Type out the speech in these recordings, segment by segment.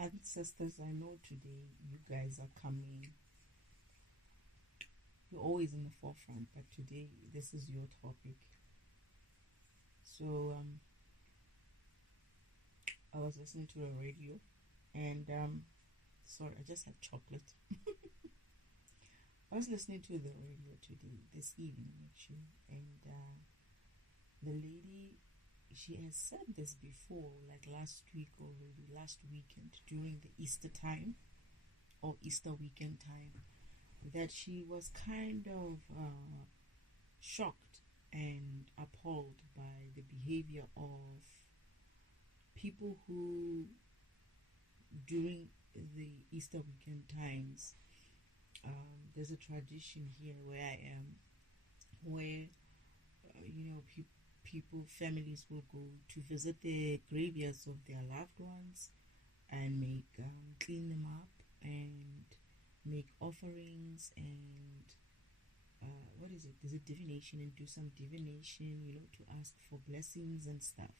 Ancestors, I know today you guys are coming. You're always in the forefront, but today this is your topic. So I was listening to the radio, and sorry, I just had chocolate. I was listening to the radio today, this evening actually, and the lady, she has said this before, like last week already, last weekend during the Easter time or Easter weekend time, that she was kind of shocked and appalled by the behavior of people who, during the Easter weekend times, there's a tradition here where I am, where people, families will go to visit the graveyards of their loved ones and clean them up and make offerings and what is it? There's a divination and do some divination, to ask for blessings and stuff.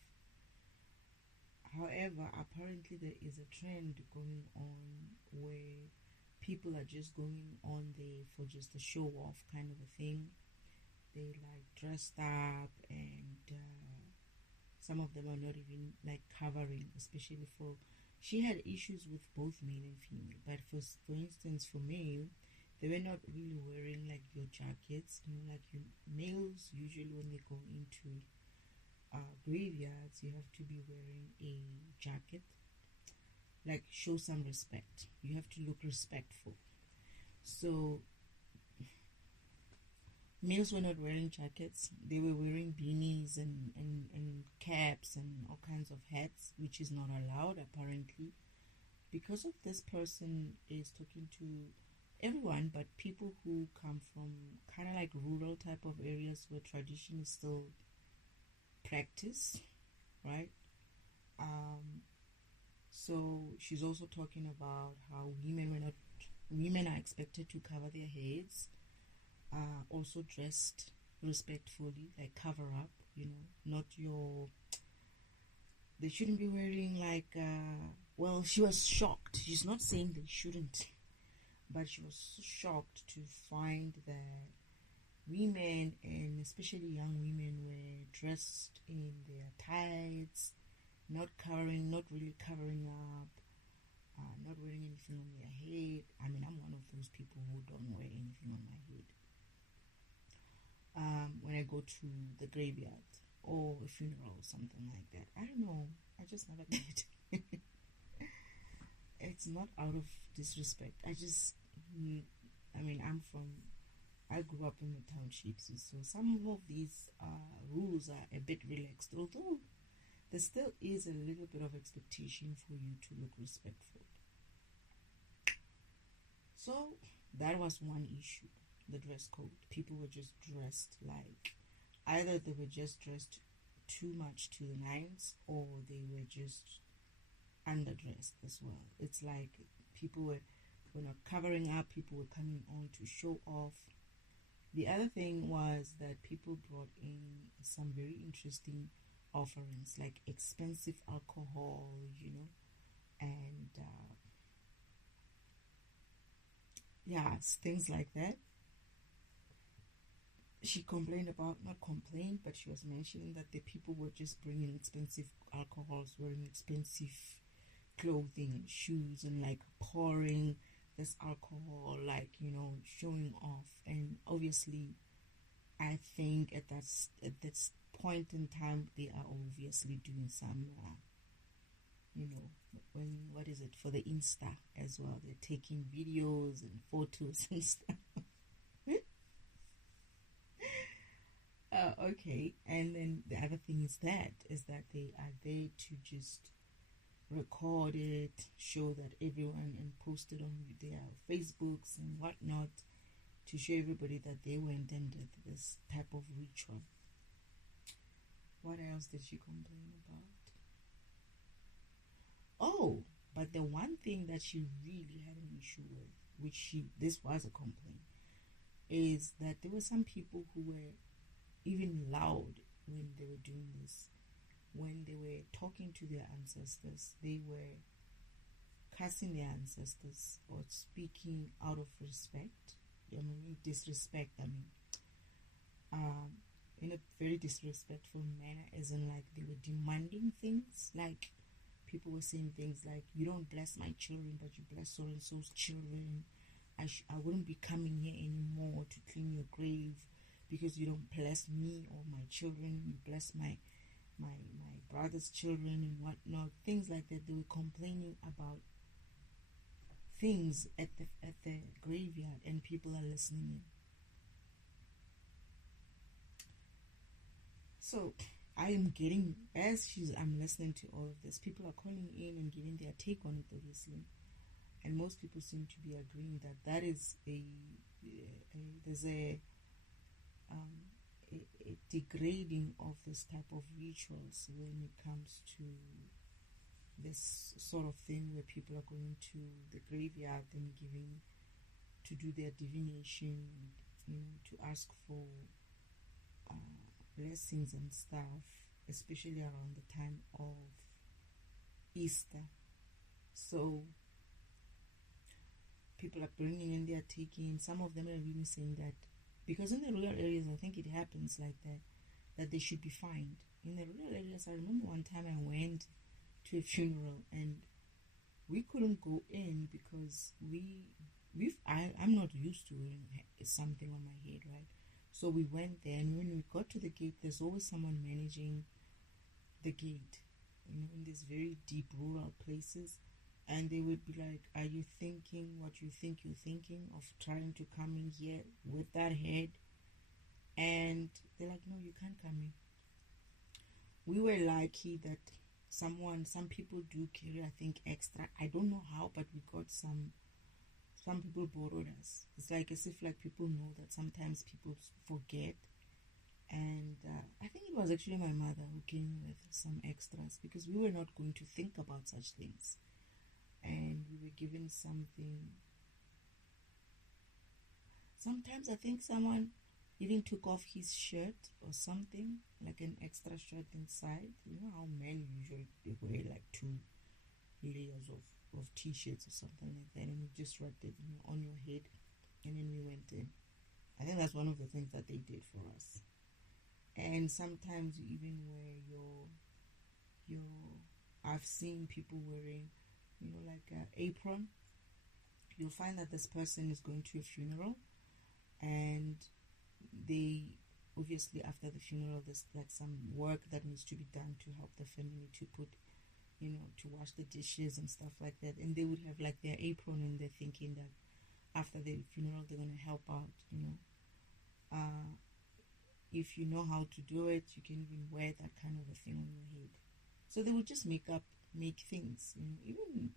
However, apparently there is a trend going on where people are just going on there for just a show off kind of a thing. They like dressed up, and some of them are not even like covering, especially for. She had issues with both male and female, but for instance, for male, they were not really wearing like your jackets. Like males usually when they go into graveyards, you have to be wearing a jacket, like show some respect. You have to look respectful. So males were not wearing jackets. They were wearing beanies and caps and all kinds of hats, which is not allowed apparently. Because of this person is talking to everyone, but people who come from kind of like rural type of areas where tradition is still practiced, right? So she's also talking about how women are expected to cover their heads, also dressed respectfully, like cover up, not they shouldn't be wearing like, well, she was shocked. She's not saying they shouldn't, but she was shocked to find that women, and especially young women, were dressed in their tights, not really covering up, not wearing anything on their head. I mean, I'm one of those people who don't wear anything on my head. When I go to the graveyard or a funeral or something like that, I don't know. I just never did. It's not out of disrespect. I grew up in the townships, so some of these rules are a bit relaxed, although there still is a little bit of expectation for you to look respectful. So that was one issue, the dress code. People were just dressed like, either they were just dressed too much to the nines, or they were just underdressed as well. It's like people were not covering up, people were coming on to show off. The other thing was that people brought in some very interesting offerings, like expensive alcohol, and things like that. She but she was mentioning that the people were just bringing expensive alcohols, wearing expensive clothing and shoes, and like pouring this alcohol, like, showing off. And obviously, I think at this point in time, they are obviously doing some, what is it, for the Insta as well. They're taking videos and photos and stuff. Okay, and then the other thing is that they are there to just record it, show that everyone, and post it on their Facebooks and whatnot, to show everybody that they went and did this type of ritual. What else did she complain about? Oh, but the one thing that she really had an issue with, this was a complaint, is that there were some people who were even loud when they were doing this. When they were talking to their ancestors, they were cussing their ancestors or speaking out of respect. I mean, disrespect. I mean, in a very disrespectful manner, as in like they were demanding things. Like people were saying things like, "You don't bless my children, but you bless so and so's children. I wouldn't be coming here anymore to clean your grave because you don't bless me or my children. You bless my brother's children and whatnot." Things like that. They were complaining about things at the graveyard, and people are listening in. So I'm listening to all of this, people are calling in and giving their take on it, obviously, and most people seem to be agreeing that is there's a degrading of this type of rituals when it comes to this sort of thing where people are going to the graveyard and to do their divination, to ask for blessings and stuff, especially around the time of Easter. So people are bringing in their taking. Some of them are even saying that because in the rural areas, I think it happens like that they should be fined. In the rural areas, I remember one time I went to a funeral and we couldn't go in because I'm not used to wearing something on my head, right? So we went there, and when we got to the gate, there's always someone managing the gate, in these very deep rural places. And they would be like, "Are you thinking what you think you're thinking of trying to come in here with that head?" And they're like, "No, you can't come in." We were lucky that some people do carry, I think, extra. I don't know how, but we got some people borrowed us. It's like as if like people know that sometimes people forget. And I think it was actually my mother who came with some extras because we were not going to think about such things. And we were given something. Sometimes I think someone even took off his shirt or something, like an extra shirt inside. You know how men usually they wear like 2 layers of t-shirts or something like that, and you just wrapped it on your head, and then we went in. I think that's one of the things that they did for us. And sometimes you even wear your I've seen people wearing like an apron. You'll find that this person is going to a funeral, and they obviously after the funeral there's like some work that needs to be done to help the family to put to wash the dishes and stuff like that, and they would have like their apron, and they're thinking that after the funeral they're going to help out. If you know how to do it, you can even wear that kind of a thing on your head. So they would just make things, even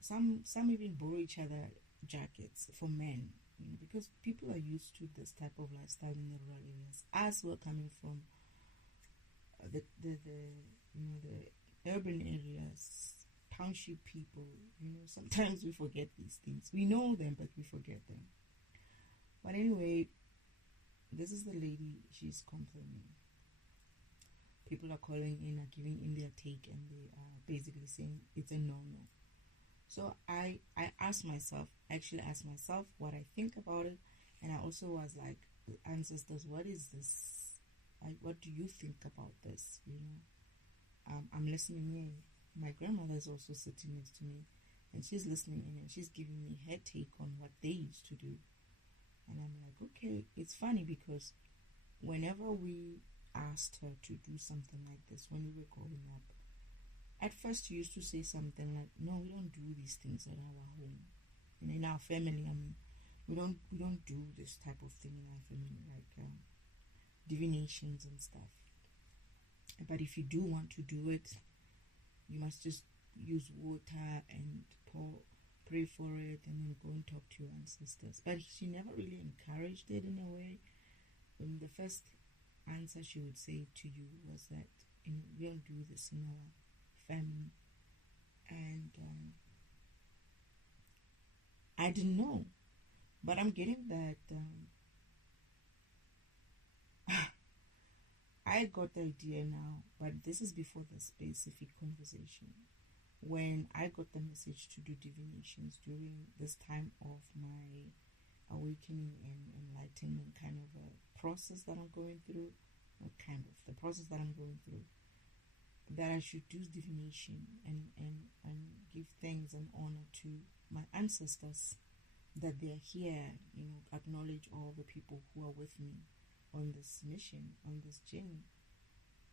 some even borrow each other jackets for men, because people are used to this type of lifestyle in the rural areas, as we're coming from the urban areas, township people. Sometimes we forget these things. We know them, but we forget them. But anyway, this is the lady. She's complaining. People are calling in, are giving in their take, and they are basically saying it's a no-no. So I actually asked myself what I think about it, and I also was like, ancestors, what is this? What do you think about this? I'm listening in. My grandmother is also sitting next to me, and she's listening in, and she's giving me her take on what they used to do. And I'm like, okay, it's funny because whenever we asked her to do something like this when we were growing up, at first she used to say something like, "No, we don't do these things at our home, and in our family. I mean, we don't do this type of thing in our family, like divinations and stuff. But if you do want to do it, you must just use water and pray for it, and then go and talk to your ancestors." But she never really encouraged it in a way. And the first answer she would say to you was that we don't do this in our family. And I didn't know, but I'm getting that I got the idea now, but this is before the specific conversation. when I got the message to do divinations during this time of my awakening and enlightenment kind of a process that I'm going through, not kind of, the process that I'm going through, that I should do divination and give thanks and honor to my ancestors, that they're here, acknowledge all the people who are with me on this mission, on this journey.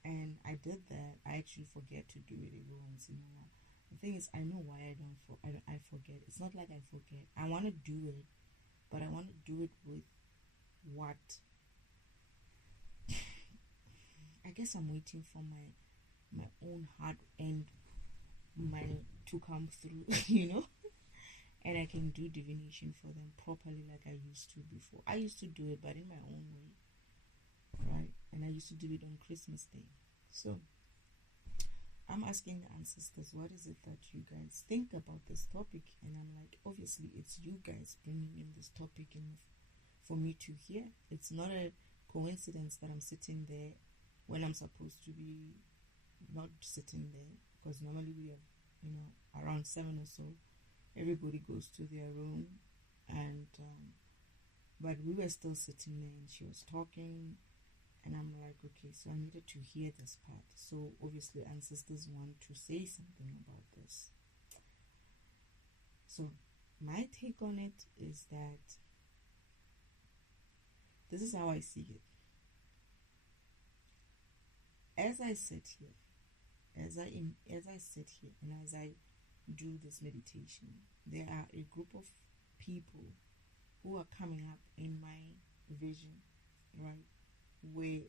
And I did that. I actually forget to do it every once in a while. The thing is, I know why I forget. It's not like I forget. I want to do it, but I want to do it with what? I guess I'm waiting for my own heart and to come through, and I can do divination for them properly like I used to before. I used to do it, but in my own way, right? And I used to do it on Christmas Day. So I'm asking the ancestors, what is it that you guys think about this topic? And I'm like, obviously it's you guys bringing in this topic and for me to hear. It's not a coincidence that I'm sitting there when I'm supposed to be not sitting there, because normally we have, around 7 or so, everybody goes to their room, and but we were still sitting there, and she was talking, and I'm like, okay, so I needed to hear this part. So obviously ancestors want to say something about this. So my take on it is that this is how I see it. As I sit here, as I sit here, and as I do this meditation, there are a group of people who are coming up in my vision, right? Where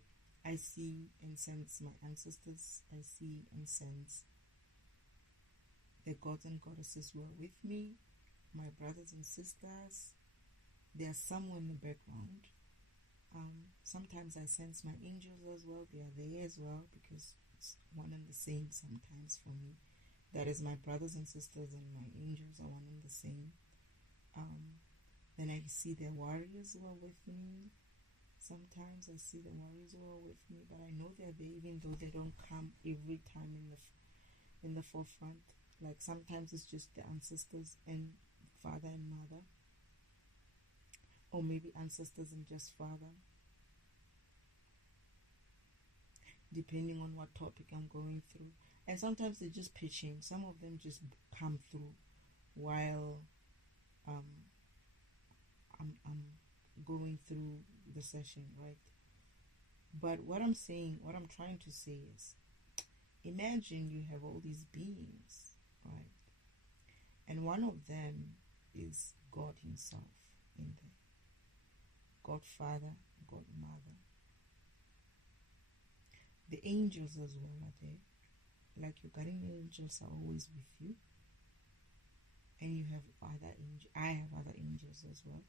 I see and sense my ancestors, I see and sense the gods and goddesses who are with me, my brothers and sisters. They are somewhere in the background. Sometimes I sense my angels as well. They are there as well, because it's one and the same sometimes for me. That is, my brothers and sisters and my angels are one and the same. Then I see the warriors who are with me. Sometimes I see the warriors who are with me, but I know they're there even though they don't come every time in the forefront. Like sometimes it's just the ancestors and father and mother, or maybe ancestors and just father, depending on what topic I'm going through. And sometimes they just pitch in. Some of them just come through while I'm going through the session, right? But what I'm trying to say is, imagine you have all these beings, right? And one of them is God himself in there. God Father, God Mother. The angels as well are there. Like your guardian angels are always with you. And you have other angels. I have other angels as well.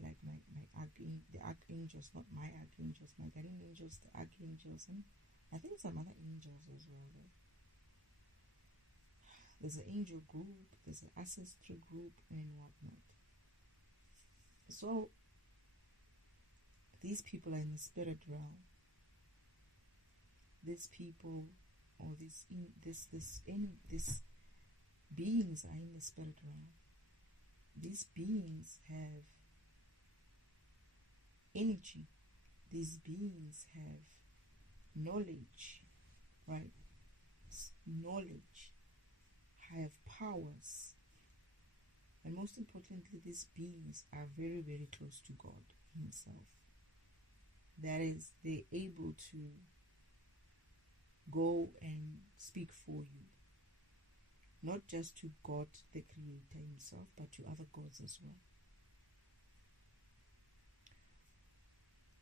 Like the archangels, not my archangels, my guardian angels, the archangels, and I think some other angels as well there. There's an angel group, there's an ancestor group, and whatnot. So these people are in the spirit realm. These people, or these beings are in the spirit realm. These beings have energy. These beings have knowledge, right? Knowledge, have powers, and most importantly, these beings are very, very close to God himself. That is, they're able to go and speak for you, not just to God the Creator himself, but to other gods as well.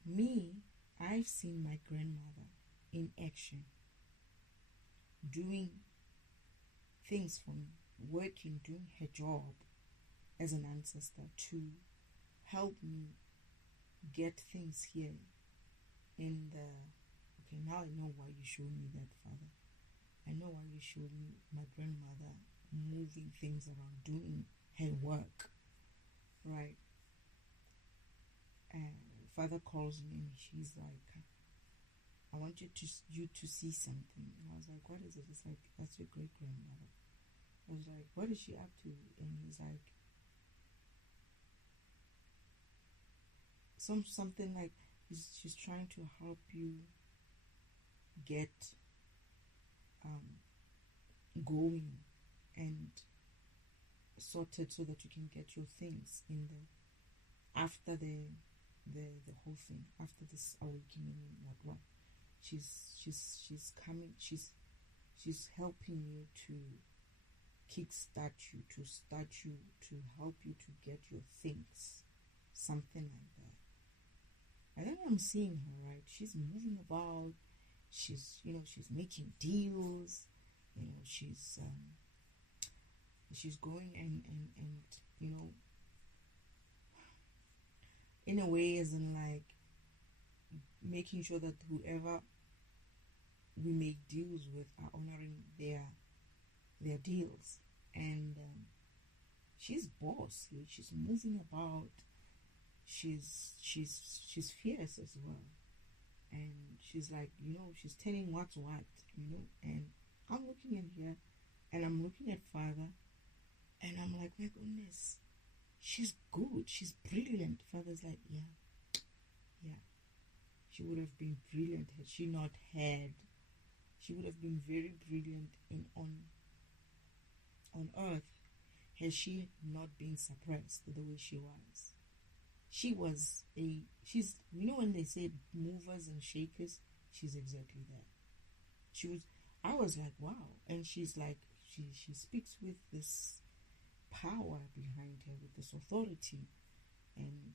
Me, I've seen my grandmother in action, doing things for me, working, doing her job as an ancestor to help me get things here in the... Okay, now I know why you showed me that, Father. I know why you showed me my grandmother moving things around, doing her work, right? And Father calls me and she's like, I want you to see something. And I was like, what is it? It's like, that's your great grandmother. I was like, what is she up to? And he's like, something like she's trying to help you get going and sorted so that you can get your things in the after the whole thing, after this awakening and what she's coming, she's helping you to kickstart you, to start you, to help you to get your things, something like that. And then I'm seeing her, right? She's moving about, she's making deals, she's going and in a way, as in like making sure that whoever we make deals with are honoring their deals. And she's boss, she's moving about, she's fierce as well, and she's like, she's telling what's what, and I'm looking at her and I'm looking at Father, and I'm like, my goodness, she's good, she's brilliant. Father's like, yeah, she would have been brilliant had she not had, she would have been very brilliant on earth had she not been suppressed the way she was. She's when they say movers and shakers, she's exactly that. I was like, wow. And she's like, she speaks with this power behind her, with this authority. And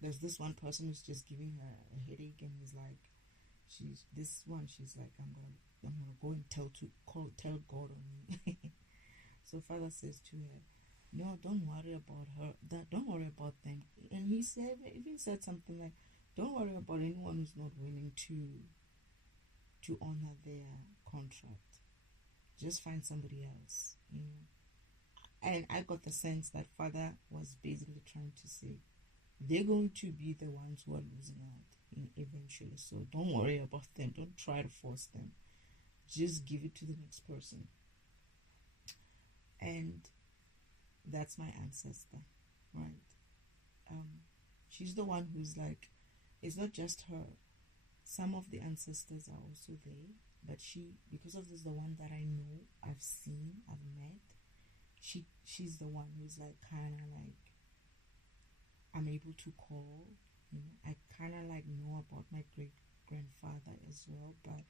there's this one person who's just giving her a headache, and he's like, she's like, I'm gonna go and tell God on me. So Father says to her, no, don't worry about her. Don't worry about them. And he even said something like, don't worry about anyone who's not willing to honor their contract. Just find somebody else, And I got the sense that Father was basically trying to say, they're going to be the ones who are losing out eventually. So don't worry about them. Don't try to force them. Just give it to the next person. And that's my ancestor, right? She's the one who's like, it's not just her. Some of the ancestors are also there, but because of this, the one that I know, I've seen, I've met, she's the one who's like kind of like, I'm able to call. I kind of like know about my great grandfather as well, but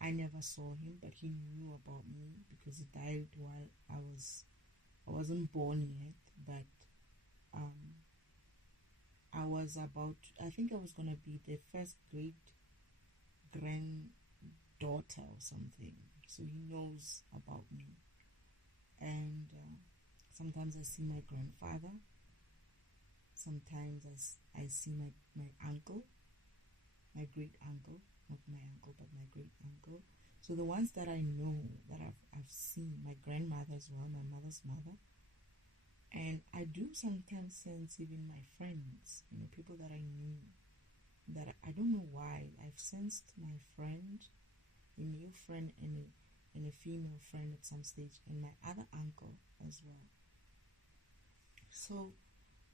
I never saw him, but he knew about me because he died while I wasn't born yet, but I think I was going to be the first great granddaughter or something, so he knows about me. And sometimes I see my grandfather, sometimes I see my uncle, my great uncle, not my uncle, but my great uncle. So the ones that I know, that I've seen, my grandmother as well, my mother's mother. And I do sometimes sense even my friends, people that I knew, that I don't know why. I've sensed my friend, a male friend and a female friend at some stage, and my other uncle as well. So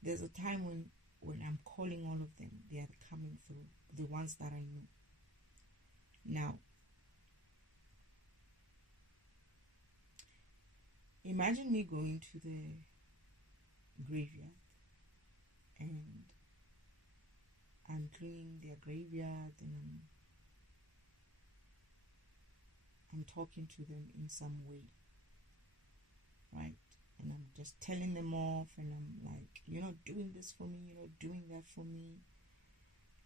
there's a time when I'm calling all of them, they are coming through, the ones that I know. Now, imagine me going to the graveyard and I'm cleaning their graveyard and I'm talking to them in some way, right? And I'm just telling them off, and I'm like, you're not doing this for me, you're not doing that for me,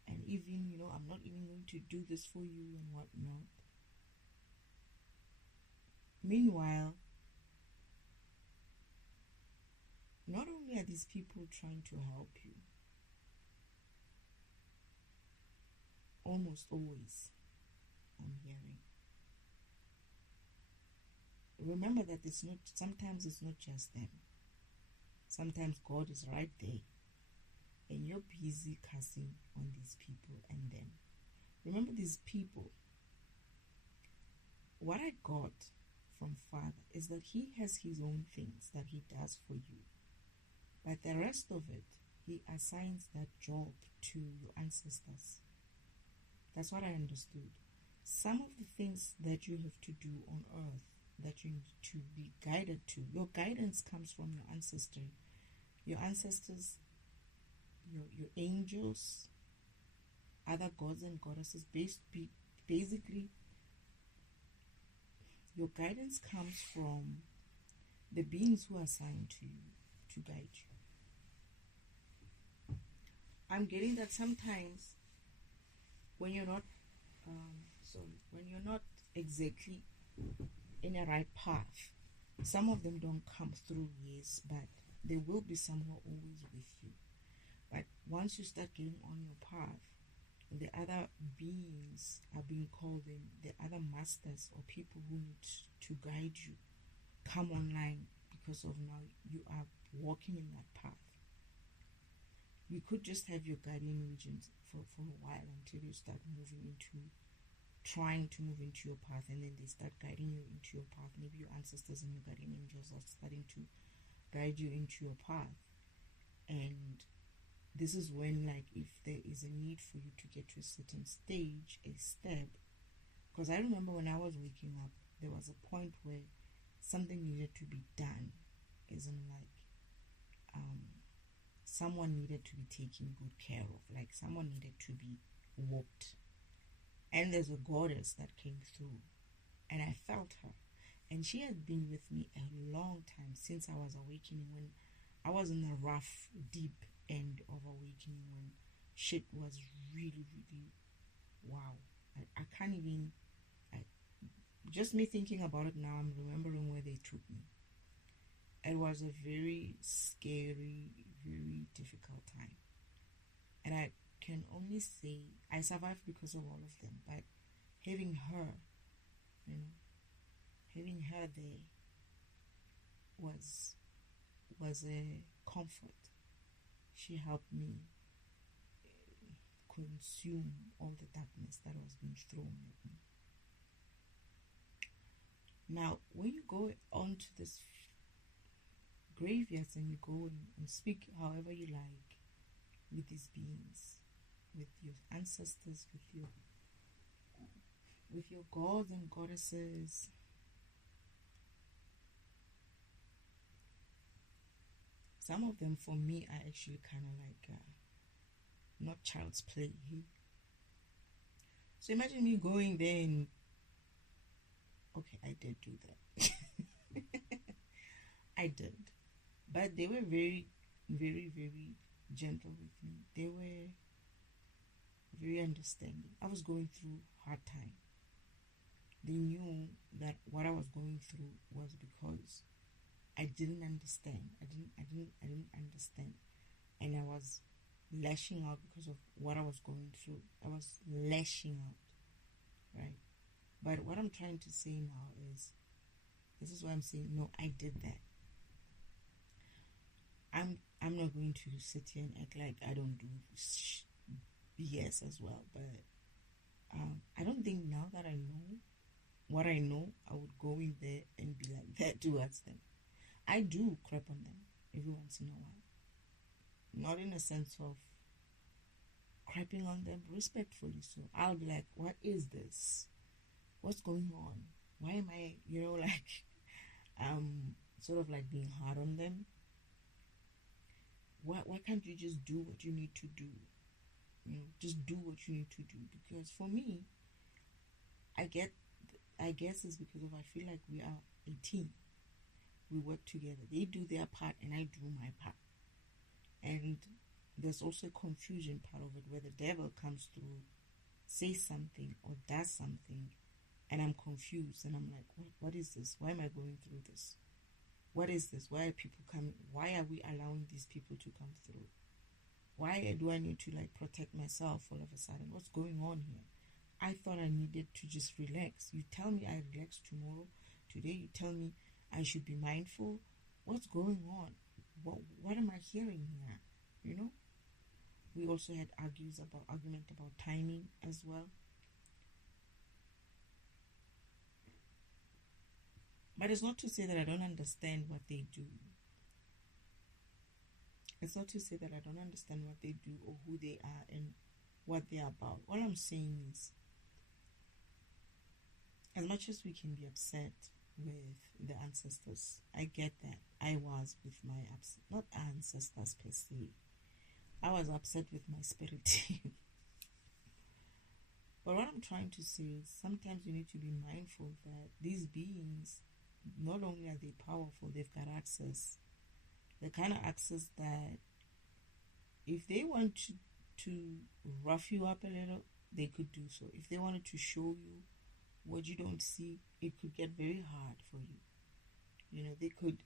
and even, I'm not even going to do this for you and whatnot. Meanwhile, not only are these people trying to help you, almost always, I'm hearing. Remember that sometimes it's not just them. Sometimes God is right there, and you're busy cussing on these people and them. remember these people. What I got from Father is that he has his own things that he does for you. But the rest of it, he assigns that job to your ancestors. That's what I understood. Some of the things that you have to do on earth, that you need to be guided to, your guidance comes from your ancestry. Your ancestors, your angels, other gods and goddesses, basically, your guidance comes from the beings who are assigned to you to guide you. I'm getting that sometimes when you're not, when you're not exactly in a right path, some of them don't come through, yes, but they will be somewhere always with you. But once you start getting on your path, the other beings are being called in, the other masters or people who need to guide you come online, because of now you are walking in that path. You could just have your guardian angels for a while until you start trying to move into your path, and then they start guiding you into your path. Maybe your ancestors and your guardian angels are starting to guide you into your path. And this is when, like, if there is a need for you to get to a certain stage, a step, because I remember when I was waking up, there was a point where something needed to be done, isn't like someone needed to be taken good care of, like someone needed to be walked. And there's a goddess that came through, and I felt her, and she had been with me a long time, since I was awakening, when I was in the rough, deep end of awakening, when shit was really, really, wow. I can't even, just me thinking about it now, I'm remembering where they took me. It was a very scary, very difficult time. And I can only say I survived because of all of them. But having her, having her there was a comfort. She helped me consume all the darkness that was being thrown at me. Now, when you go on to this graveyards and you go and speak however you like with these beings, with your ancestors, with your gods and goddesses, some of them for me are actually kind of like not child's play. So imagine me going there and, okay, I did do that. I did. But they were very, very, very gentle with me. They were very understanding. I was going through hard time. They knew that what I was going through was because I didn't understand. I didn't understand. And I was lashing out because of what I was going through. I was lashing out, right? But what I'm trying to say now is, this is why I'm saying, no, I did that. I'm not going to sit here and act like I don't do BS as well, but I don't think now that I know what I know, I would go in there and be like that towards them. I do crap on them every once in a while. Not in a sense of crapping on them, respectfully so. I'll be like, what is this? What's going on? Why am I, sort of like being hard on them? Why can't you just do what you need to do? Just do what you need to do. Because for me, I guess it's because I feel like we are a team. We work together. They do their part and I do my part. And there's also a confusion part of it, where the devil comes through, says something or does something, and I'm confused and I'm like, what is this? Why am I going through this? What is this? Why are people coming? Why are we allowing these people to come through? Why do I need to protect myself all of a sudden? What's going on here? I thought I needed to just relax. You tell me I relax tomorrow. Today you tell me I should be mindful. What's going on? What am I hearing here? We also had argument about timing as well. But it's not to say that I don't understand what they do. It's not to say that I don't understand what they do or who they are and what they're about. All I'm saying is, as much as we can be upset with the ancestors, I get that. I was with my not ancestors per se. I was upset with my spirit team. But what I'm trying to say is sometimes you need to be mindful that these beings, not only are they powerful, they've got access. The kind of access that if they want to rough you up a little, they could do so. If they wanted to show you what you don't see, it could get very hard for you. You know, they could.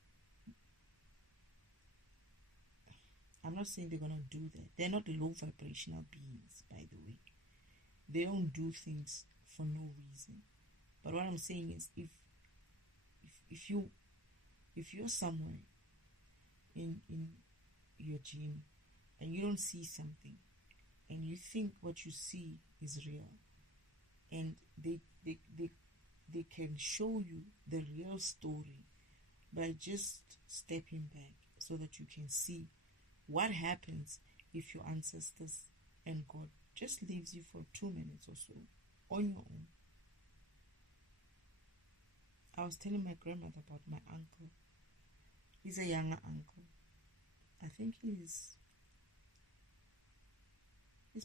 I'm not saying they're gonna do that. They're not low vibrational beings, by the way. They don't do things for no reason. But what I'm saying is, if you're somewhere in your gym and you don't see something and you think what you see is real, and they can show you the real story by just stepping back so that you can see what happens if your ancestors and God just leaves you for 2 minutes or so on your own. I was telling my grandmother about my uncle. He's a younger uncle. I think he's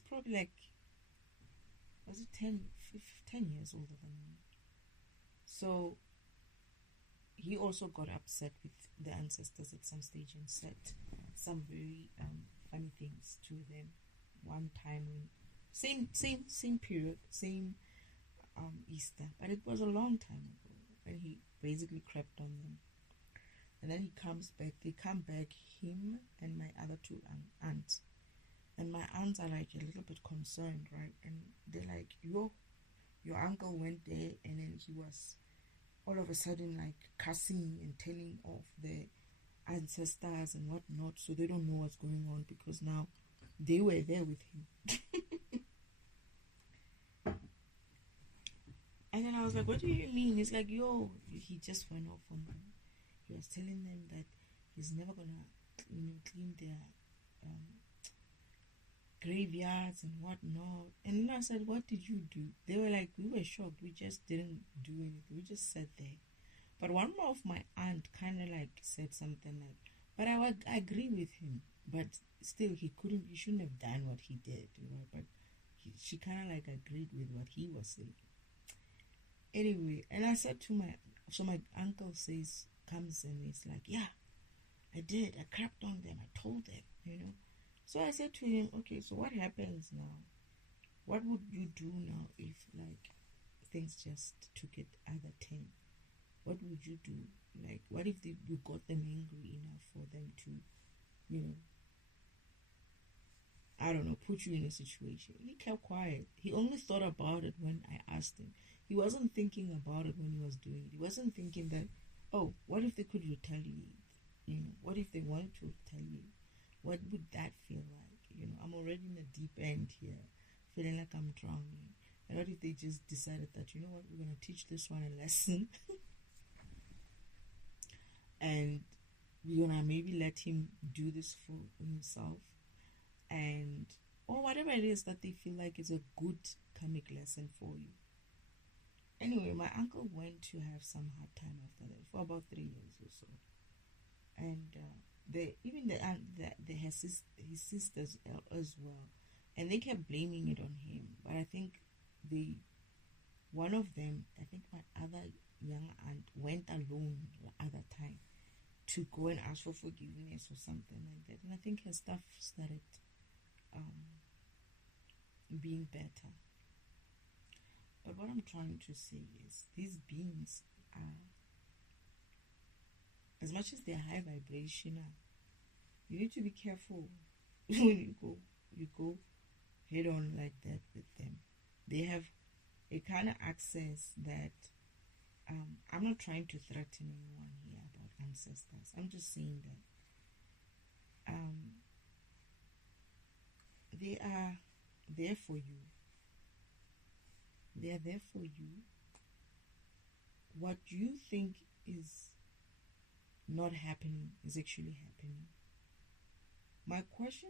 probably like, was it 10 years older than me? So he also got upset with the ancestors at some stage and said some very funny things to them. One time when same period, same Easter, but it was a long time ago, and he basically crept on them. And then he comes back. They come back, him and my other two aunts. And my aunts are like a little bit concerned, right? And they're like, your uncle went there, and then he was all of a sudden like cussing and telling off the ancestors and whatnot, so they don't know what's going on because now they were there with him. And then I was like, what do you mean? He's like, he just went off on them. He was telling them that he's never gonna, clean their graveyards and whatnot. And then I said, what did you do? They were like, we were shocked. We just didn't do anything. We just sat there. But one of my aunt kind of like said something like, but I agree with him. But still, he shouldn't have done what he did, But she kind of like agreed with what he was saying. Anyway, and I said to my uncle comes and it's like, yeah, I did. I crapped on them. I told them, So I said to him, okay, so what happens now? What would you do now if like things just took it other 10? What would you do? Like, what if you got them angry enough for them to, I don't know, put you in a situation? He kept quiet. He only thought about it when I asked him. He wasn't thinking about it when he was doing it. He wasn't thinking that, oh, what if they could retaliate? What if they wanted to retaliate? What would that feel like? I'm already in the deep end here, feeling like I'm drowning. And what if they just decided that, we're going to teach this one a lesson? And we're going to maybe let him do this for himself. And, or whatever it is that they feel like is a good karmic lesson for you. Anyway, my uncle went to have some hard time after that for about 3 years or so. And his sisters as well, and they kept blaming it on him. But I think one of them, I think my other young aunt, went alone the other time to go and ask for forgiveness or something like that. And I think her stuff started being better. But what I'm trying to say is these beings are, as much as they're high vibrational, you need to be careful when you go head on like that with them. They have a kind of access that I'm not trying to threaten anyone here about ancestors. I'm just saying that they are there for you. They are there for you. What you think is not happening is actually happening. My question,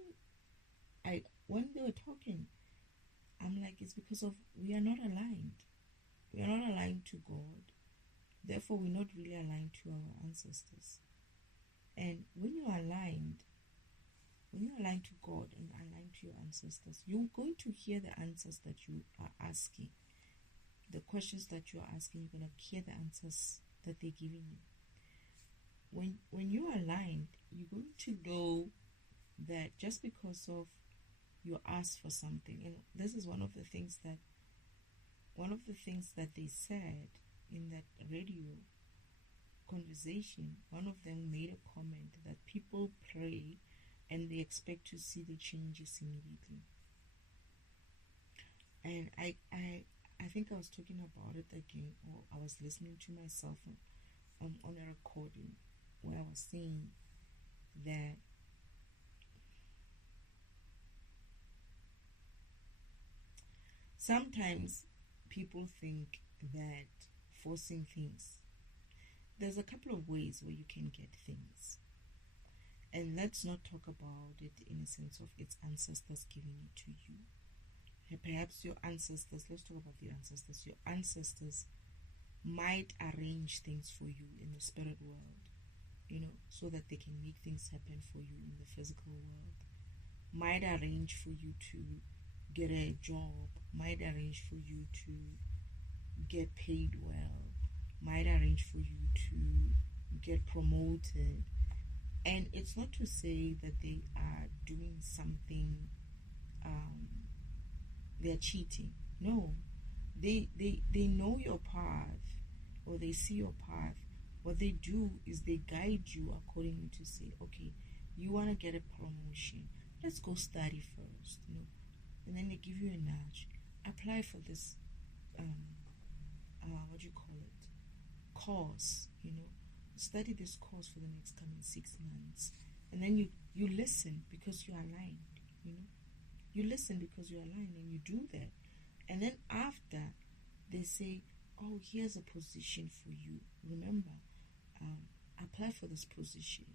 when they were talking, I'm like, it's because of we are not aligned. We are not aligned to God. Therefore, we're not really aligned to our ancestors. And when you're aligned to God and aligned to your ancestors, you're going to hear the answers that you are asking. The questions that you're asking, you're going to hear the answers that they're giving you. When you're aligned, you're going to know that just because of you asked for something, and this is one of the things that they said in that radio conversation. One of them made a comment that people pray and they expect to see the changes immediately. And I think I was talking about it again, or I was listening to myself on a recording where I was saying that sometimes people think that forcing things, there's a couple of ways where you can get things. And let's not talk about it in a sense of its ancestors giving it to you. Perhaps your ancestors, let's talk about your ancestors. Your ancestors might arrange things for you in the spirit world, so that they can make things happen for you in the physical world. Might arrange for you to get a job, might arrange for you to get paid well, might arrange for you to get promoted. And it's not to say that they are doing something, they're cheating. No, they know your path, or they see your path. What they do is they guide you accordingly to say, okay, you want to get a promotion, let's go study first, and then they give you a nudge, apply for this course, study this course for the next coming 6 months. And then you listen because you're aligned, you listen because you're aligned, and you do that. And then after, they say, oh, here's a position for you, remember, apply for this position.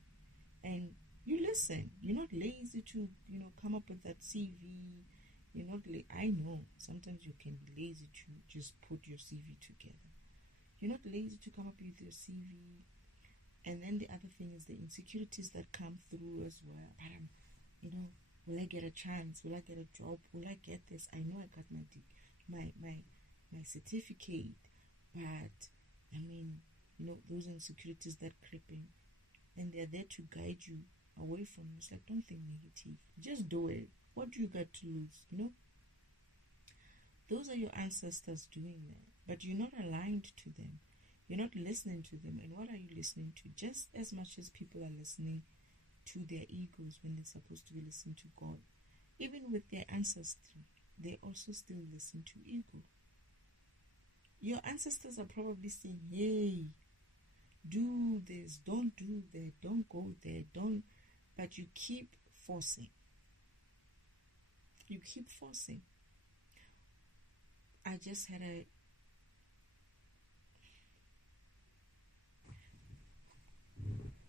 And you listen. You're not lazy to come up with that CV. You're not I know sometimes you can be lazy to just put your CV together. You're not lazy to come up with your CV. And then the other thing is the insecurities that come through as well. But will I get a chance? Will I get a job? Will I get this? I know I got my certificate, but those insecurities that creep in, and they're there to guide you away from you. It's like, don't think negative, just do it. What do you got to lose? Those are your ancestors doing that, but you're not aligned to them. You're not listening to them. And what are you listening to? Just as much as people are listening to their egos when they're supposed to be listening to God, even with their ancestry, they also still listen to ego. Your ancestors are probably saying, hey, do this, don't do that, don't go there, don't. But you keep forcing. You keep forcing. I just had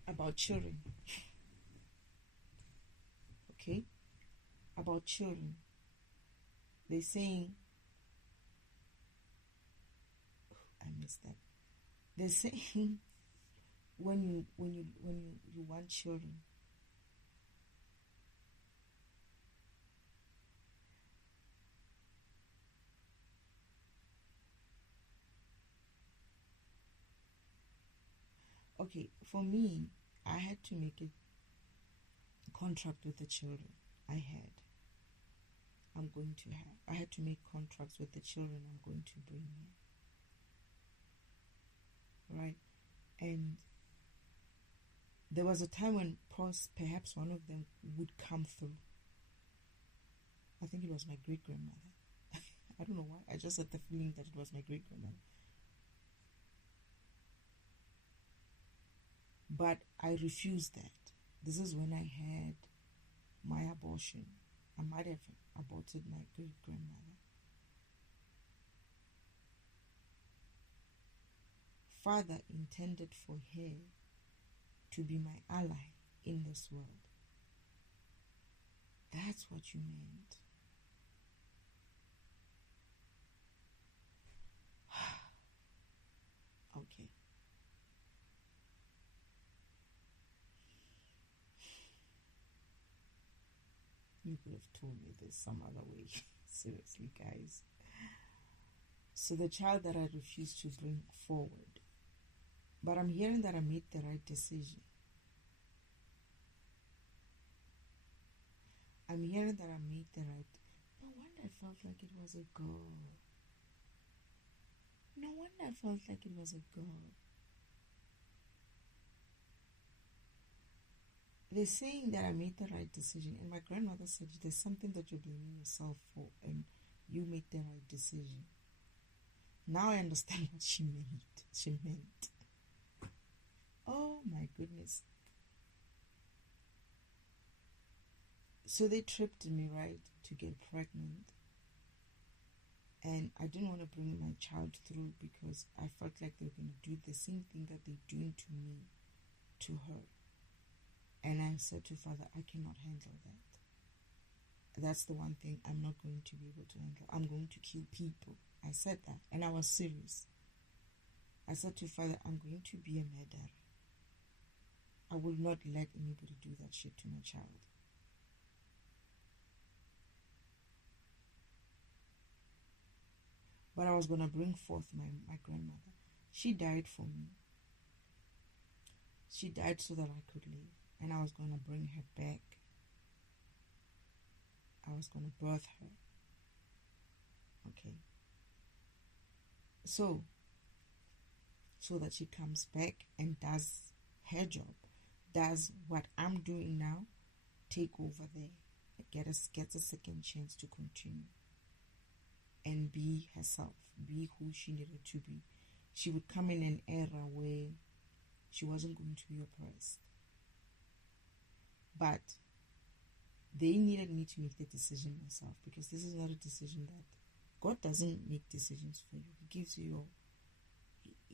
about children. Okay? About children. They're saying, I missed that. They're saying when you want children, okay, for me, I had to make a contract with the children I had to make contracts with the children I'm going to bring in. Right? And there was a time when perhaps one of them would come through. I think it was my great-grandmother. I don't know why. I just had the feeling that it was my great-grandmother. But I refused that. This is when I had my abortion. I might have aborted my great-grandmother. Father intended for her to be my ally in this world. That's what you meant. Okay. You could have told me this some other way. Seriously, guys. So the child that I refused to bring forward. But I'm hearing that I made the right decision. I'm hearing that I made the right. No wonder I felt like it was a girl. No wonder I felt like it was a girl. They're saying that I made the right decision, and my grandmother said there's something that you're blaming yourself for, and you made the right decision. Now I understand what she meant. Oh my goodness. So they tripped me, right, to get pregnant. And I didn't want to bring my child through because I felt like they were going to do the same thing that they're doing to me, to her. And I said to Father, I cannot handle that. That's the one thing I'm not going to be able to handle. I'm going to kill people. I said that, and I was serious. I said to Father, I'm going to be a murderer. I will not let anybody do that shit to my child. But I was going to bring forth my grandmother. She died for me. She died so that I could live. And I was going to bring her back. I was going to birth her. Okay. So that she comes back and does her job. Does what I'm doing now. Take over there. Gets a second chance to continue. And be herself. Be who she needed to be. She would come in an era where she wasn't going to be oppressed. But they needed me to make the decision myself, because this is not a decision that God doesn't make decisions for you. He gives you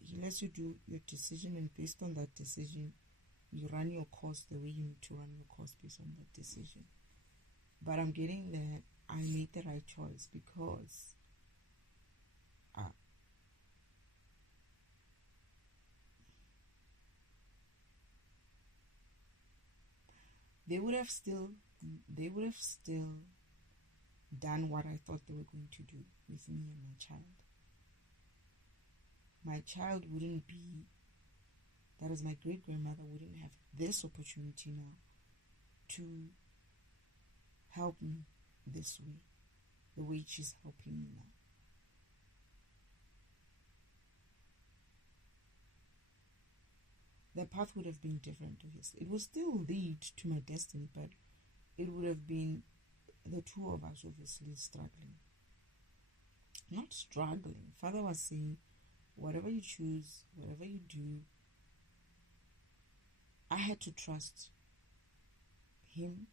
He lets you do your decision, and based on that decision, you run your course the way you need to run your course based on that decision. But I'm getting that I made the right choice because they would have still done what I thought they were going to do with me and my child. My child wouldn't be, that is, my great-grandmother wouldn't have this opportunity now to help me this way, the way she's helping me now. The path would have been different to his. It would still lead to my destiny, but it would have been the two of us obviously struggling. Not struggling. Father was saying, whatever you choose, whatever you do, I had to trust him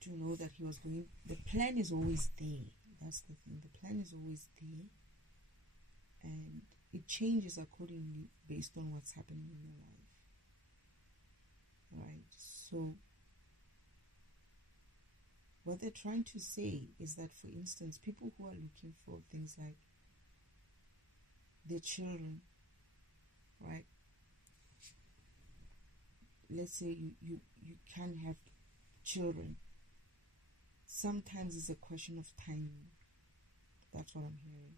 to know that he was going. The plan is always there. That's the thing. The plan is always there. And it changes accordingly based on what's happening in your life. Right? So, what they're trying to say is that, for instance, people who are looking for things like their children, right? Let's say you can't have children. Sometimes it's a question of timing. That's what I'm hearing.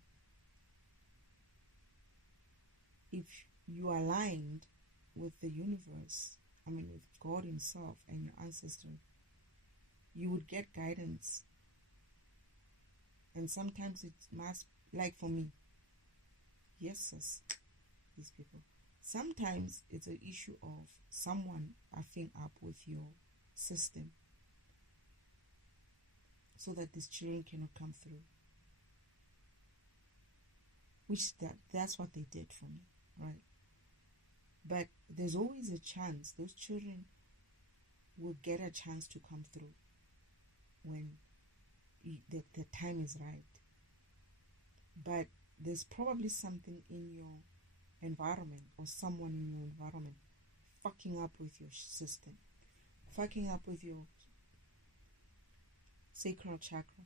If you are aligned with the universe, with God himself and your ancestor, you would get guidance. And sometimes it must, like for me, yes, sis, these people. Sometimes it's an issue of someone effing up with your system so that these children cannot come through. Which that's what they did for me, right? But there's always a chance. Those children will get a chance to come through when the time is right. But there's probably something in your environment or someone in your environment fucking up with your system, fucking up with your sacral chakra,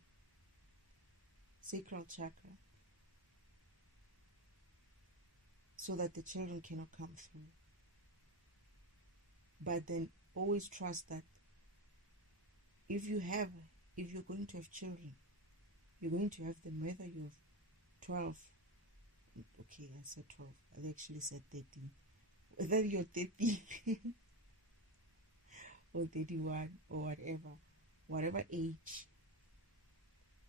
so that the children cannot come through. But then always trust that if you're going to have children, you're going to have them whether you're 12. Okay, I said 12. I actually said 13. Whether you're 13 or 31 or whatever age.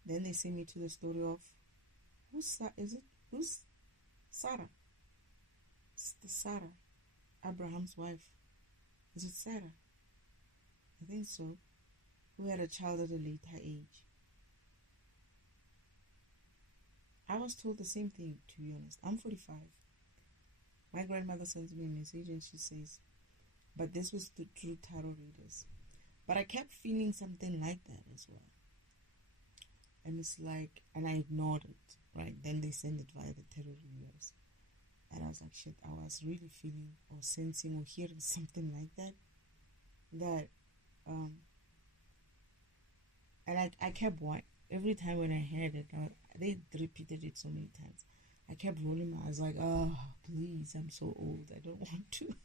Then they send me to the story of who's Sarah? It's the Sarah, Abraham's wife. Is it Sarah? I think so. Who had a child at a later age. I was told the same thing, to be honest. I'm 45. My grandmother sends me a message and she says, but this was the true tarot readers. But I kept feeling something like that as well. And it's like, and I ignored it, right? Then they send it via the tarot readers. And I was like, shit, I was really feeling or sensing or hearing something like that. And I kept every time when I heard it, they repeated it so many times. I kept rolling my eyes like, oh, please, I'm so old. I don't want to.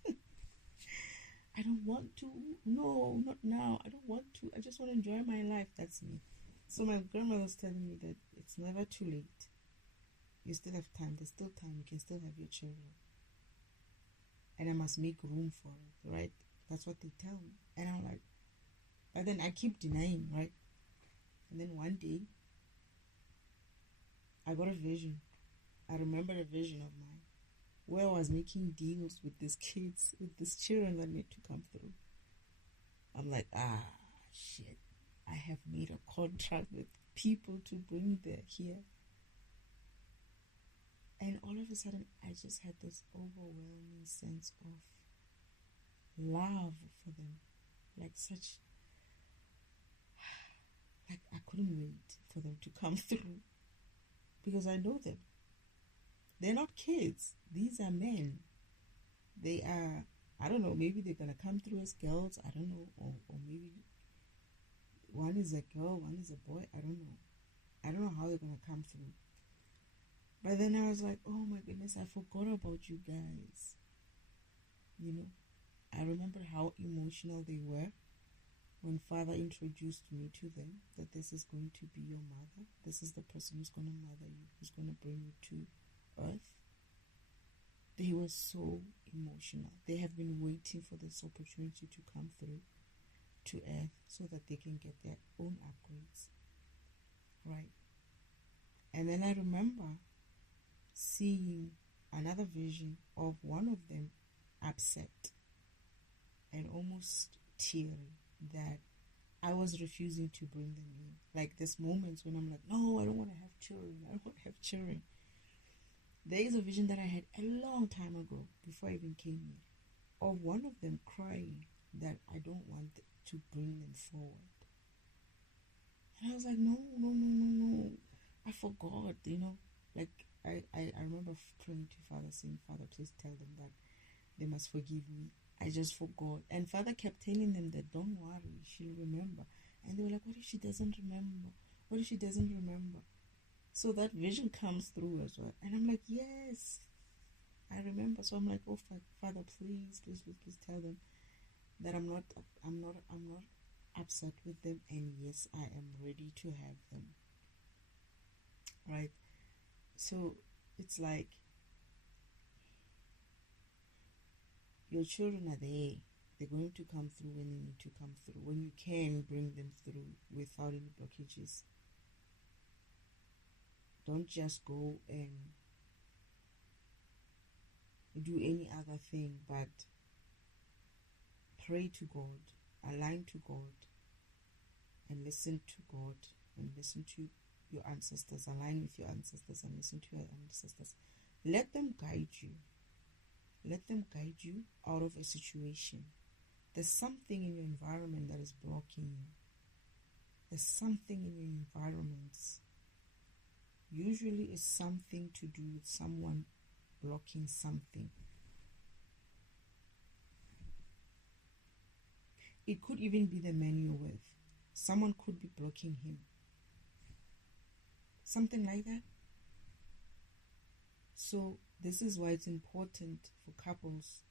I don't want to. No, not now. I don't want to. I just want to enjoy my life. That's me. So my grandmother was telling me that it's never too late. You still have time. There's still time. You can still have your children. And I must make room for it, right? That's what they tell me. And I'm like, but then I keep denying, right? And then one day, I got a vision. I remember a vision of mine where I was making deals with these kids, with these children that need to come through. I'm like, shit. I have made a contract with people to bring them here. And all of a sudden, I just had this overwhelming sense of love for them. Like I couldn't wait for them to come through. Because I know them. They're not kids. These are men. They are, I don't know, maybe they're going to come through as girls. I don't know. Or maybe one is a girl, one is a boy. I don't know. I don't know how they're going to come through. But then I was like, oh my goodness, I forgot about you guys. You know, I remember how emotional they were when Father introduced me to them, that this is going to be your mother. This is the person who's going to mother you, who's going to bring you to earth. They were so emotional. They have been waiting for this opportunity to come through to earth so that they can get their own upgrades. Right? And then I remember seeing another vision of one of them upset and almost teary that I was refusing to bring them in. Like this moments when I'm like, no, I don't want to have children. I don't want to have children. There is a vision that I had a long time ago, before I even came here, of one of them crying that I don't want to bring them forward. And I was like, no. I forgot, you know. Like, I remember praying to Father, saying, Father, please tell them that they must forgive me. I just forgot. And Father kept telling them that, don't worry, she'll remember. And they were like, what if she doesn't remember? What if she doesn't remember? So that vision comes through as well. And I'm like, yes, I remember. So I'm like, oh, Father, please tell them that I'm not upset with them. And yes, I am ready to have them. Right? So it's like, your children are there. They're going to come through when they need to come through. When you can, bring them through without any blockages. Don't just go and do any other thing, but pray to God, align to God, and listen to God, and listen to your ancestors. Align with your ancestors and listen to your ancestors. Let them guide you. Let them guide you out of a situation. There's something in your environment that is blocking you. There's something in your environments. Usually it's something to do with someone blocking something. It could even be the man you're with. Someone could be blocking him. Something like that. So this is why it's important for couples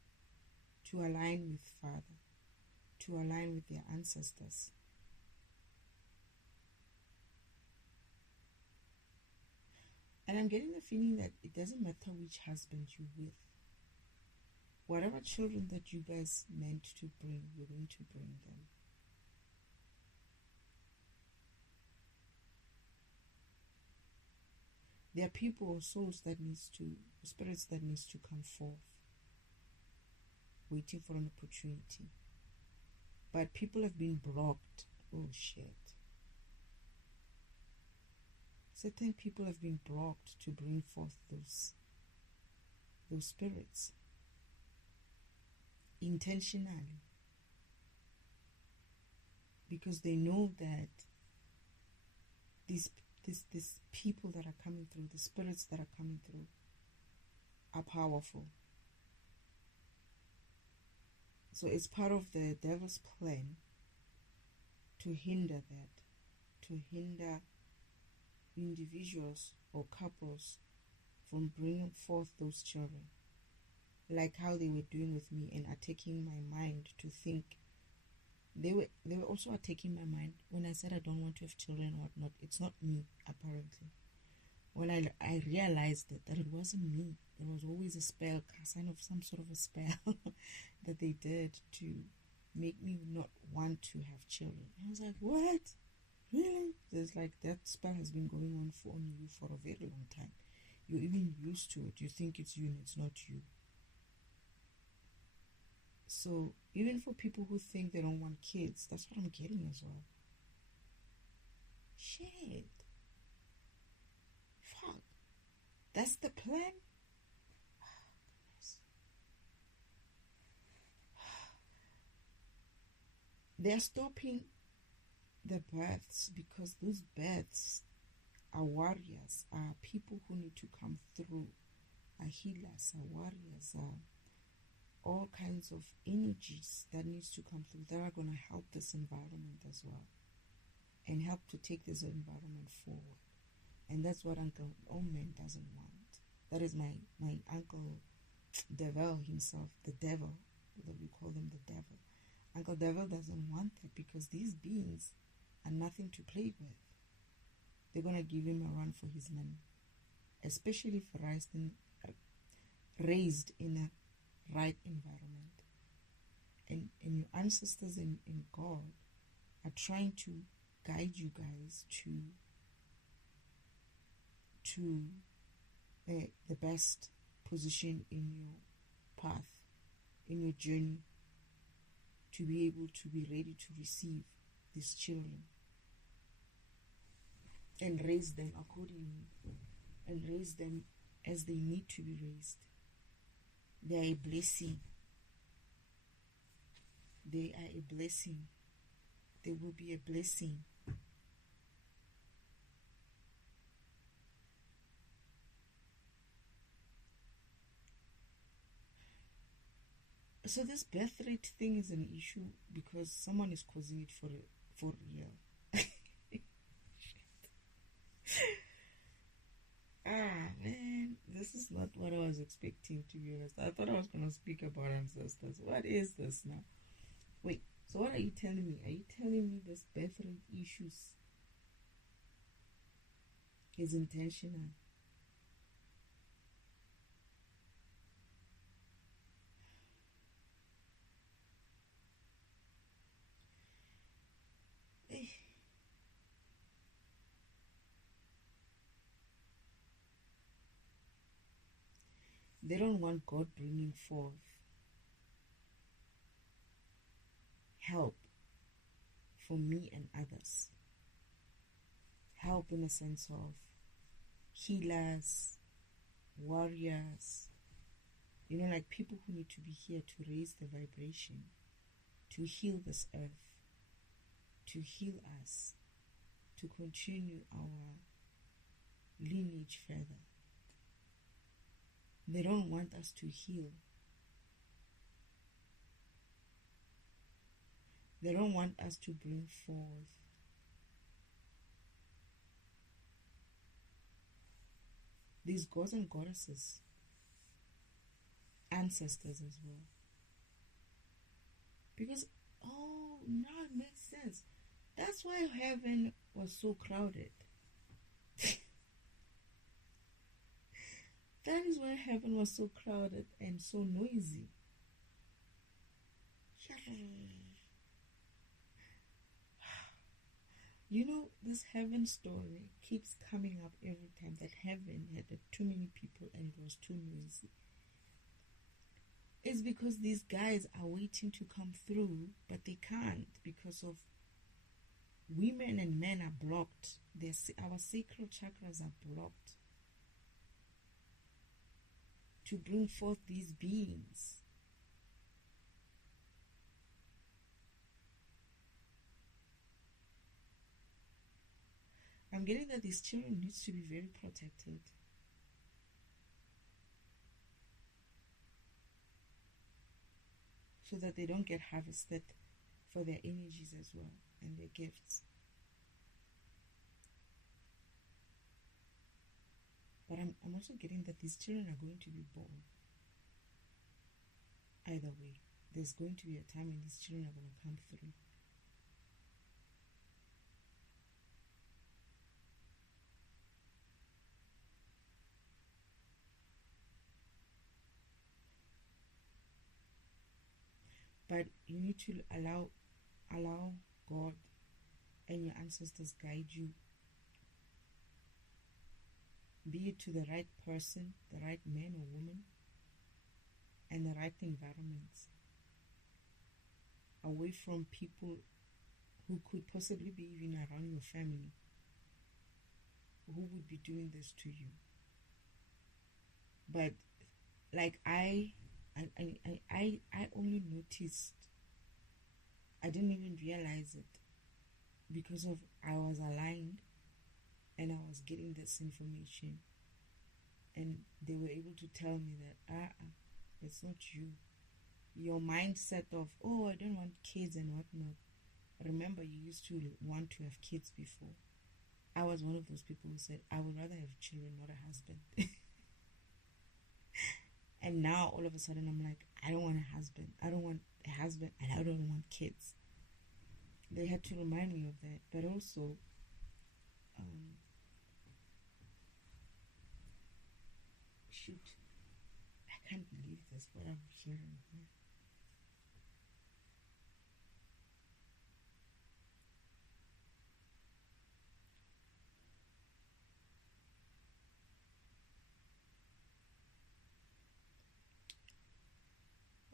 to align with Father, to align with their ancestors. And I'm getting the feeling that it doesn't matter which husband you're with. Whatever children that you guys meant to bring, you're going to bring them. There are people or souls that spirits that needs to come forth, waiting for an opportunity. But people have been blocked. Oh shit. Certain people have been blocked to bring forth those spirits intentionally, because they know that these people that are coming through, the spirits that are coming through, are powerful. So it's part of the devil's plan to hinder that, to hinder individuals or couples from bringing forth those children, like how they were doing with me and attacking my mind to think. They were also attacking my mind when I said I don't want to have children or whatnot. It's not me, apparently. When I realized that it wasn't me, there was always a spell, a sign of some sort of a spell that they did to make me not want to have children. I was like, what? Really? There's like that spell has been going on you for a very long time. You're even used to it. You think it's you and it's not you. So even for people who think they don't want kids, that's what I'm getting as well. Shit. Fuck. That's the plan? Oh, goodness. They're stopping the births because those births are warriors, are people who need to come through, are healers, are warriors, are all kinds of energies that needs to come through that are going to help this environment as well and help to take this environment forward. And that's what Uncle Omen doesn't want. That is my Uncle Devil himself, the devil, that we call him the devil. Uncle Devil doesn't want that because these beings are nothing to play with. They're going to give him a run for his money, especially if raised in a right environment, and your ancestors and God are trying to guide you guys to the best position in your path, in your journey, to be able to be ready to receive these children and raise them accordingly and raise them as they need to be raised. They are a blessing. They are a blessing. They will be a blessing. So this birth rate thing is an issue because someone is causing it for real. Ah, man, this is not what I was expecting, to be honest. I thought I was going to speak about ancestors. What is this now? Wait, so what are you telling me? Are you telling me this birth rate issues is intentional? They don't want God bringing forth help for me and others. Help in the sense of healers, warriors, like people who need to be here to raise the vibration, to heal this earth, to heal us, to continue our lineage further. They don't want us to heal. They don't want us to bring forth these gods and goddesses, ancestors as well. Because, oh, now it makes sense. That's why heaven was so crowded. That is why heaven was so crowded and so noisy. You know, this heaven story keeps coming up every time, that heaven had too many people and it was too noisy. It's because these guys are waiting to come through, but they can't because of women and men are blocked. Our sacral chakras are blocked to bring forth these beings. I'm getting that these children need to be very protected. So that they don't get harvested for their energies as well and their gifts. But I'm also getting that these children are going to be born. Either way, there's going to be a time when these children are going to come through. But you need to allow God and your ancestors guide you, be it to the right person, the right man or woman, and the right environments, away from people who could possibly be even around your family, who would be doing this to you. But like I only noticed, I didn't even realize it because of I was aligned and I was getting this information and they were able to tell me that it's not you. Your mindset of, oh, I don't want kids and whatnot. Remember, you used to want to have kids before. I was one of those people who said, I would rather have children, not a husband. And now, all of a sudden, I'm like, I don't want a husband. I don't want a husband, and I don't want kids. They had to remind me of that. But also, shoot, I can't believe this, what I'm hearing here.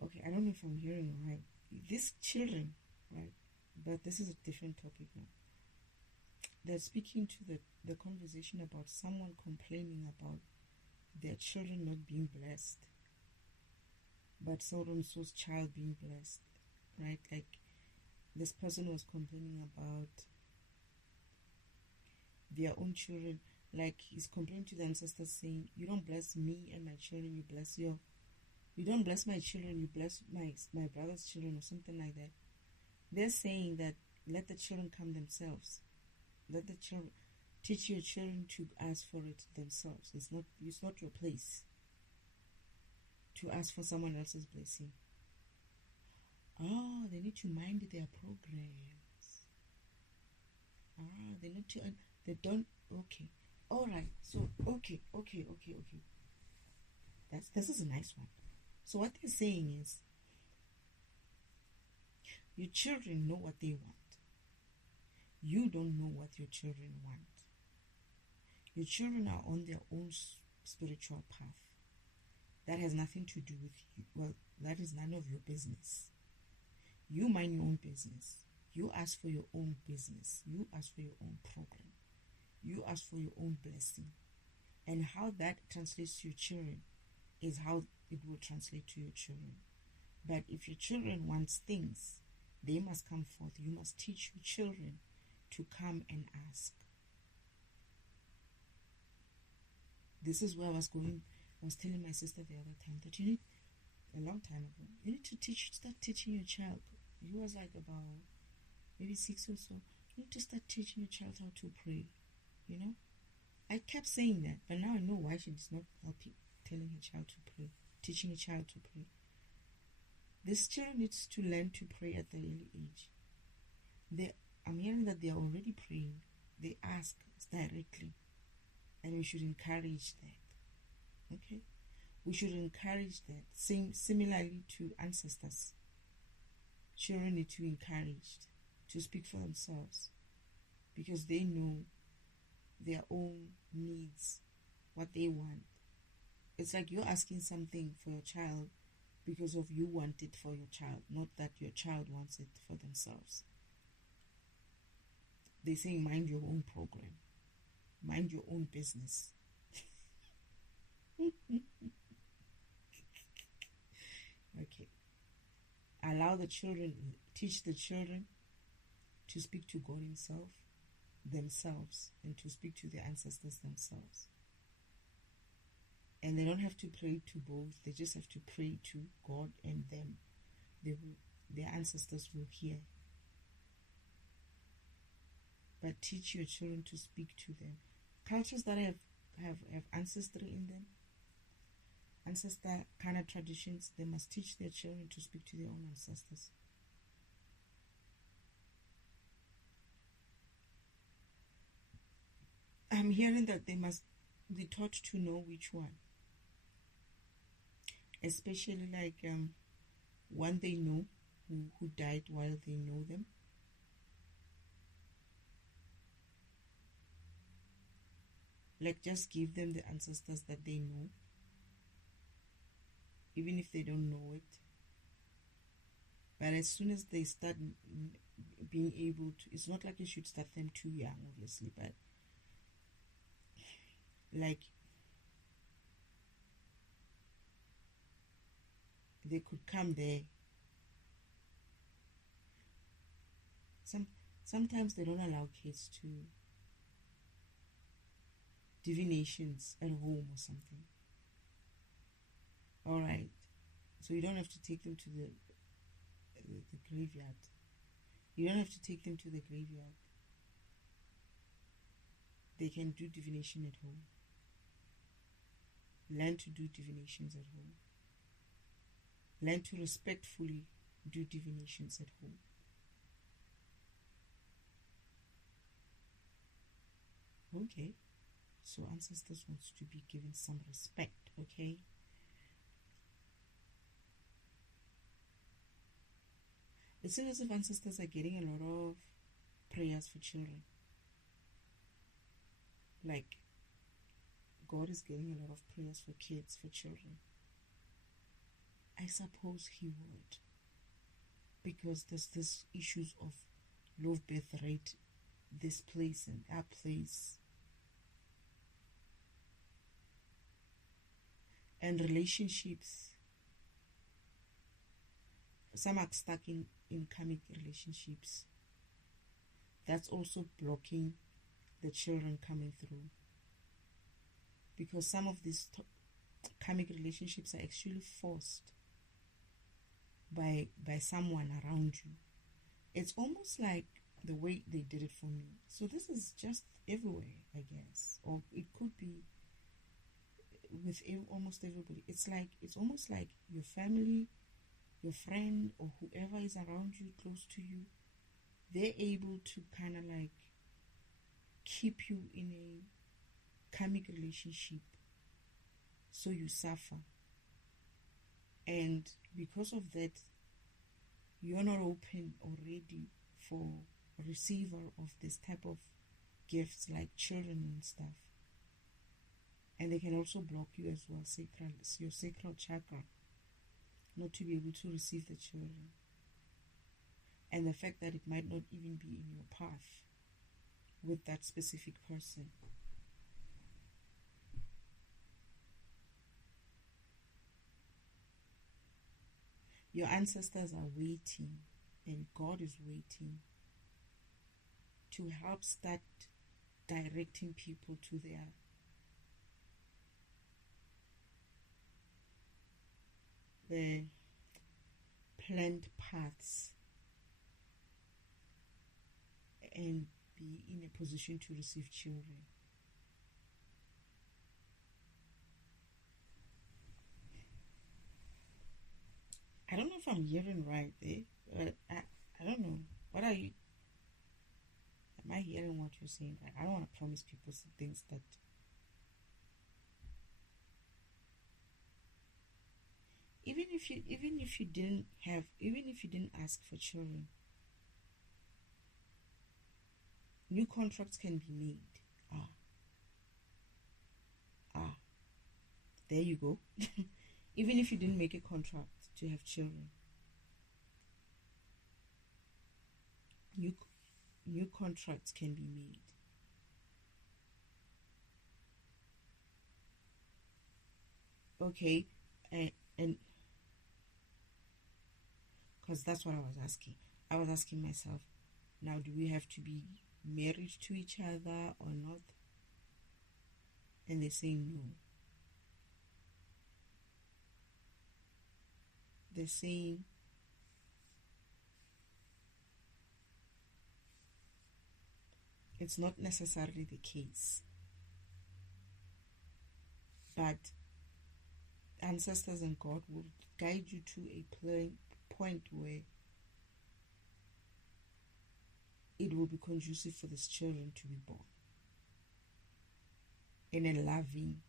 Okay, I don't know if I'm hearing right. These children, right? But this is a different topic now. They're speaking to the conversation about someone complaining about their children not being blessed, but so-and-so's child being blessed, right? Like this person was complaining about their own children, like he's complaining to the ancestors saying, you don't bless me and my children, you don't bless my children, you bless my brother's children, or something like that. They're saying that let the children come themselves. Let the children teach your children to ask for it themselves. It's not your place to ask for someone else's blessing. Oh, they need to mind their programs. They need to. They don't. Okay. All right. So okay. This is a nice one. So what they're saying is, your children know what they want. You don't know what your children want. Your children are on their own spiritual path. That has nothing to do with you. Well, that is none of your business. You mind your own business. You ask for your own business. You ask for your own program. You ask for your own blessing. And how that translates to your children is how it will translate to your children. But if your children want things, they must come forth. You must teach your children to come and ask. This is where I was going I was telling my sister the other time that you need, a long time ago, you need to start teaching your child. He was like about maybe 6 or so. You need to start teaching your child how to pray. You know, I kept saying that, but now I know why she's not helping, telling her child to pray, teaching a child to pray. This child needs to learn to pray at the early age. I'm hearing that they are already praying. They ask directly, and we should encourage that. Okay, we should encourage that. Similarly to ancestors, children need to be encouraged to speak for themselves because they know their own needs, what they want. It's like you're asking something for your child because of you want it for your child, not that your child wants it for themselves. They say mind your own program, mind your own business. Okay. Allow the children, teach the children to speak to God himself, themselves, and to speak to their ancestors themselves. And they don't have to pray to both. They just have to pray to God and them. Their ancestors will hear. But teach your children to speak to them. Cultures that have ancestry in them, ancestor kind of traditions, they must teach their children to speak to their own ancestors. I'm hearing that they must be taught to know which one. Especially like one they know who died while they know them. Like just give them the ancestors that they know, even if they don't know it. But as soon as they start being able to, it's not like you should start them too young, obviously, but like they could come there. Sometimes they don't allow kids to divinations at home or something. All right, so you don't have to take them to the graveyard. You don't have to take them to the graveyard. They can do divination at home. Learn to do divinations at home. Learn to respectfully do divinations at home. Okay, so ancestors wants to be given some respect, okay? The series of ancestors are getting a lot of prayers for children. Like, God is getting a lot of prayers for kids, for children. I suppose he would. Because there's this issues of low birth rate, this place and that place. And relationships. Some are stuck in karmic relationships. That's also blocking the children coming through. Because some of these karmic relationships are actually forced by someone around you. It's almost like the way they did it for me. So this is just everywhere, I guess. Or it could be with almost everybody. It's almost like your family, your friend, or whoever is around you, close to you, they're able to kind of like keep you in a karmic relationship so you suffer. And because of that, you're not open or ready for a receiver of this type of gifts like children and stuff. And they can also block you as well, your sacral chakra, not to be able to receive the children. And the fact that it might not even be in your path with that specific person. Your ancestors are waiting, and God is waiting to help start directing people to their the planned paths and be in a position to receive children. I don't know if I'm hearing right there, but I don't know. What are you? Am I hearing what you're saying? Like, I don't want to promise people some things that. Even if you didn't ask for children, new contracts can be made. There you go. Even if you didn't make a contract to have children, new contracts can be made. Okay, and because that's what I was asking. I was asking myself, now do we have to be married to each other or not? And they say no. They're saying it's not necessarily the case, but ancestors and God will guide you to a point where it will be conducive for these children to be born in a loving,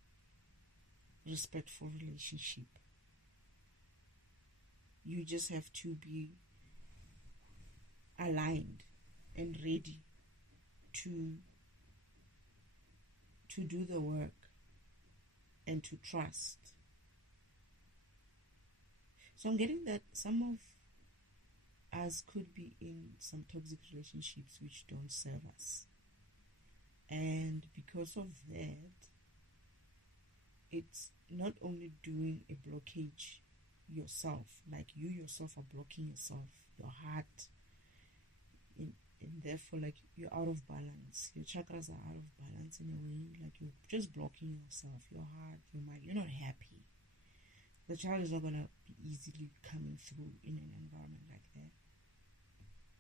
respectful relationship. You just have to be aligned and ready to do the work and to trust. So I'm getting that some of us could be in some toxic relationships which don't serve us. And because of that, it's not only doing a blockage yourself, like you yourself are blocking yourself, your heart, and therefore like you're out of balance. Your chakras are out of balance in a way, like you're just blocking yourself, your heart, your mind. You're not happy. The child is not going to be easily coming through in an environment like that.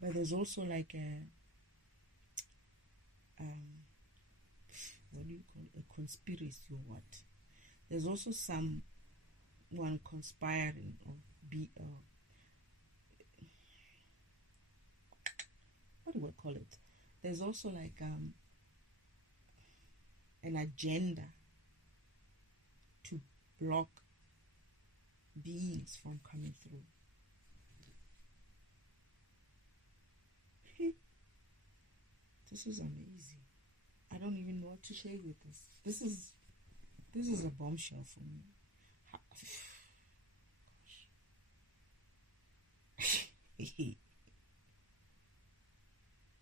But there's also like what do you call it? A conspiracy or what? There's also someone conspiring or what do I call it? There's also like an agenda to block beings from coming through. This is amazing. I don't even know what to share with this. This is a bombshell for me.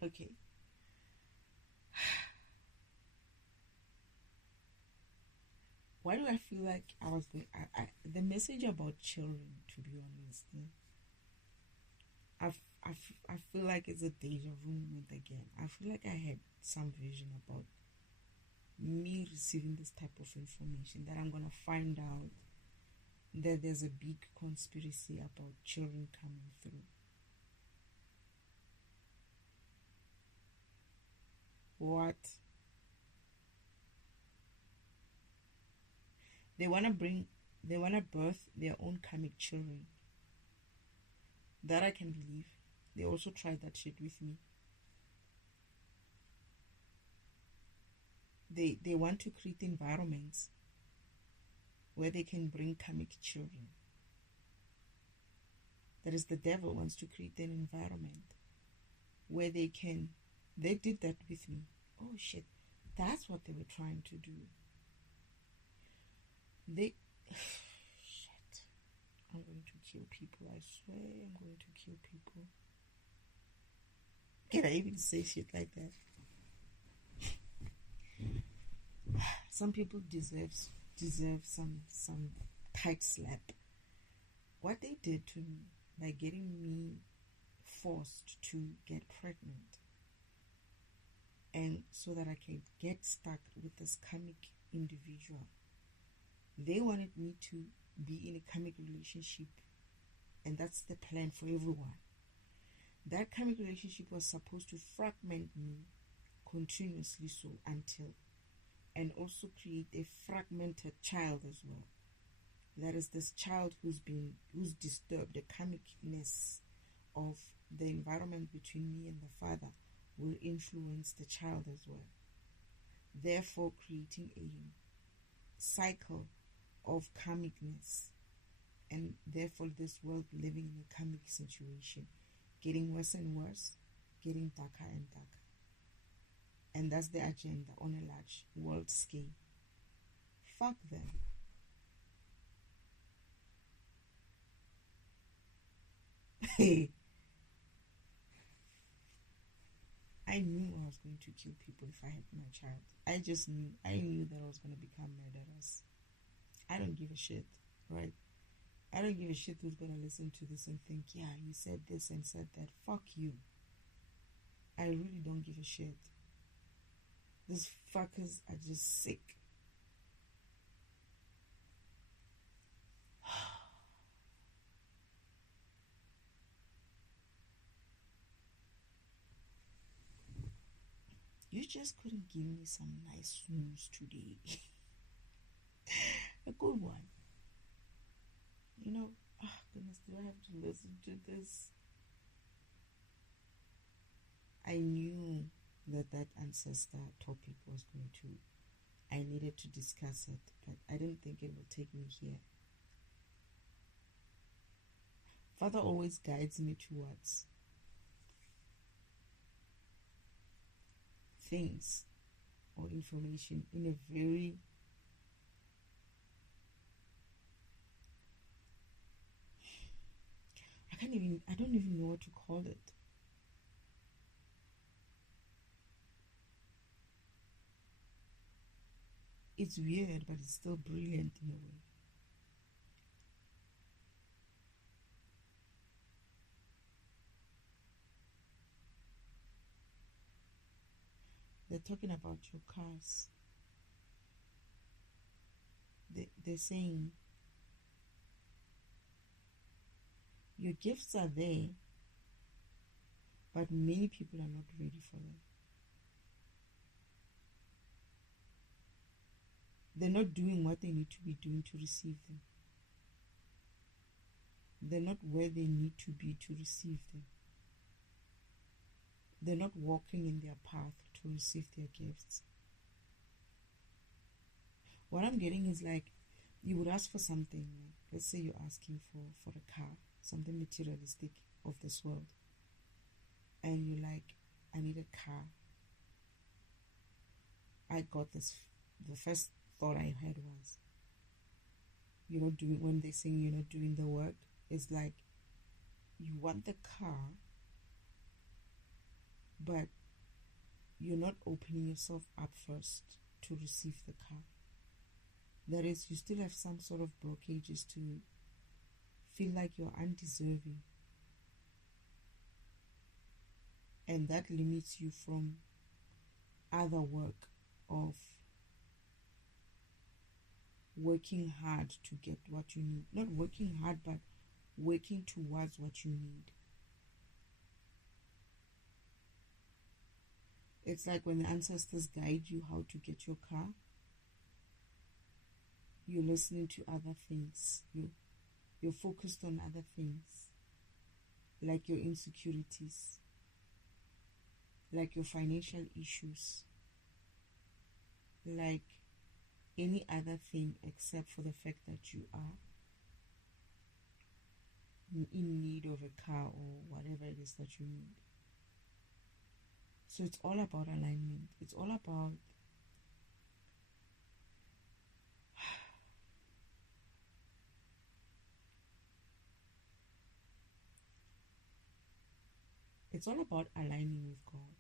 Okay. Why do I feel like I was going? The message about children, to be honest, I feel like it's a deja vu moment again. I feel like I had some vision about me receiving this type of information, that I'm gonna find out that there's a big conspiracy about children coming through. What? They wanna birth their own karmic children. That I can believe. They also tried that shit with me. They want to create environments where they can bring karmic children. That is, the devil wants to create an environment where they did that with me. Oh shit, that's what they were trying to do. Shit, I'm going to kill people, I swear I'm going to kill people. Can I even say shit like that? Some people deserve some tight slap. What they did to me by getting me forced to get pregnant, and so that I can get stuck with this karmic individual, they wanted me to be in a karmic relationship, and that's the plan for everyone. That karmic relationship was supposed to fragment me continuously, so until, and also create a fragmented child as well. That is this child who's disturbed. The karmicness of the environment between me and the father will influence the child as well, therefore creating a cycle of karmicness, and therefore this world living in a karmic situation, getting worse and worse, getting darker and darker. And that's the agenda on a large world scale. Fuck them. I knew I was going to kill people if I had my child. I knew that I was going to become murderous. I don't give a shit, right? I don't give a shit who's going to listen to this and think, yeah, you said this and said that. Fuck you. I really don't give a shit. These fuckers are just sick. You just couldn't give me some nice news today. A good one. You know, goodness, do I have to listen to this? I knew that ancestor topic was I needed to discuss it, but I didn't think it would take me here. Father always guides me towards things or information in a very I don't even know what to call it. It's weird, but it's still brilliant in a way. They're talking about your cars. They're saying your gifts are there, but many people are not ready for them. They're not doing what they need to be doing to receive them. They're not where they need to be to receive them. They're not walking in their path to receive their gifts. What I'm getting is like, you would ask for something. Let's say you're asking for a car, something materialistic of this world. And you're like, I need a car. I got this. The first thought I had was, you're not doing, when they say you're not doing the work, it's like, you want the car, but you're not opening yourself up first to receive the car. That is, you still have some sort of blockages to feel like you're undeserving. And that limits you from other work of working hard to get what you need. Not working hard, but working towards what you need. It's like when the ancestors guide you how to get your car, you're listening to other things. You're focused on other things, like your insecurities, like your financial issues, like any other thing except for the fact that you are in need of a car or whatever it is that you need. So it's all about alignment. It's all about aligning with God,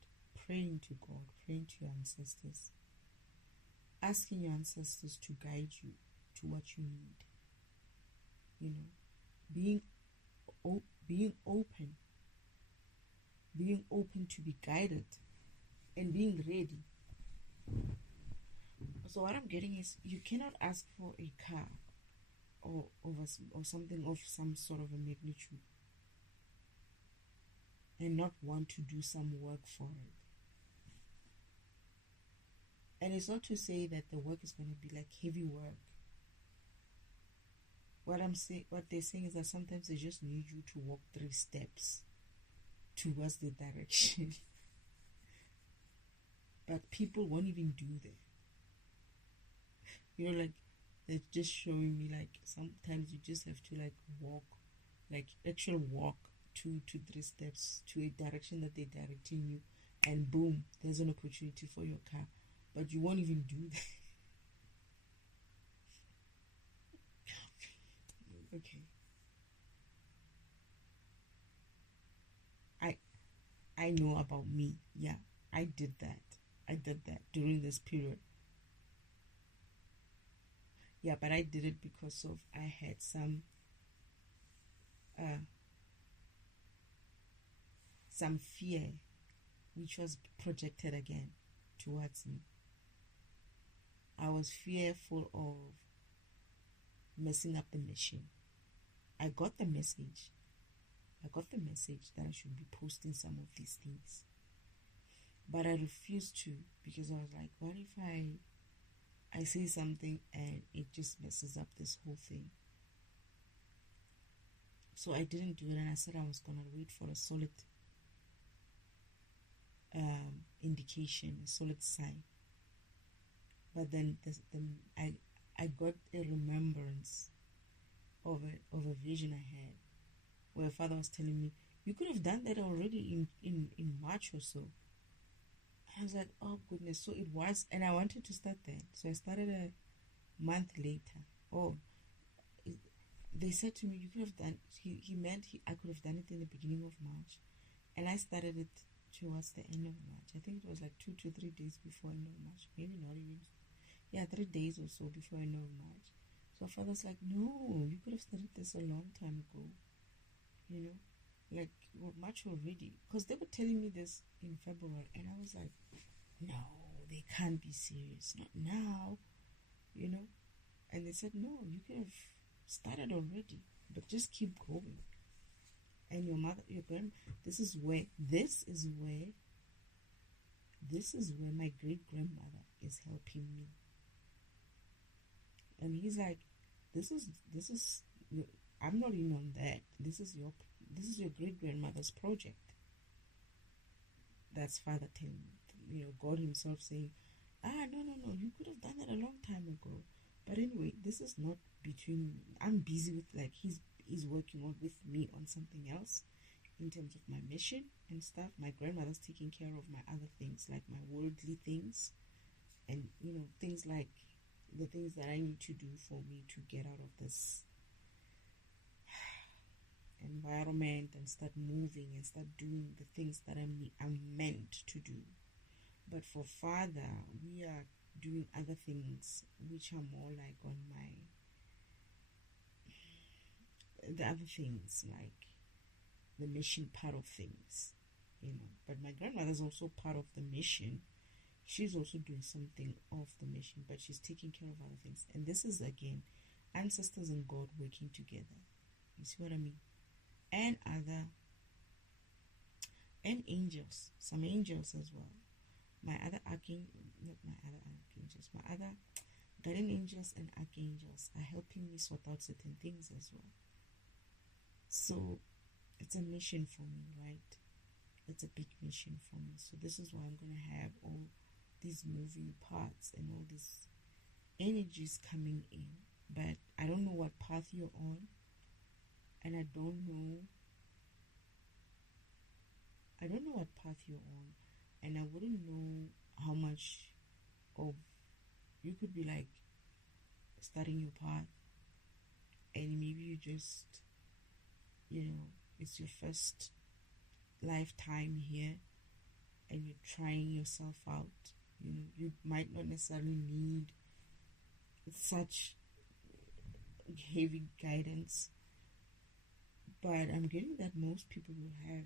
praying to God, praying to your ancestors, asking your ancestors to guide you to what you need. You know, being open to be guided, and being ready. So what I'm getting is, you cannot ask for a car or something of some sort of a magnitude, and not want to do some work for it. And it's not to say that the work is going to be like heavy work. What they're saying is that sometimes they just need you to walk 3 steps towards the direction. But people won't even do that. Like they're just showing me like sometimes you just have to like walk, like actual walk 2 to 3 steps to a direction that they're directing you, and boom, there's an opportunity for your car. But you won't even do that. Okay. I know about me. Yeah, I did that. During this period. Yeah, but I did it because of I had some fear which was projected again towards me. I was fearful of messing up the mission. I got the message that I should be posting some of these things. But I refused to, because I was like, what if I say something and it just messes up this whole thing? So I didn't do it, and I said I was going to wait for a solid indication, a solid sign. But then I got a remembrance of a vision I had, where Father was telling me, you could have done that already in March or so. I was like, oh goodness. So it was, and I wanted to start then. So I started a month later. They said to me, you could have done, he meant I could have done it in the beginning of March. And I started it towards the end of March. I think it was like 2 to 3 days before end of March. Maybe not even. Yeah, 3 days or so before end of March. So Father's like, no, you could have started this a long time ago. Like March already. Because they were telling me this in February. And I was like, no, they can't be serious. Not now. And they said, no, you could have started already. But just keep going. And your this is where my great-grandmother is helping me. And he's like, this is I'm not in on that. This is your great-grandmother's project. That's Father telling me, God himself saying, no, you could have done that a long time ago. But anyway, this is not I'm busy with, like, he's working on with me on something else in terms of my mission and stuff. My grandmother's taking care of my other things, like my worldly things, and things like the things that I need to do for me to get out of this environment and start moving and start doing the things that I'm meant to do. But for Father, we are doing other things which are more like on the other things, like the mission part of things, But my grandmother's also part of the mission. She's also doing something of the mission, but she's taking care of other things. And this is, again, ancestors and God working together. You see what I mean? And angels, some angels as well. My other guardian angels and archangels are helping me sort out certain things as well. So it's a mission for me, right? It's a big mission for me. So this is why I'm going to have all these moving parts and all these energies coming in. But I don't know what path you're on. And I don't know what path you're on. And I wouldn't know how much of, you could be like starting your path, and maybe you just, it's your first lifetime here and you're trying yourself out. You might not necessarily need such heavy guidance, but I'm getting that most people will have.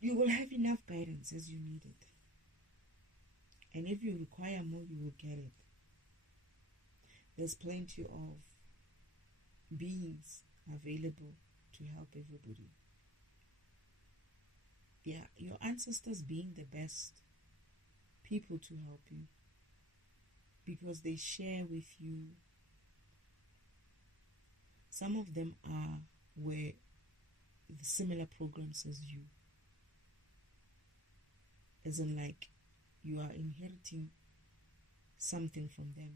You will have enough guidance as you need it. And if you require more, you will get it. There's plenty of beings available to help everybody. Yeah, your ancestors being the best people to help you, because they share with you. Some of them were the similar programs as you, as in like you are inheriting something from them,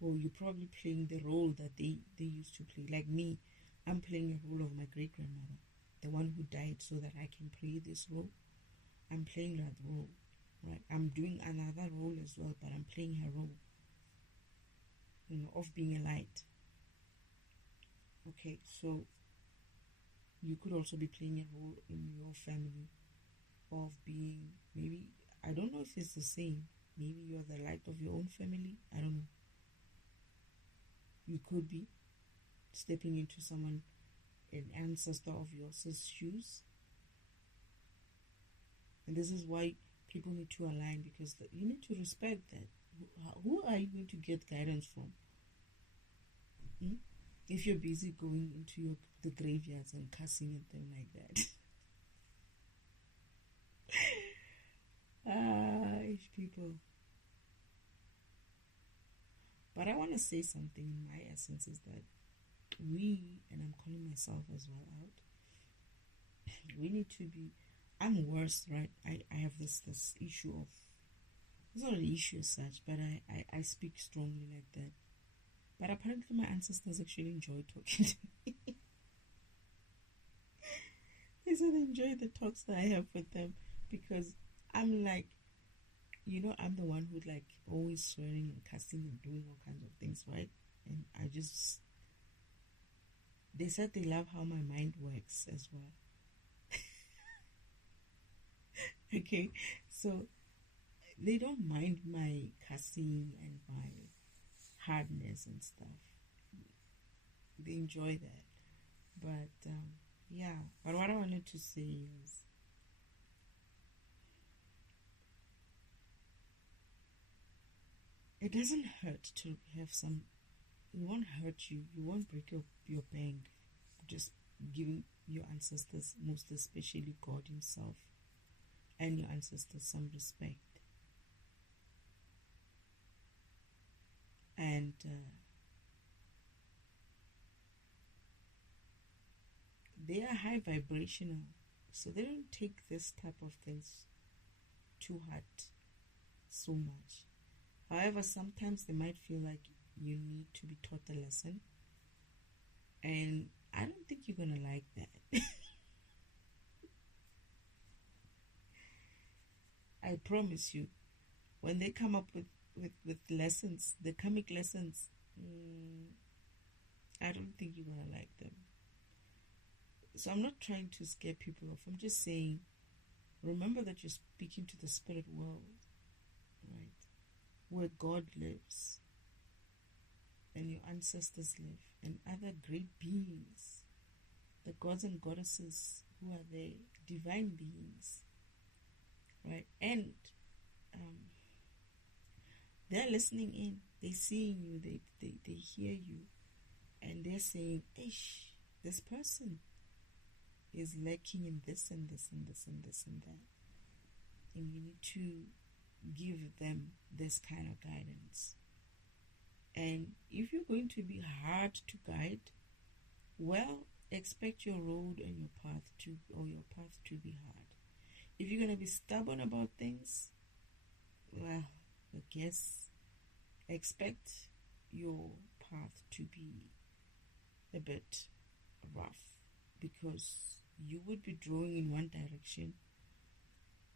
or you're probably playing the role that they used to play. Like me, I'm playing a role of my great-grandmother, the one who died so that I can play this role. I'm playing that role, right? I'm doing another role as well, but I'm playing her role, of being a light. Okay, so you could also be playing a role in your family of being, maybe, I don't know if it's the same, maybe you're the light of your own family, I don't know. You could be stepping into someone, an ancestor of yours' shoes. And this is why people need to align, because you need to respect that. Who are you going to get guidance from? If you're busy going into the graveyards and cussing at them like that. People. But I want to say something in my essence is that we, and I'm calling myself as well out, we need to be, I'm worse, right? I have this issue of, it's not an issue as such, but I speak strongly like that. But apparently my ancestors actually enjoy talking to me. They said they enjoy the talks that I have with them, because I'm like, I'm the one who like always swearing and cussing and doing all kinds of things, right? And they said they love how my mind works as well. Okay, so they don't mind my cussing and my hardness and stuff. They enjoy that. But yeah, but what I wanted to say is, it doesn't hurt to have some, it won't hurt you, you won't break your bank just giving your ancestors, most especially God himself and your ancestors, some respect. And they are high vibrational, so they don't take this type of things too hard so much. However, sometimes they might feel like you need to be taught a lesson, and I don't think you're gonna like that. I promise you, when they come up with lessons, the karmic lessons, I don't think you're gonna like them. So I'm not trying to scare people off. I'm just saying, remember that you're speaking to the spirit world, right? Where God lives, and your ancestors live, and other great beings, the gods and goddesses who are there, divine beings, right? And they're listening in, they're seeing you, they hear you, and they're saying, "Ish, this person is lacking in this and this and this and this and that," and you need to give them this kind of guidance. And if you're going to be hard to guide, well, expect your road and your path to be hard. If you're going to be stubborn about things, well, I guess expect your path to be a bit rough, because you would be drawing in one direction,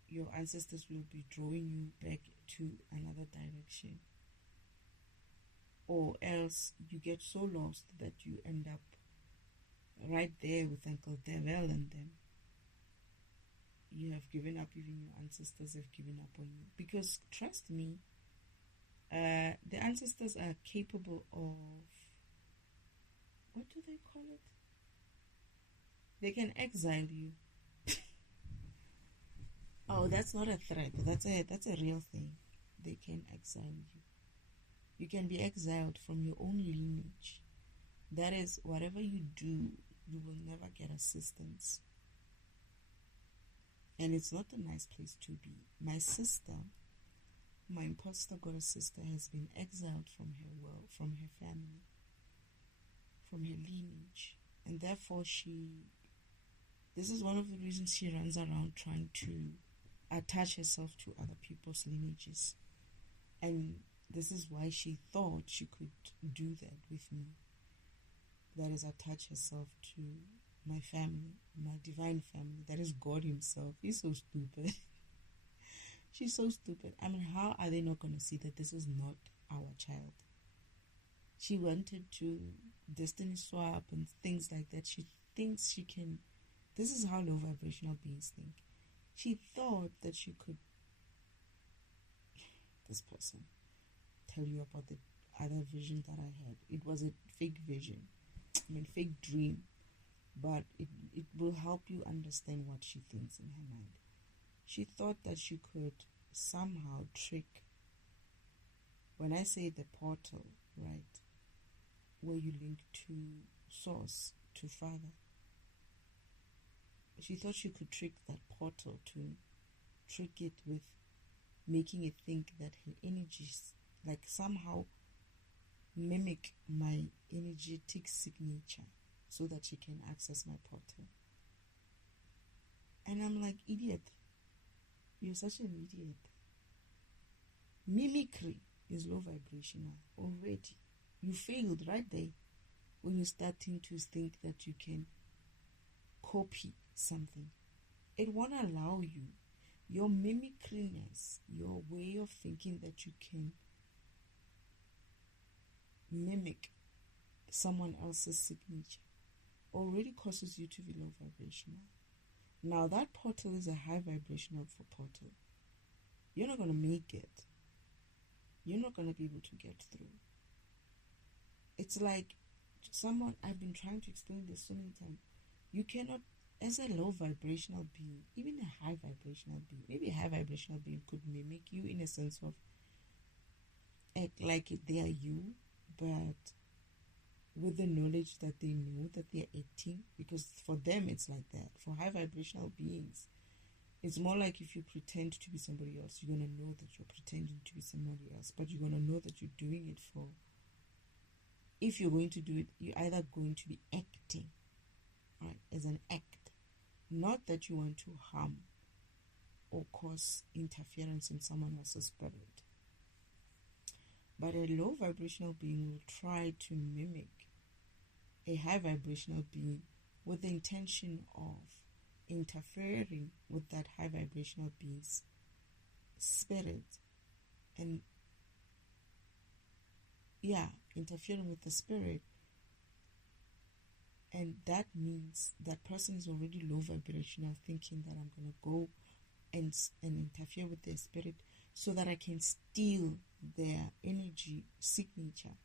your ancestors will be drawing you back to another direction, or else you get so lost that you end up right there with Uncle Devil and them. You have given up, even your ancestors have given up on you. Because trust me, the ancestors are capable of, what do they call it? They can exile you. Oh, that's not a threat. That's a real thing. they can exile you. You can be exiled from your own lineage. That is, whatever you do, you will never get assistance. And it's not a nice place to be. My sister, my imposter goddess sister, has been exiled from her world, from her family, from her lineage. And therefore this is one of the reasons she runs around trying to attach herself to other people's lineages. And this is why she thought she could do that with me. That is, attach herself to my family, my divine family. That is God himself. He's so stupid. She's so stupid. I mean, how are they not going to see that this is not our child? She wanted to destiny swap and things like that. She thinks she can. This is how low vibrational beings think. She thought that she could, this person, tell you about the other vision that I had. It was a fake vision. I mean, fake dream. But it will help you understand what she thinks in her mind. She thought that she could somehow trick, when I say the portal, right, where you link to source, to father, she thought she could trick that portal, to trick it with making it think that her energies, like somehow mimic my energetic signature so that she can access my portal. And I'm like, idiot. You're such an idiot. Mimicry is low vibrational already. You failed right there when you're starting to think that you can copy something. It won't allow you. Your mimicriness, your way of thinking that you can mimic someone else's signature already causes you to be low vibrational. Now that portal is a high vibrational portal. You're not going to make it. You're not going to be able to get through. It's like someone, I've been trying to explain this so many times. You cannot, as a low vibrational being, even a high vibrational being, maybe a high vibrational being could mimic you in a sense of act like they are you, but with the knowledge that they know that they are acting, because for them it's like that. For high vibrational beings, it's more like if you pretend to be somebody else, you're going to know that you're pretending to be somebody else, but you're going to know that you're doing it for, if you're going to do it, you're either going to be acting, right, as an act, not that you want to harm or cause interference in someone else's spirit. But a low vibrational being will try to mimic a high vibrational being with the intention of interfering with that high vibrational being's spirit, and interfering with the spirit. And that means that person is already low vibrational, thinking that I'm going to go and interfere with their spirit so that I can steal their energy signature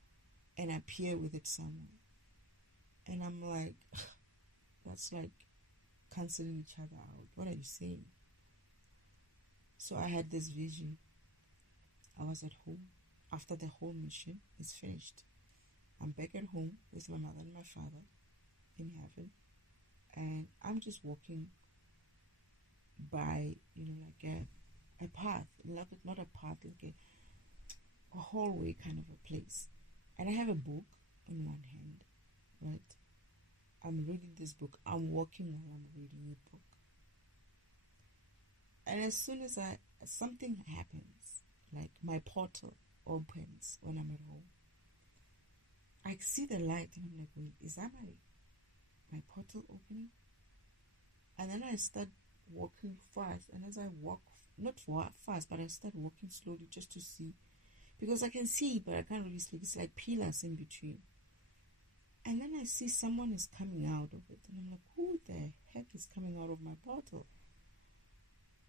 and appear with it somewhere. And I'm like, that's like canceling each other out. What are you saying? So I had this vision. I was at home after the whole mission is finished. I'm back at home with my mother and my father in heaven, and I'm just walking by, like a path, like not a path, like a hallway kind of a place. And I have a book in one hand, right? I'm reading this book. I'm walking while I'm reading a book. And as soon as something happens, like my portal opens when I'm at home, I see the light and I'm like, wait, is that my portal opening? And then I start walking fast, and as I walk, not fast, but I start walking slowly just to see, because I can see but I can't really see. It's like pillars in between. And then I see someone is coming out of it, and I'm like, who the heck is coming out of my portal?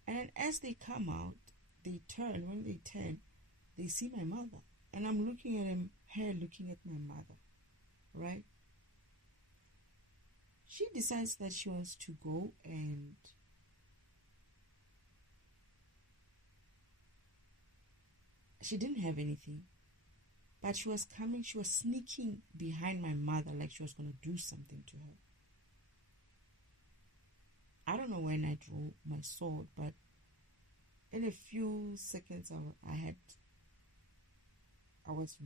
And then as they come out, they turn. When they turn, they see my mother, and I'm looking at her looking at my mother, right? She decides that she wants to go and she didn't have anything. But she was sneaking behind my mother like she was going to do something to her. I don't know when I drew my sword, but in a few seconds I was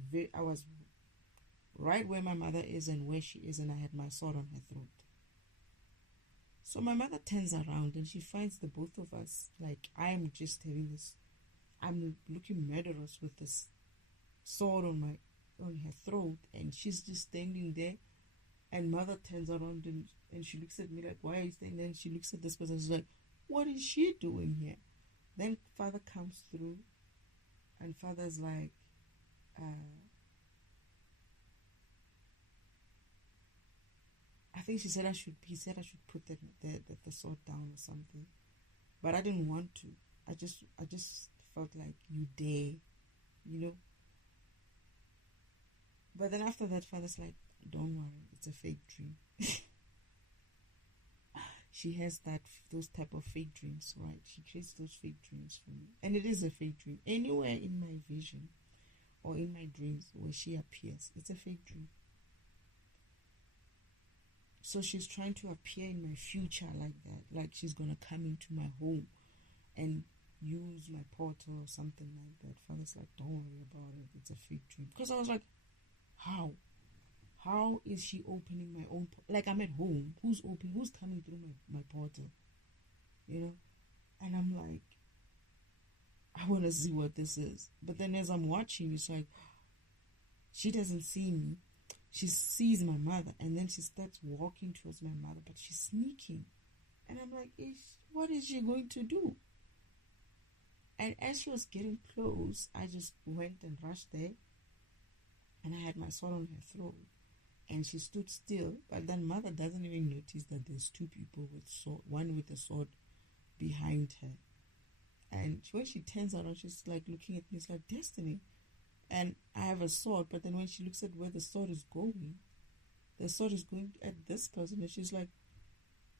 right where my mother is and where she is, and I had my sword on her throat. So my mother turns around and she finds the both of us. Like, I'm just having this, I'm looking murderous with this sword on her throat, and she's just standing there. And mother turns around and she looks at me like, why are you standing there? And she looks at this person. She's like, what is she doing here? Then father comes through, and father's like, I think he said I should put the sword down or something, but I didn't want to. I just felt like, you dare, you know. But then after that, father's like, don't worry, it's a fake dream. She has those type of fake dreams, right? She creates those fake dreams for me, and it is a fake dream. Anywhere in my vision or in my dreams where she appears, it's a fake dream. So she's trying to appear in my future like that, like she's gonna come into my home and use my portal or something like that. Father's like, don't worry about it, it's a fake dream. Because I was like, how is she opening my own like, I'm at home, who's coming through my portal, you know? And I'm like, I want to see what this is. But then as I'm watching, it's like, she doesn't see me. She sees my mother, and then she starts walking towards my mother, but she's sneaking. And I'm like, what is she going to do? And as she was getting close, I just went and rushed there, and I had my sword on her throat, and she stood still. But then mother doesn't even notice that there's two people with sword, one with a sword behind her. And when she turns around, she's like looking at me. It's like, Destiny. And I have a sword, but then when she looks at where the sword is going at this person, and she's like,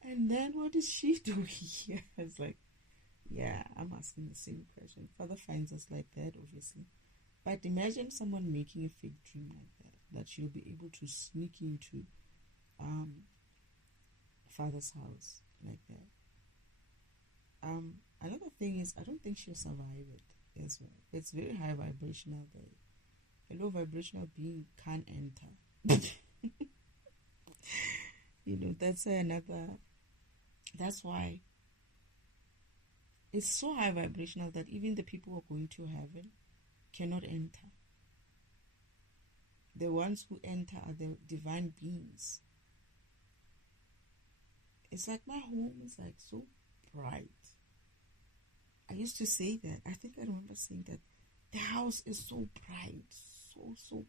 and then what is she doing here? I was like, yeah, I'm asking the same question. Father finds us like that, obviously. But imagine someone making a fake dream like that she'll be able to sneak into father's house like that. Another thing is, I don't think she'll survive it as well. It's very high vibrational there. A low vibrational being can't enter. You know, that's why it's so high vibrational that even the people who are going to heaven cannot enter. The ones who enter are the divine beings. It's like my home is like so bright. I used to say that. I think I remember saying that the house is so bright. So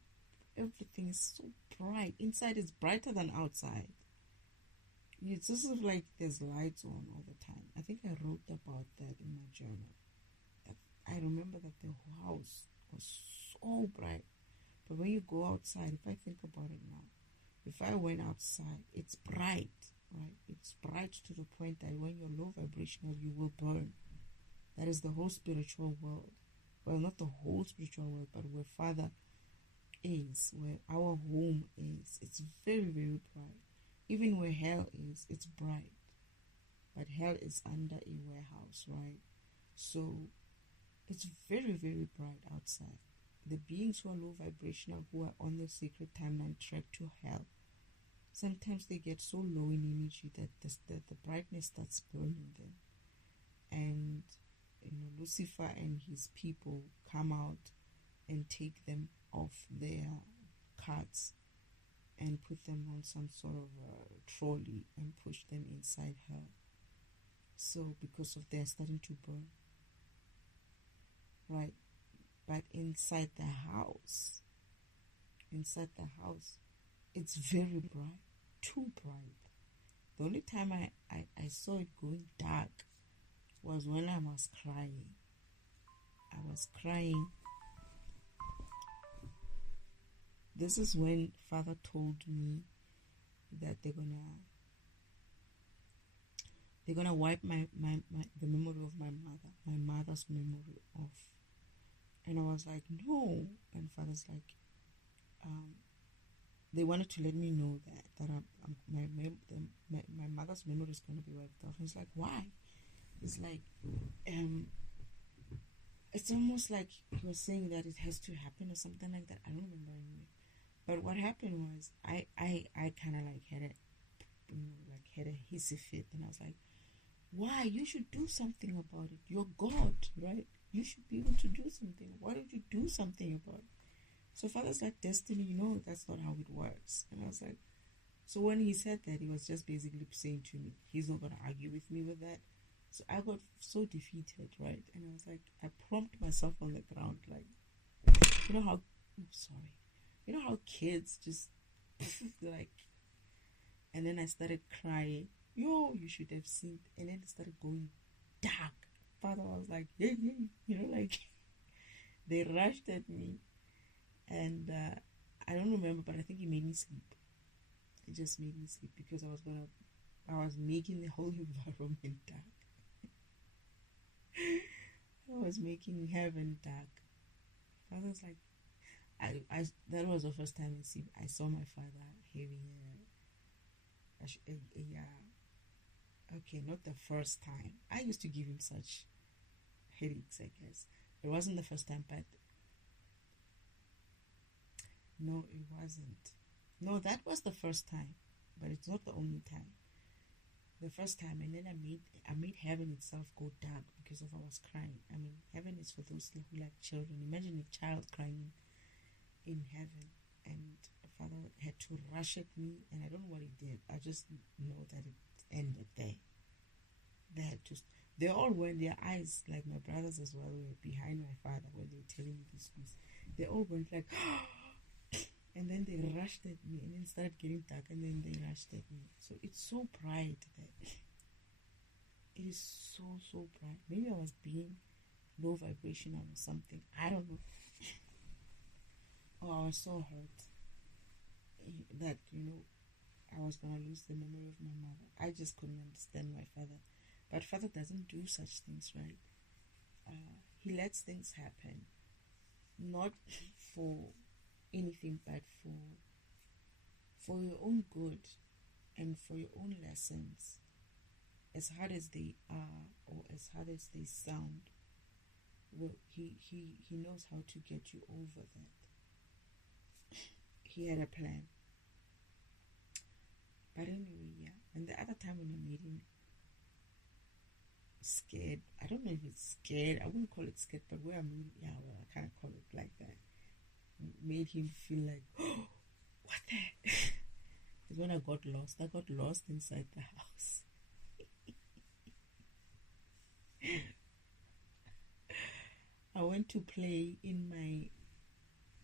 everything is so bright. Inside is brighter than outside. It's just like there's lights on all the time. I think I wrote about that in my journal. I remember that the house was so bright. But when you go outside, if I think about it now, if I went outside, it's bright, right? It's bright to the point that when you're low vibrational, you will burn. That is the whole spiritual world. Well, not the whole spiritual world, but where Father is, where our home is. It's very, very bright. Even where hell is, it's bright. But hell is under a warehouse, right? So it's very, very bright outside. The beings who are low vibrational, who are on the sacred timeline track to hell, sometimes they get so low in energy that the brightness starts burning them. And Lucifer and his people come out and take them off their carts and put them on some sort of trolley and push them inside hell. So because of they're starting to burn, right? But inside the house, it's very bright, too bright. The only time I saw it going dark was when I was crying. This is when Father told me that they're gonna wipe the memory of my mother's memory off. And I was like, no. And Father's like, they wanted to let me know that my mother's memory is going to be wiped off. And it's like, why? It's like, it's almost like he was saying that it has to happen or something like that. I don't remember anyway. But what happened was I kind of like had a hissy fit, and I was like, why? You should do something about it. You're God, right? You should be able to do something. Why don't you do something about it? So Father's like, Destiny, that's not how it works. And I was like, so when he said that, he was just basically saying to me, he's not going to argue with me with that. So I got so defeated, right? And I was like, I plumped myself on the ground, like, you know how kids just like, and then I started crying. You should have seen. And then it started going dark. Father was like, hey, like they rushed at me. And I don't remember, but I think he made me sleep. It just made me sleep because I was making the whole environment dark. I was making heaven dark. Father's like, I that was the first time I saw my father having okay, not the first time. I used to give him such headaches, I guess. It wasn't the first time, but no, it wasn't. No, that was the first time, but it's not the only time. The first time, and then I made heaven itself go dark because I was crying. I mean, heaven is for those who like children. Imagine a child crying in heaven, and Father had to rush at me, and I don't know what he did. I just know that it ended there. They all went, their eyes, like my brothers as well, were behind my father when they were telling me this news. They all went like, and then they rushed at me, and then started getting dark, and then they rushed at me. So it's so bright that it is so bright. Maybe I was being low vibrational or something. I don't know. I was so hurt that I was gonna lose the memory of my mother. I just couldn't understand my father. But Father doesn't do such things, right? He lets things happen, not for anything, but for your own good and for your own lessons. As hard as they are, or as hard as they sound, well, he knows how to get you over that. He had a plan. But anyway, yeah. And the other time when I made him scared, I don't know if it's scared, I wouldn't call it scared, but where I made, I kind of call it like that. Made him feel like, oh, what the? Because when I got lost inside the house. I went to play in my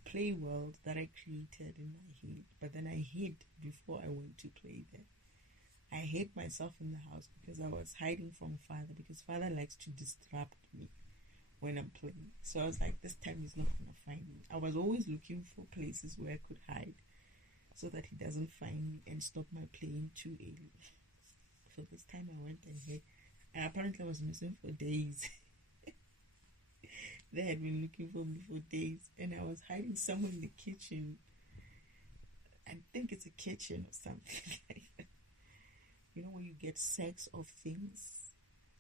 play world that I created in my head, but then I hid before I went to play there. I hid myself in the house because I was hiding from Father, because Father likes to disrupt me when I'm playing. So I was like, this time he's not going to find me. I was always looking for places where I could hide so that he doesn't find me and stop my playing too early. So this time I went and hid, and apparently I was missing for days. They had been looking for me for days, and I was hiding somewhere in the kitchen. I think it's a kitchen or something like that. You know, when you get sacks of things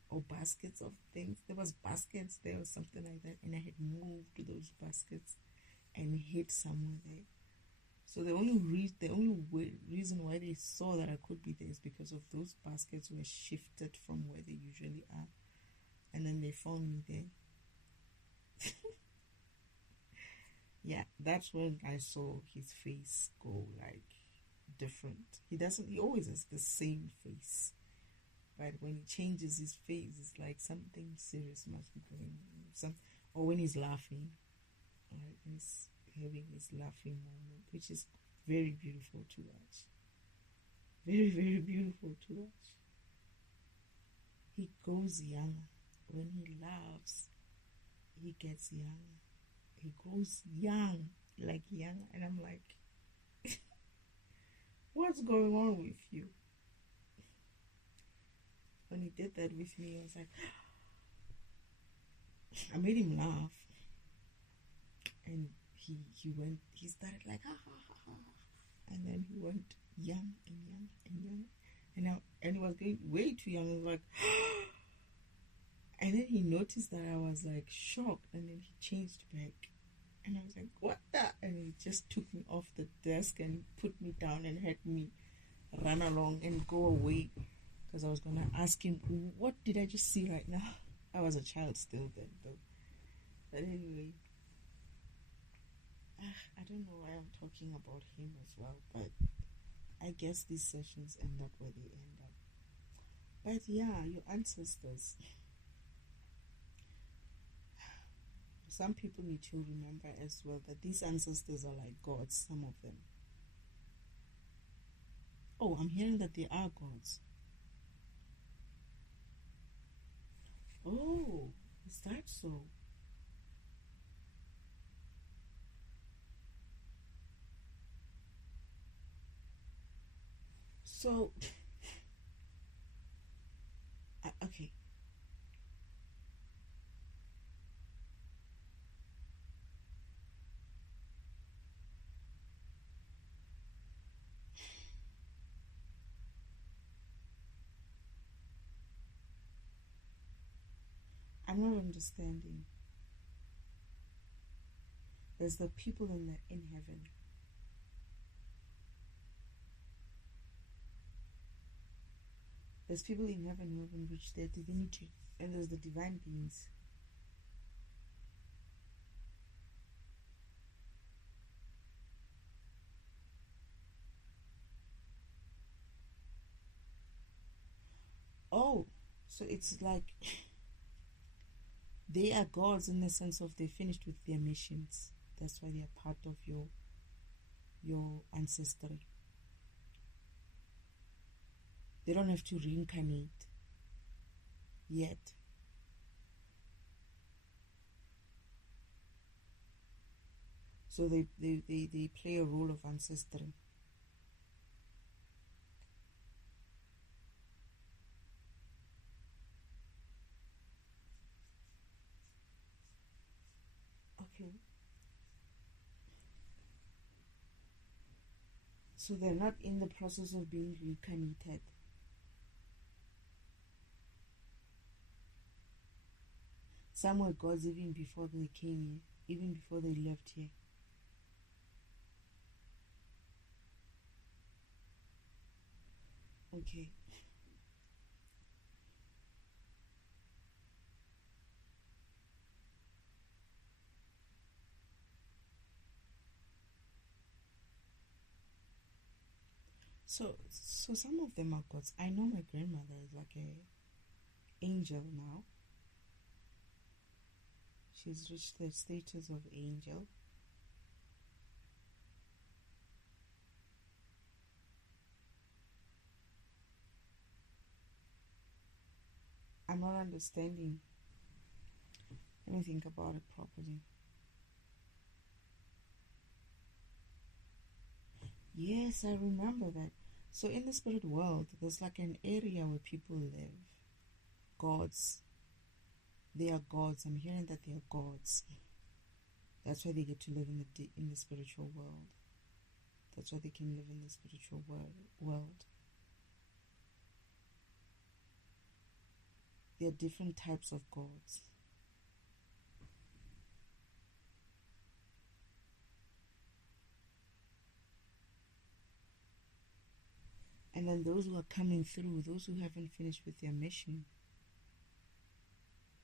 or baskets of things. There was baskets there or something like that, and I had moved those baskets and hid somewhere there. So the only reason why they saw that I could be there is because of those baskets were shifted from where they usually are, and then they found me there. Yeah, that's when I saw his face go like different. He always has the same face, but when he changes his face, it's like something serious must be going on. Or when he's laughing, right? He's having his laughing moment, which is very beautiful to watch. Very, very beautiful to watch. He goes younger. When he laughs, he gets younger. He grows young, like young, and I'm like, what's going on with you? When he did that with me, I was like, I made him laugh. and he started like ha ha ha ha, and then he went young and young and young, and he was getting way too young. I was like, and then he noticed that I was like shocked, and then he changed back, and I was like, what the? And he just took me off the desk and put me down and had me run along and go away, because I was gonna ask him, what did I just see right now? I was a child still then, though. But anyway, I don't know why I'm talking about him as well, but I guess these sessions end up where they end up. But yeah, your ancestors. Some people need to remember as well that these ancestors are like gods, some of them. Oh, I'm hearing that they are gods. Oh, is that so? So, okay. I'm not understanding. There's the people in heaven. There's people in heaven who haven't reached their divinity, and there's the divine beings. Oh, so it's like they are gods in the sense of they finished with their missions. That's why they are part of your ancestry. They don't have to reincarnate yet. So they play a role of ancestry. Okay. So they're not in the process of being reincarnated. Some were gods even before they came here, even before they left here. Okay. So some of them are gods. I know my grandmother is like a angel now. She's reached the status of angel. I'm not understanding. Let me think about it properly. Yes, I remember that. So in the spirit world, there's like an area where people live. Gods. They are gods. I'm hearing that they are gods. That's why they get to live in the spiritual world. That's why they can live in the spiritual world. There are different types of gods. And then those who are coming through, those who haven't finished with their mission,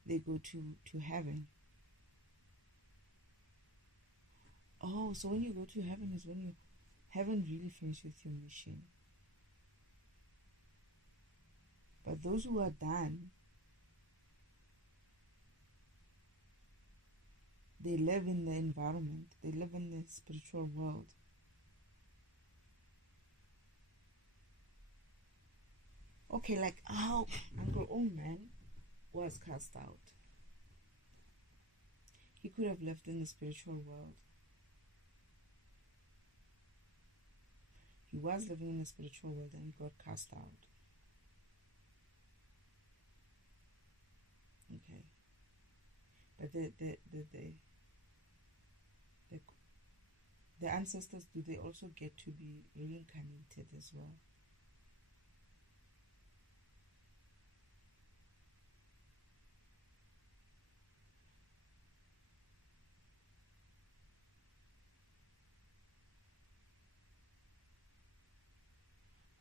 they go to heaven. Oh, so when you go to heaven is when you haven't really finished with your mission. But those who are done, they live in the environment, they live in the spiritual world. Okay, like how Uncle Oman was cast out. He could have lived in the spiritual world. He was living in the spiritual world and he got cast out. Okay. But the ancestors, do they also get to be reincarnated as well?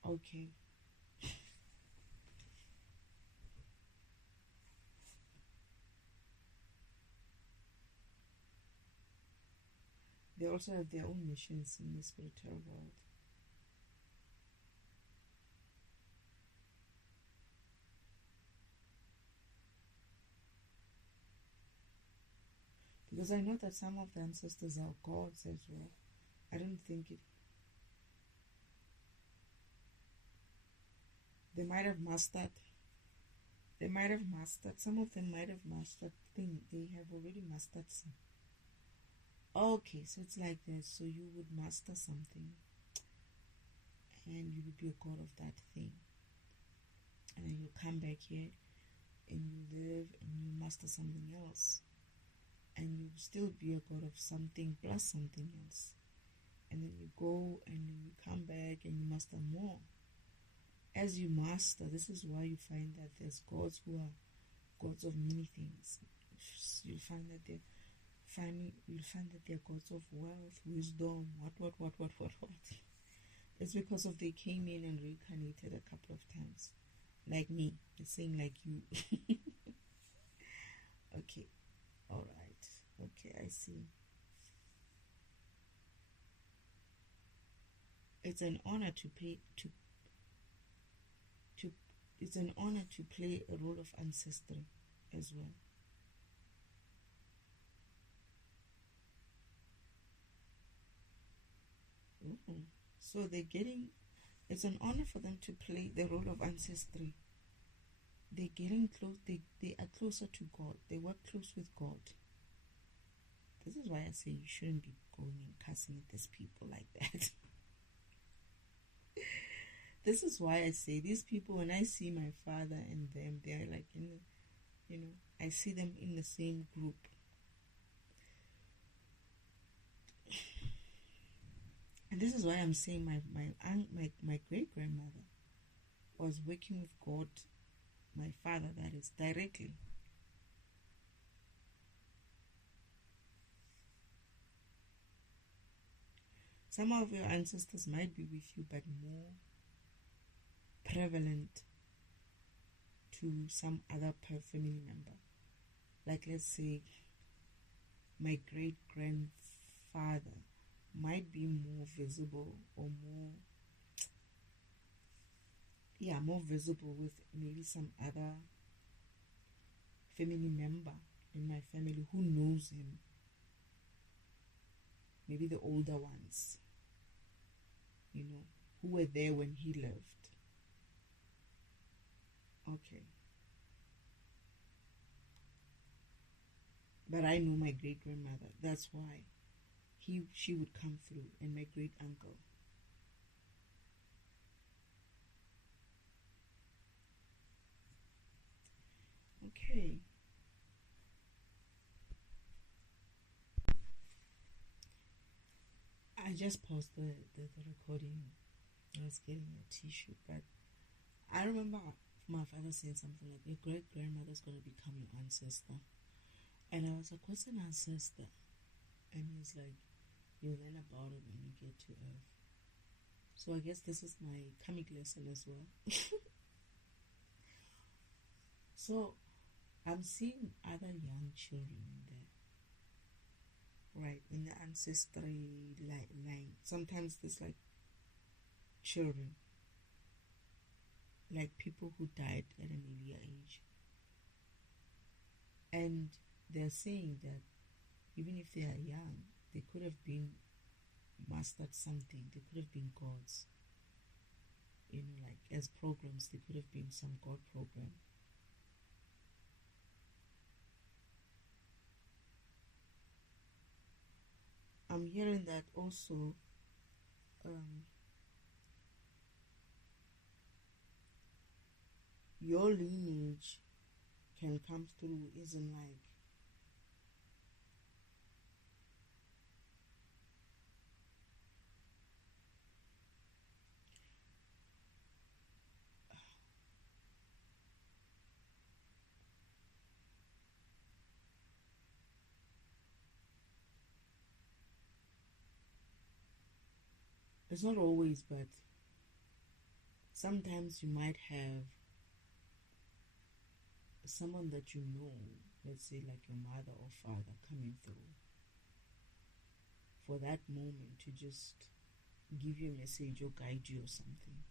Okay. They also have their own missions in the spiritual world. Because I know that some of the ancestors are gods as well. I don't think it. They might have mastered. They might have mastered. Some of them might have mastered things. They have already mastered some. Okay, so it's like this. So you would master something, and you would be a god of that thing, and then you come back here, and you live, and you master something else, and you still be a god of something plus something else, and then you go, and then you come back, and you master more. As you master, this is why you find that there's gods who are gods of many things. You'll find that they're gods of wealth, wisdom, what. It's because of they came in and reincarnated a couple of times. Like me. It's saying like you. Okay. Alright. Okay, I see. It's an honor to play it's an honor to play a role of ancestry as well. Ooh. So it's an honor for them to play the role of ancestry. They're getting close, they are closer to God. They work close with God. This is why I say you shouldn't be going and cussing at these people like that. This is why I say these people, when I see my father and them, they're like I see them in the same group. And this is why I'm saying my great grandmother was working with God, my father, that is, directly. Some of your ancestors might be with you, but more prevalent to some other family member. Like, let's say my great grandfather might be more visible or more visible with maybe some other family member in my family who knows him. Maybe the older ones, who were there when he lived. Okay. But I know my great grandmother. That's why she would come through, and my great uncle. Okay. I just paused the recording. I was getting a tissue, but I remember my father saying something like, your great grandmother's going to become your ancestor. And I was like, what's an ancestor? And he's like, you learn about it when you get to Earth. So I guess this is my comic lesson as well. So I'm seeing other young children in there. Right, in the ancestry line. Sometimes there's like children. Like people who died at an earlier age. And they're saying that even if they are young, they could have been mastered something. They could have been gods. Like as programs, they could have been some god program. I'm hearing that also your lineage can come through, isn't like It's not always, but sometimes you might have someone that you know, let's say like your mother or father, coming through for that moment to just give you a message or guide you or something.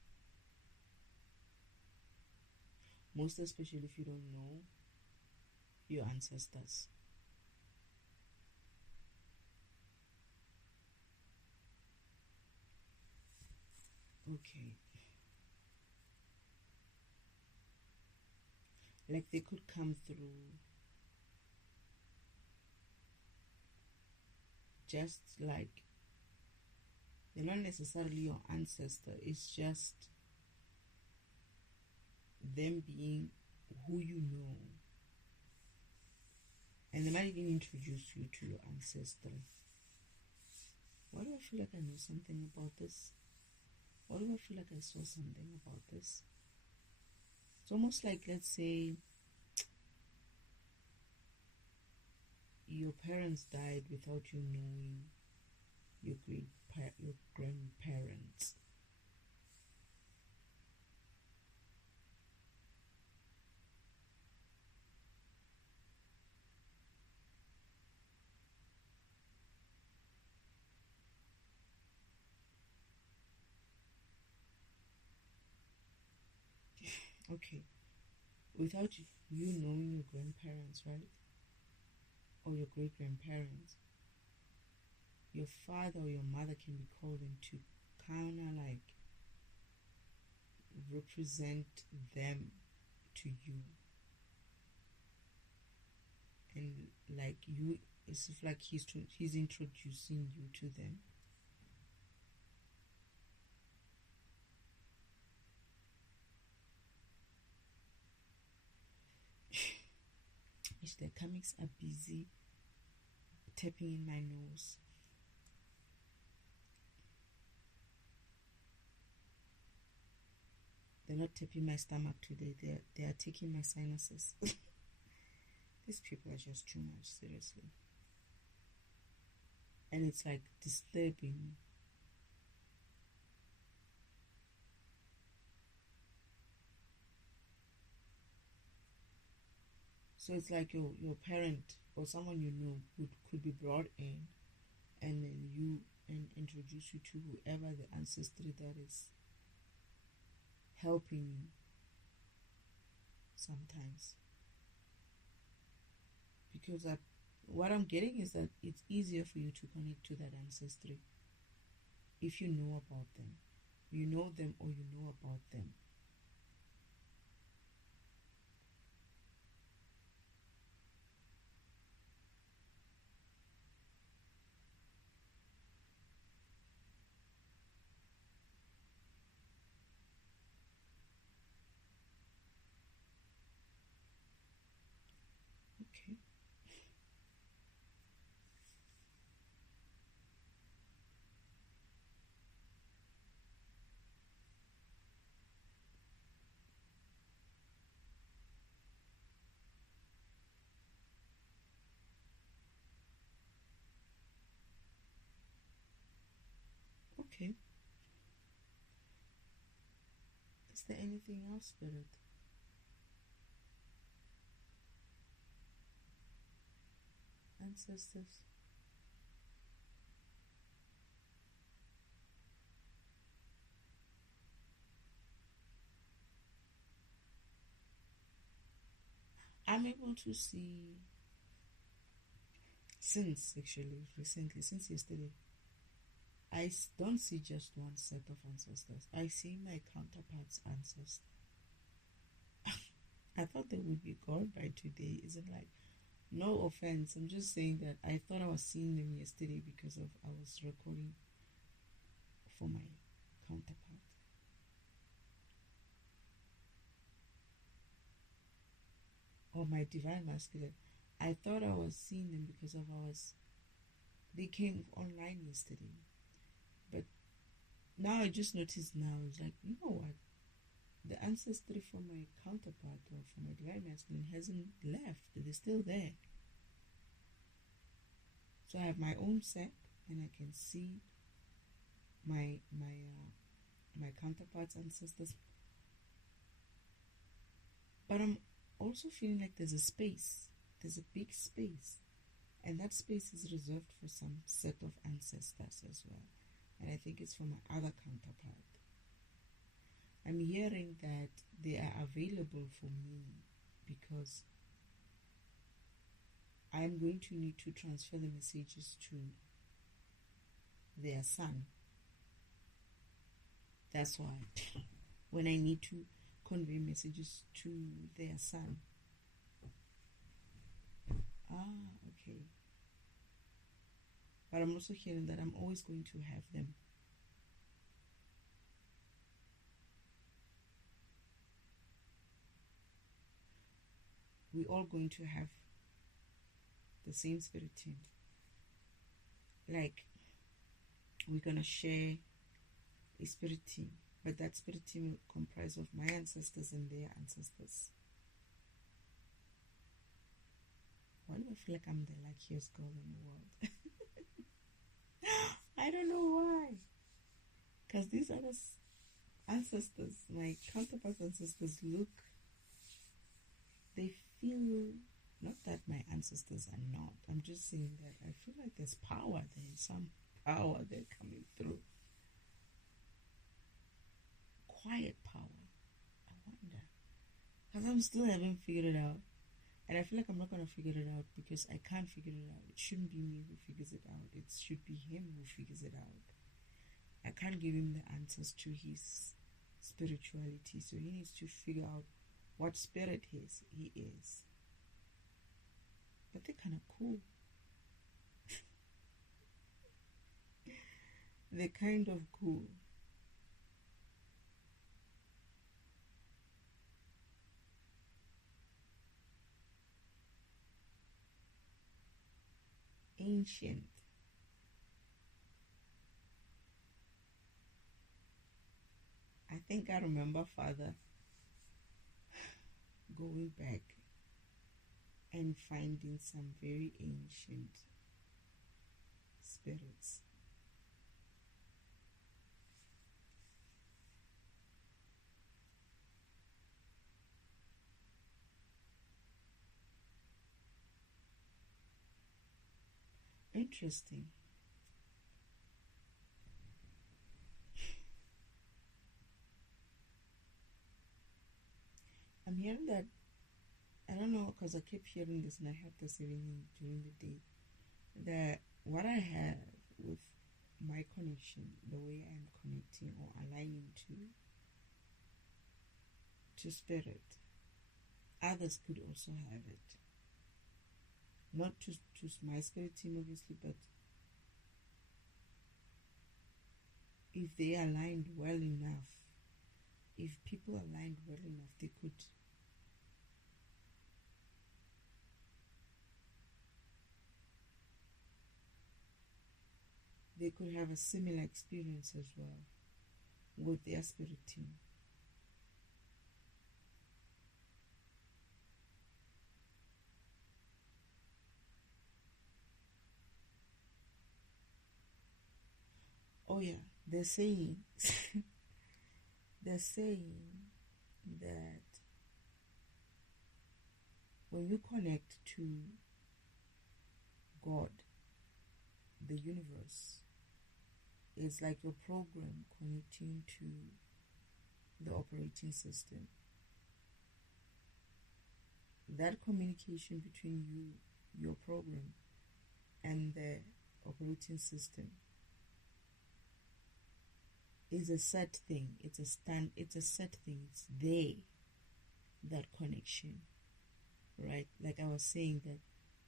Most especially if you don't know your ancestors. Okay. Like they could come through just like they're not necessarily your ancestor, it's just them being who you know. And they might even introduce you to your ancestry. Why do I feel like I know something about this? Why do I feel like I saw something about this? It's almost like, let's say, your parents died without you knowing your grandparents. Okay, without you knowing your grandparents, right? Or your great grandparents, your father or your mother can be called in to kind of like represent them to you. And like you, it's like he's introducing you to them. The comics are busy tapping in my nose. They're not tapping my stomach today. They are taking my sinuses. These people are just too much, seriously. And it's like disturbing. So it's like your parent or someone you know could be brought in, and then you introduce you to whoever the ancestry that is helping you sometimes. Because what I'm getting is that it's easier for you to connect to that ancestry if you know about them. You know them or you know about them. Okay. Okay. Is there anything else, Spirit? Ancestors? I'm able to see, since actually recently, since yesterday, I don't see just one set of ancestors. I see my counterparts' ancestors. I thought they would be gone by today. Isn't like, no offense. I'm just saying that I thought I was seeing them yesterday because of I was recording for my counterpart. Or my divine masculine. I thought I was seeing them because of they came online yesterday. But now I just noticed now, it's like, you know what? The ancestry for my counterpart or for my divine masculine hasn't left. They're still there. So I have my own set and I can see my counterparts, ancestors, but I'm also feeling like there's a space. There's a big space, and that space is reserved for some set of ancestors as well. And I think it's for my other counterpart. I'm hearing that they are available for me because I'm going to need to transfer the messages to their son. That's why when I need to convey messages to their son. Okay. But I'm also hearing that I'm always going to have them. We're all going to have the same spirit team. Like, we're going to share a spirit team, but that spirit team will comprise of my ancestors and their ancestors. Why do I feel like I'm the luckiest girl in the world? I don't know why. Because these other ancestors, my counterpart ancestors, they feel, not that my ancestors are not, I'm just saying that I feel like there's power there, some power there coming through. Quiet power. I wonder. Because I'm still haven't figured it out. And I feel like I'm not going to figure it out because I can't figure it out. It shouldn't be me who figures it out. It should be him who figures it out. I can't give him the answers to his spirituality. So he needs to figure out what spirit he is. But they're kind of cool. They're kind of cool. Ancient. I think I remember Father going back and finding some very ancient spirits. Interesting. I'm hearing that, I don't know, because I keep hearing this and I have this even during the day, that what I have with my connection, the way I'm connecting or aligning to spirit, others could also have it. Not to my spirit team, obviously, but if they aligned well enough, if people aligned well enough, they could have a similar experience as well with their spirit team. Oh yeah, they're saying that when you connect to God, the universe, it's like your program connecting to the operating system. That communication between your program, and the operating system is a set thing. It's a set thing. It's there, that connection, right? Like I was saying, that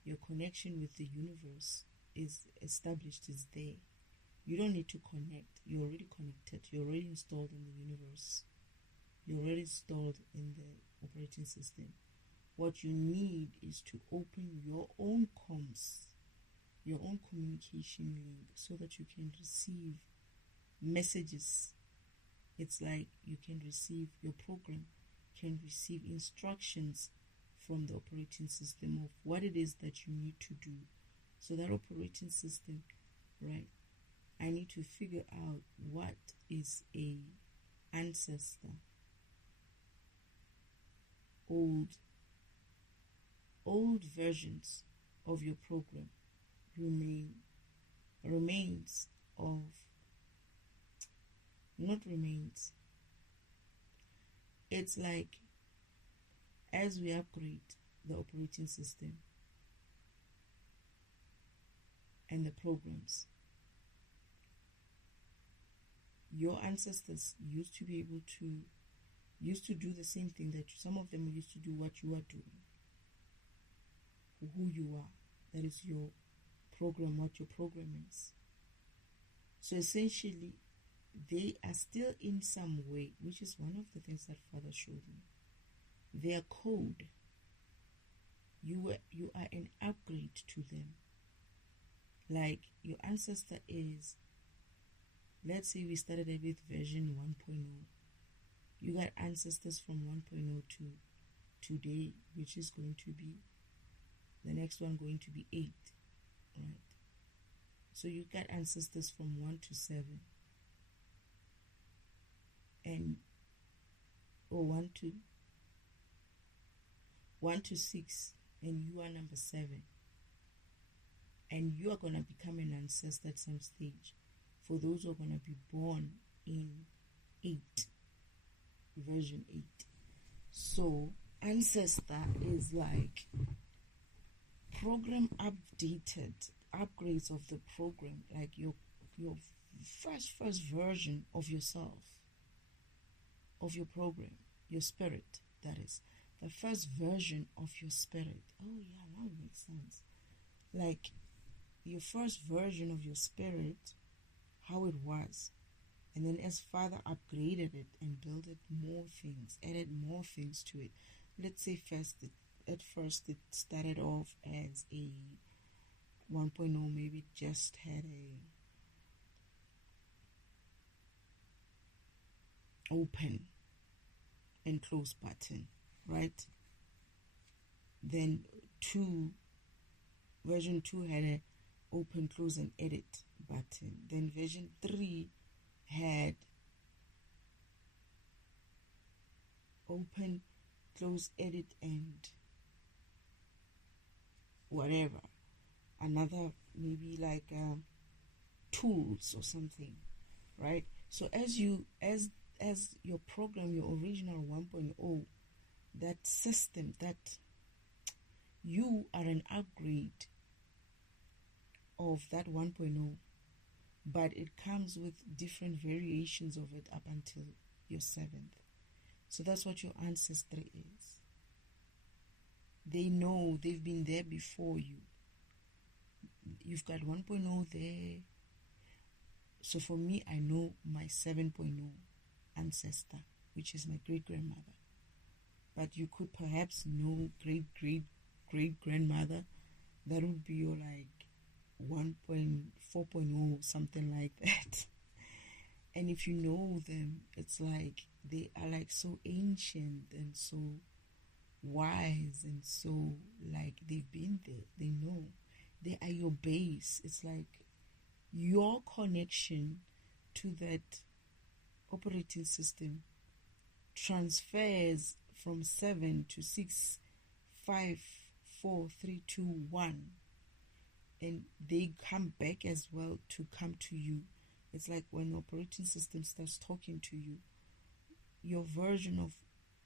your connection with the universe is established, is there. You don't need to connect. You're already connected. You're already installed in the universe. You're already installed in the operating system. What you need is to open your own comms, your own communication link, so that you can receive messages. It's like you can receive, your program can receive instructions from the operating system of what it is that you need to do. So that operating system, right, I need to figure out what is a ancestor, old versions of your program remains of, not remains, it's like as we upgrade the operating system and the programs, your ancestors used to be able to do the same thing that some of them used to do, what you are doing, who you are. That is your program, what your program is. So essentially, they are still in some way, which is one of the things that Father showed me. Their code, you are an upgrade to them. Like your ancestor is, let's say we started with version 1.0. You got ancestors from 1.0 to today, which is going to be, the next one going to be 8, right? So you got ancestors from 1 to 7. And, or 1 to 6, and you are number 7. And you are going to become an ancestor at some stage for those who are going to be born in 8, version 8. So ancestor is like program upgrades of the program, like your first version of yourself, of your program, your spirit, that is the first version of your spirit. Oh yeah, now it makes sense. Like your first version of your spirit, how it was, and then as Father upgraded it and built it more things, added more things to it. Let's say at first it started off as a 1.0, maybe it just had a open and close button, right? Then version 2 had a open, close and edit button. Then version 3 had open, close, edit and whatever, another maybe like tools or something, right? So as your program, your original 1.0, that system, that you are an upgrade of that 1.0, but it comes with different variations of it up until your 7th. So that's what your ancestry is. They know, they've been there before you. You've got 1.0 there. So for me, I know my 7.0 ancestor, which is my great-grandmother. But you could perhaps know great-great-great-grandmother. That would be your like 1.4.0, something like that. And if you know them, it's like they are like so ancient and so wise and so like they've been there. They know. They are your base. It's like your connection to that operating system transfers from 7 to 6, 5, 4, 3, 2, 1. And they come back as well to come to you. It's like when the operating system starts talking to you, your version of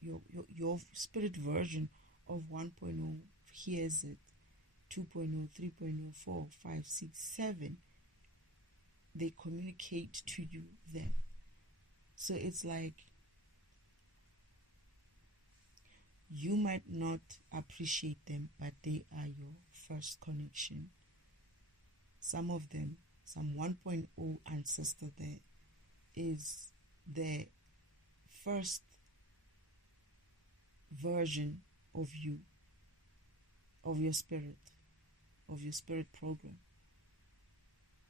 your spirit version of 1.0 hears it. 2.0, 3.0, 4, 5, 6, 7. They communicate to you then. So it's like you might not appreciate them, but they are your first connection. Some of them, some 1.0 ancestor there is the first version of you, of your spirit program.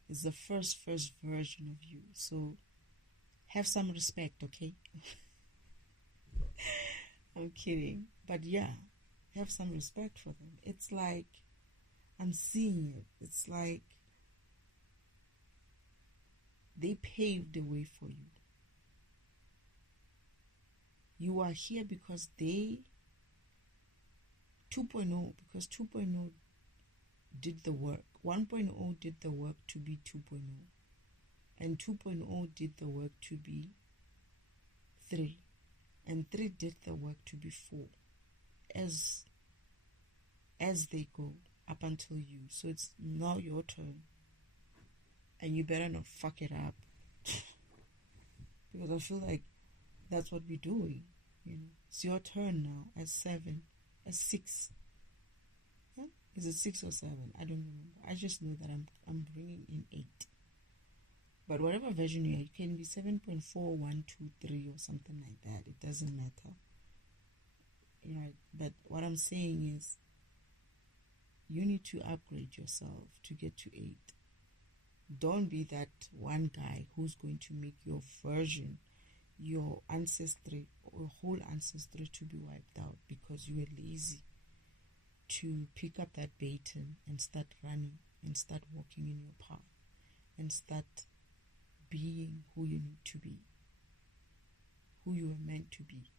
It's the first version of you. So have some respect, okay? I'm kidding. But yeah, have some respect for them. It's like, I'm seeing it. It's like They paved the way for you. You are here because they 2.0, because 2.0 did the work. 1.0 did the work to be 2.0. And 2.0 did the work to be 3. And 3 did the work to be 4. As they go up until you. So it's now your turn. And you better not fuck it up. Because I feel like that's what we're doing. You know, it's your turn now as 7, as 6. Huh? Is it 6 or 7? I don't remember. I just know that I'm bringing in 8. But whatever version you are, you can be 7.4123 or something like that. It doesn't matter. You know, but what I'm saying is, you need to upgrade yourself to get to 8. Don't be that one guy who's going to make your version, your ancestry, or whole ancestry to be wiped out because you were lazy to pick up that baton and start running and start walking in your path and start being who you need to be, who you were meant to be.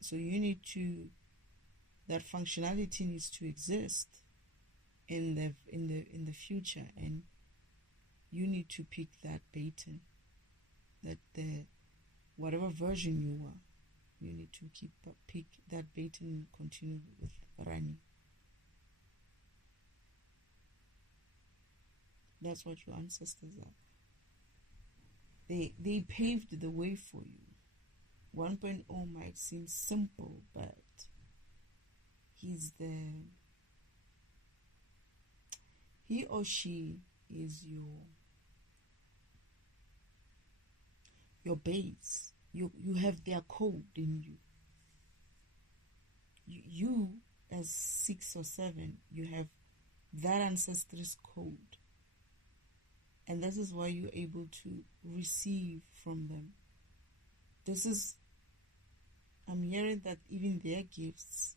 So you need to, that functionality needs to exist in the future, and you need to pick that baton, that the whatever version you are, you need to pick that baton and continue with running. That's what your ancestors are. They paved the way for you. 1.0 might seem simple, but he or she is your base. You have their code in you. You as 6 or 7, you have that ancestry's code. And this is why you're able to receive from them. I'm hearing that even their gifts,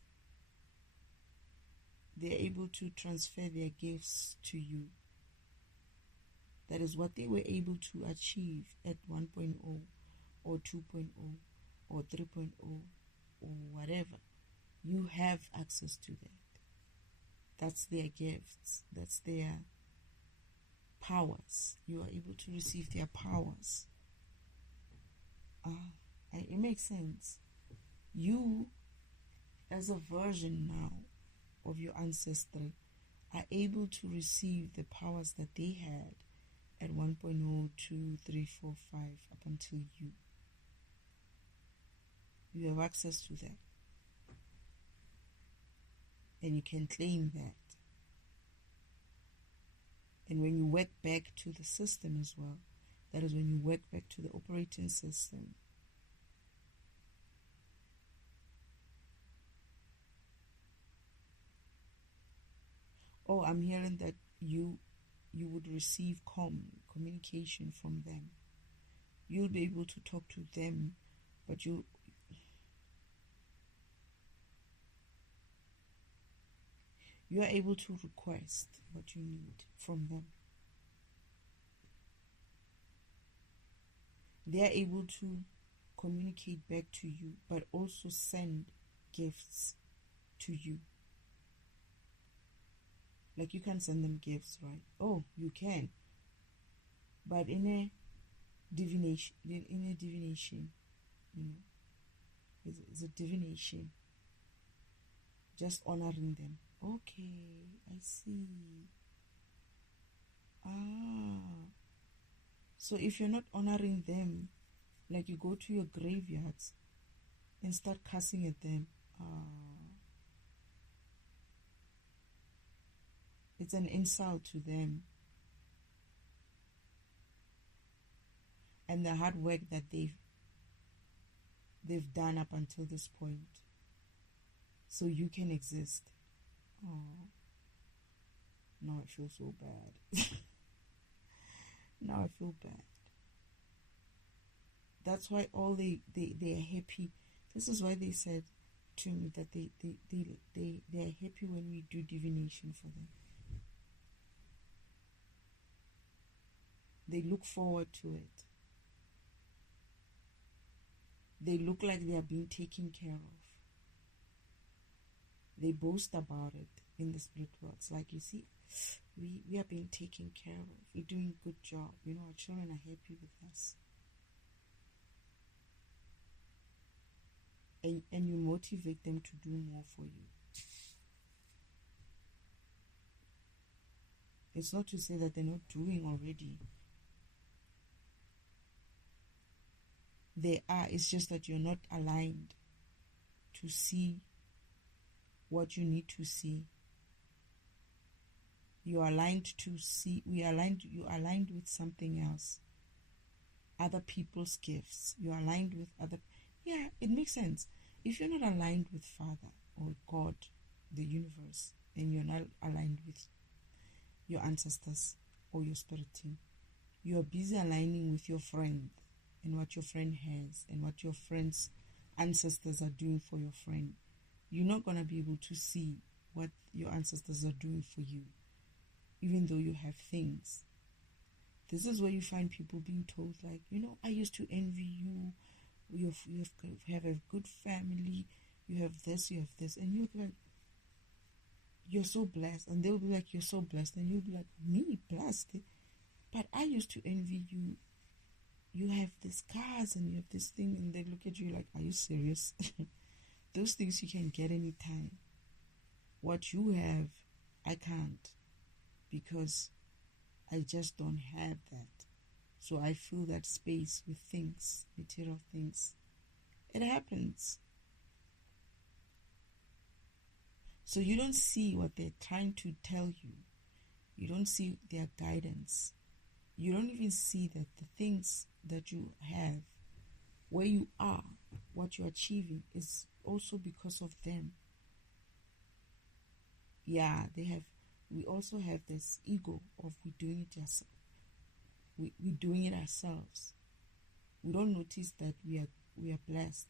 they're able to transfer their gifts to you. That is what they were able to achieve at 1.0 or 2.0 or 3.0 or whatever. You have access to that. That's their gifts. That's their powers. You are able to receive their powers. It makes sense. You, as a version now of your ancestry, are able to receive the powers that they had at 1.0, 2, 3, 4, 5 up until you. You have access to that. And you can claim that. And when you work back to the system as well, that is when you work back to the operating system. Oh, I'm hearing that you would receive communication from them. You'll be able to talk to them, but you are able to request what you need from them. They are able to communicate back to you, but also send gifts to you. Like you can send them gifts, right? Oh, you can. But in a divination, you know, it's a divination. Just honoring them. Okay, I see. So if you're not honoring them, like you go to your graveyards and start cussing at them, it's an insult to them. And the hard work that they've done up until this point, so you can exist. Now I feel so bad. Now I feel bad. That's why all they are happy. This is why they said to me that they are happy when we do divination for them. They look forward to it. They look like they are being taken care of. They boast about it in the spirit world. It's like, you see, we are being taken care of. We're doing a good job. Our children are happy with us. And you motivate them to do more for you. It's not to say that they're not doing already. They are. It's just that you're not aligned to see what you need to see. You're aligned to see. You're aligned with something else. Other people's gifts. You're aligned with other. Yeah, it makes sense. If you're not aligned with Father or God, the universe, and you're not aligned with your ancestors or your spirit team, you're busy aligning with your friend and what your friend has and what your friend's ancestors are doing for your friend. You're not going to be able to see what your ancestors are doing for you, even though you have things. This is where you find people being told, like, I used to envy you. You have a good family. You have this, and you'll be like, you're so blessed. And they'll be like, you're so blessed. And you'll be like, me, blessed? But I used to envy you. You have these cars and you have this thing. And they look at you like, are you serious? Those things you can get anytime. What you have, I can't. Because I just don't have that. So I fill that space with things, material things. It happens. So you don't see what they're trying to tell you. You don't see their guidance. You don't even see that the things that you have, where you are, what you're achieving, is also because of them. Yeah, we also have this ego of we're doing it ourselves. We're doing it ourselves. We don't notice that we are blessed.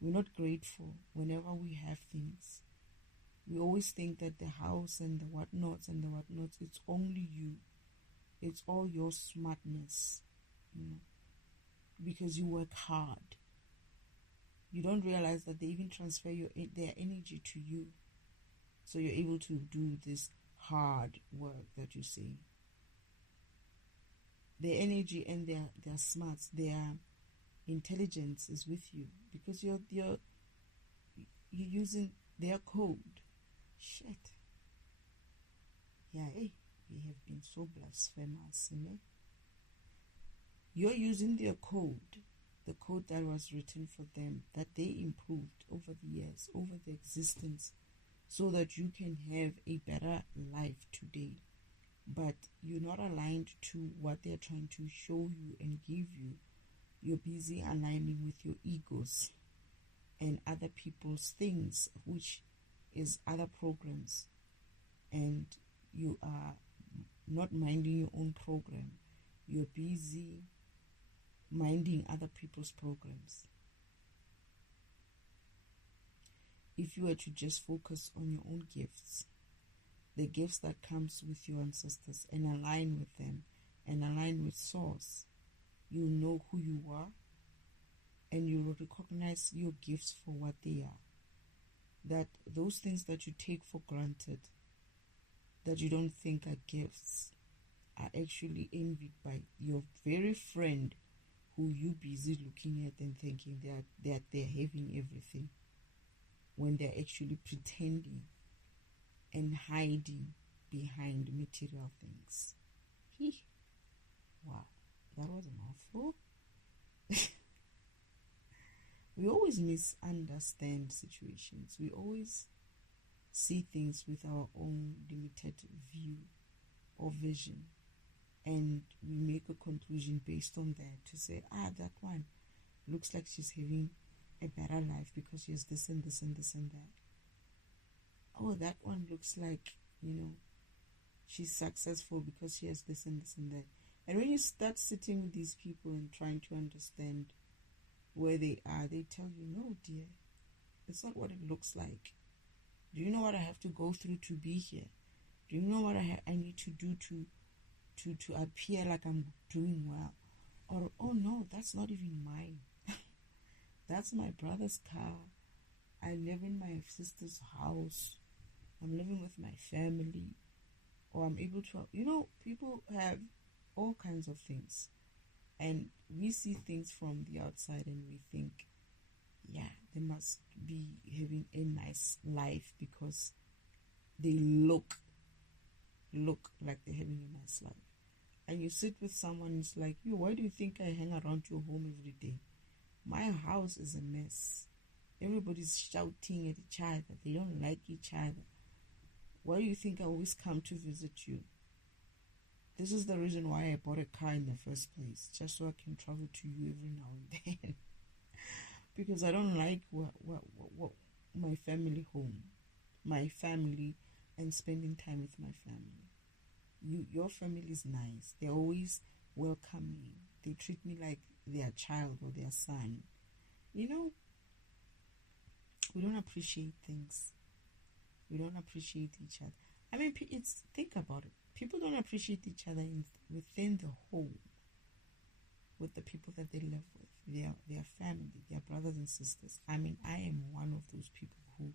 We're not grateful whenever we have things. We always think that the house and the whatnots, it's only you. It's all your smartness, because you work hard. You don't realize that they even transfer their energy to you. So you're able to do this hard work that you see. Their energy and their smarts, their intelligence is with you because you're using their code. Shit. Yeah, we have been so blasphemous, You're using their code, the code that was written for them, that they improved over the years, over the existence, so that you can have a better life today. But you're not aligned to what they're trying to show you and give you. You're busy aligning with your egos and other people's things, which is other programs. And you are not minding your own program. You're busy minding other people's programs. If you were to just focus on your own gifts, the gifts that comes with your ancestors, and align with them and align with source, you know who you are and you will recognize your gifts for what they are. That those things that you take for granted, that you don't think are gifts, are actually envied by your very friend who you busy looking at and thinking that they're having everything, when they're actually pretending and hiding behind material things. Wow, that was a mouthful. We always misunderstand situations. We always see things with our own limited view or vision, and we make a conclusion based on that to say, that one looks like she's having a better life because she has this and this and this and that. Oh, that one looks like, she's successful because she has this and this and that. And when you start sitting with these people and trying to understand where they are, they tell you, no, dear, it's not what it looks like. Do you know what I have to go through to be here? Do you know what I need to do to to appear like I'm doing well. Or, oh no, that's not even mine. That's my brother's car. I live in my sister's house. I'm living with my family. Or I'm able to, people have all kinds of things. And we see things from the outside and we think, yeah, they must be having a nice life because they look like they're having a nice life. And you sit with someone, it's like, why do you think I hang around your home every day? My house is a mess. Everybody's shouting at each other. They don't like each other. Why do you think I always come to visit you? This is the reason why I bought a car in the first place, just so I can travel to you every now and then. Because I don't like what my family home, my family, and spending time with my family. Your family is nice. They're always welcoming. They treat me like their child or their son. We don't appreciate things. We don't appreciate each other. I mean, think about it. People don't appreciate each other within the home, with the people that they live with, their family, their brothers and sisters. I mean, I am one of those people who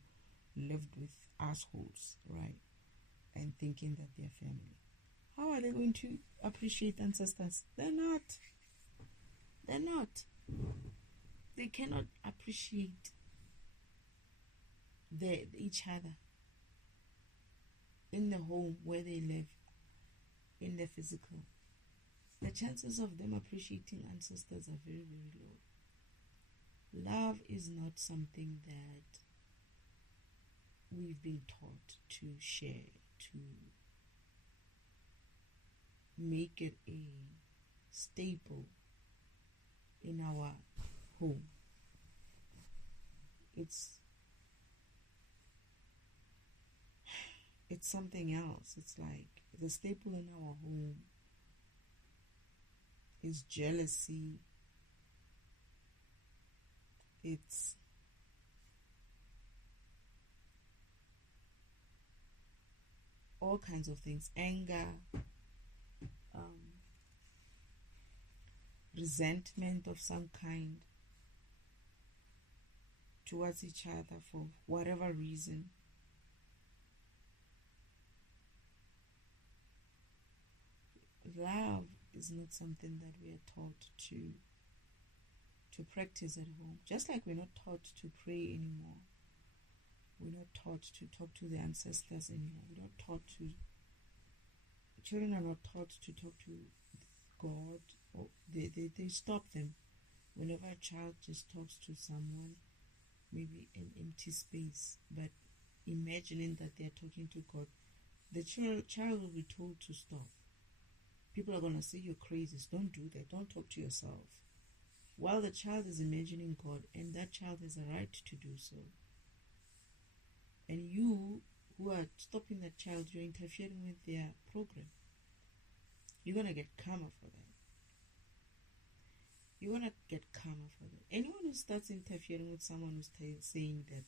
lived with assholes, right? And thinking that they're family. How are they going to appreciate ancestors? They're not. They're not. They cannot appreciate each other in the home where they live, in the physical. The chances of them appreciating ancestors are very, very low. Love is not something that we've been taught to share, to make it a staple in our home. It's something else. It's like the staple in our home is jealousy. It's all kinds of things. Anger, resentment of some kind towards each other for whatever reason. Love is not something that we are taught to practice at home. Just like we're not taught to pray anymore. We're not taught to talk to the ancestors anymore. We're not taught to... Children are not taught to talk to God. Or they stop them. Whenever a child just talks to someone, maybe an empty space, but imagining that they're talking to God, the child will be told to stop. People are going to say you're crazy. Don't do that. Don't talk to yourself. While the child is imagining God, and that child has a right to do so. And you, who are stopping that child, you're interfering with their program. You're going to get karma for that. You're going to get karma for that. Anyone who starts interfering with someone who's saying that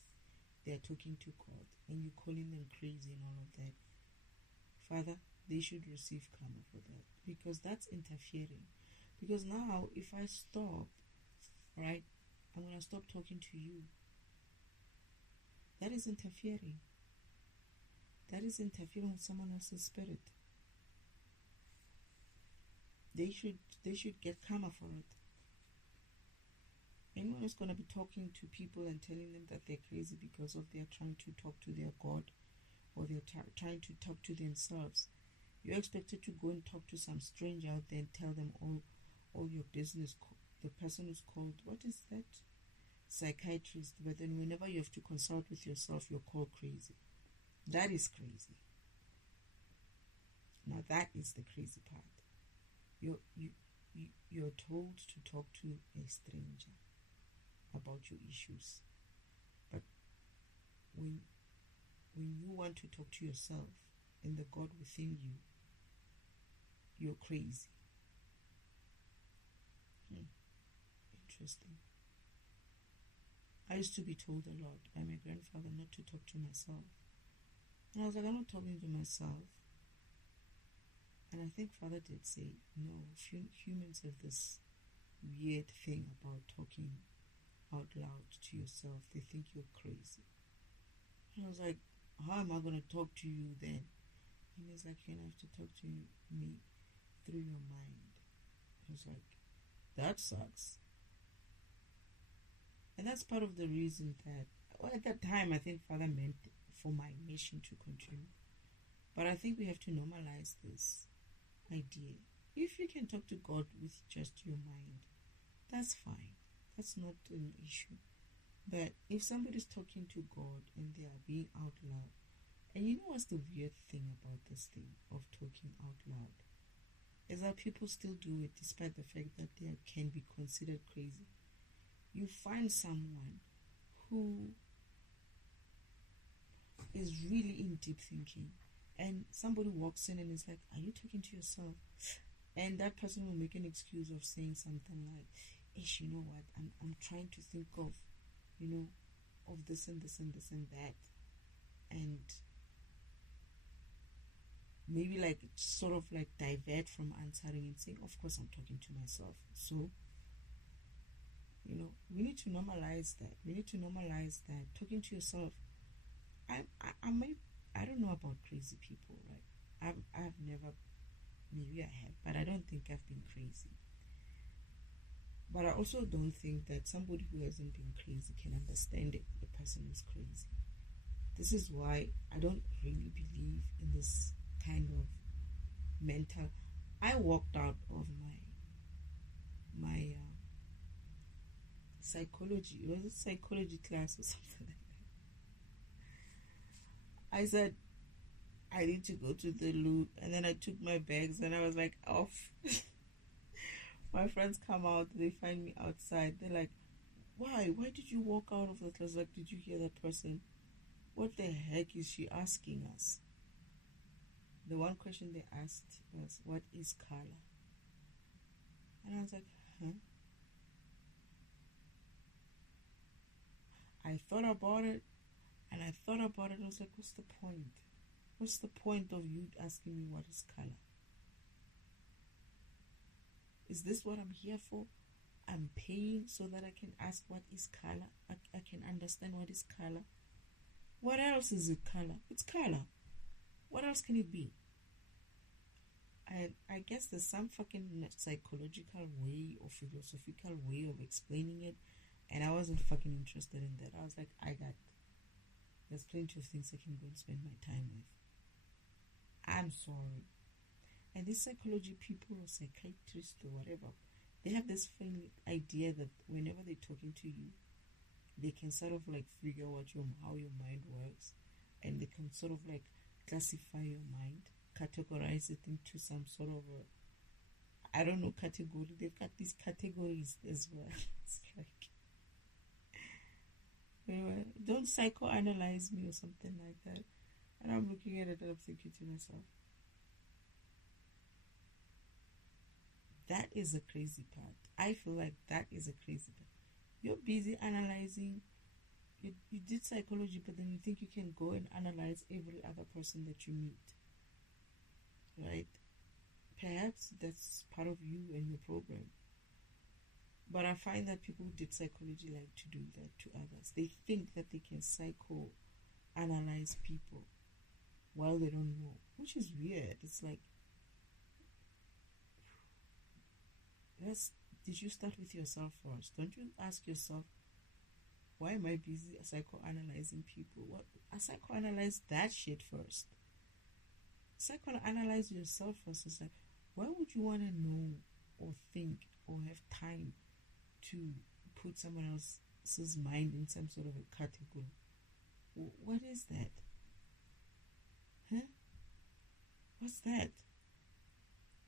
they're talking to God, and you're calling them crazy and all of that, Father, they should receive karma for that, because that's interfering. Because now, if I stop, right, I'm going to stop talking to you. That is interfering. That is interfering with someone else's spirit. They should get karma for it. Anyone who's going to be talking to people and telling them that they're crazy because of they're trying to talk to their God, or they're trying to talk to themselves, you're expected to go and talk to some stranger out there and tell them all your business. The person who's called, what is that? Psychiatrist. But then whenever you have to consult with yourself, you're called crazy. That is crazy. Now that is the crazy part. You're told to talk to a stranger about your issues. But when you want to talk to yourself and the God within you, you're crazy. Interesting. I used to be told a lot by my grandfather not to talk to myself. And I was like, I'm not talking to myself. And I think Father did say, no, humans have this weird thing about talking out loud to yourself. They think you're crazy. And I was like, how am I going to talk to you then? And he's like, you're going to have to talk to me through your mind. I was like, that sucks. And that's part of the reason that, well, at that time, I think Father meant for my mission to continue. But I think we have to normalize this idea. If you can talk to God with just your mind, that's fine. That's not an issue. But if somebody's talking to God and they are being out loud, and you know what's the weird thing about this thing of talking out loud? Is that people still do it despite the fact that they can be considered crazy. You find someone who is really in deep thinking, and somebody walks in and is like, are you talking to yourself? And that person will make an excuse of saying something like, ish, you know what, I'm trying to think of, of this and this and this and that, and maybe like sort of like divert from answering and saying, of course I'm talking to myself. So we need to normalize that. We need to normalize that talking to yourself. I don't know about crazy people, right? I've never, maybe I have, but I don't think I've been crazy. But I also don't think that somebody who hasn't been crazy can understand it. The person is crazy. This is why I don't really believe in this kind of mental. I walked out of my psychology. It was a psychology class or something like that. I said, I need to go to the loo, and then I took my bags and I was like off. My friends come out, they find me outside. They're like, why did you walk out of the class? Like, did you hear that person? What the heck is she asking us? The one question they asked was, what is color? And I was like, huh? I thought about it, and I was like, what's the point? What's the point of you asking me what is color? Is this what I'm here for? I'm paying so that I can ask what is color. I can understand what is color. What else is it color? It's color. What else can it be? I guess there's some fucking psychological way or philosophical way of explaining it, and I wasn't fucking interested in that. I was like, there's plenty of things I can go and spend my time with. I'm sorry. And these psychology people or psychiatrists or whatever, they have this funny idea that whenever they're talking to you, they can sort of like figure out how your mind works, and they can sort of like classify your mind, categorize it into some sort of category. They've got these categories as well. It's like, anyway, don't psychoanalyze me or something like that. And I'm looking at it and I'm thinking to myself, that is the crazy part. I feel like that is a crazy part. You're busy analyzing. You did psychology, but then you think you can go and analyze every other person that you meet. Right? Perhaps that's part of you and your program. But I find that people who did psychology like to do that to others. They think that they can psychoanalyze people while they don't know, which is weird. It's like, did you start with yourself first? Don't you ask yourself, why am I busy psychoanalyzing people? Psychoanalyze that shit first. Psychoanalyze yourself first. It's like, why would you want to know or think or have time to put someone else's mind in some sort of a category? What is that? Huh? What's that?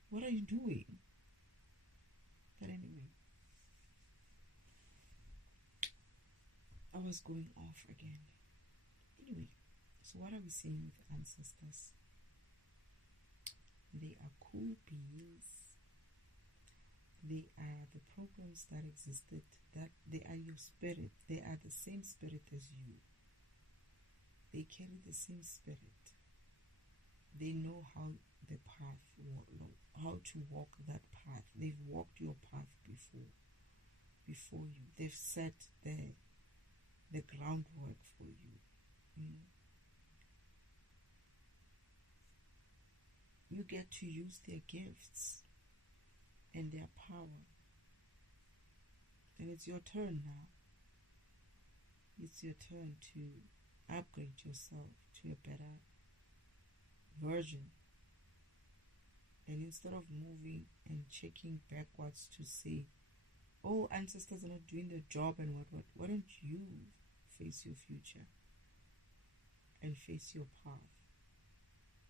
What are you doing? But anyway, I was going off again. Anyway, so what are we saying with ancestors? They are cool beings. They are the programs that existed, that they are your spirit. They are the same spirit as you. They carry the same spirit. They know how the path, how to walk that path. They've walked your path before you. They've set the groundwork for you. You get to use their gifts and their power. And it's your turn now. It's your turn to upgrade yourself to a better version. And instead of moving and checking backwards to say, oh, ancestors are not doing their job and what, why don't you face your future and face your path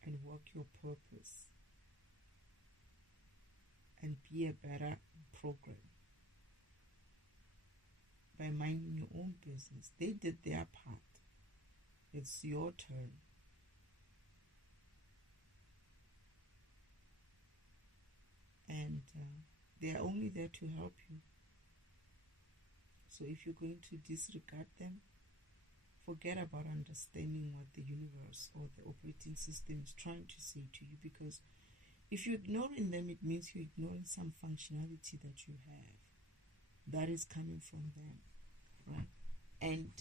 and work your purpose and be a better program by minding your own business. They did their part. It's your turn. And they are only there to help you. So if you're going to disregard them, forget about understanding what the universe or the operating system is trying to say to you, because if you're ignoring them, it means you're ignoring some functionality that you have that is coming from them, right? And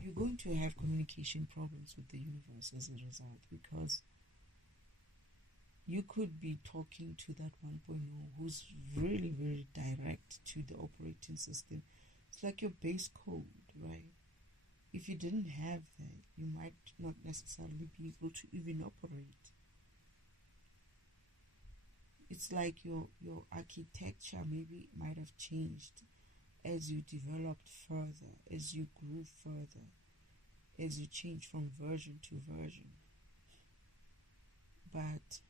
you're going to have communication problems with the universe as a result, because you could be talking to that 1.0 who's really, very direct to the operating system. It's like your base code, right? If you didn't have that, you might not necessarily be able to even operate. It's like your architecture maybe might have changed as you developed further, as you grew further, as you changed from version to version. But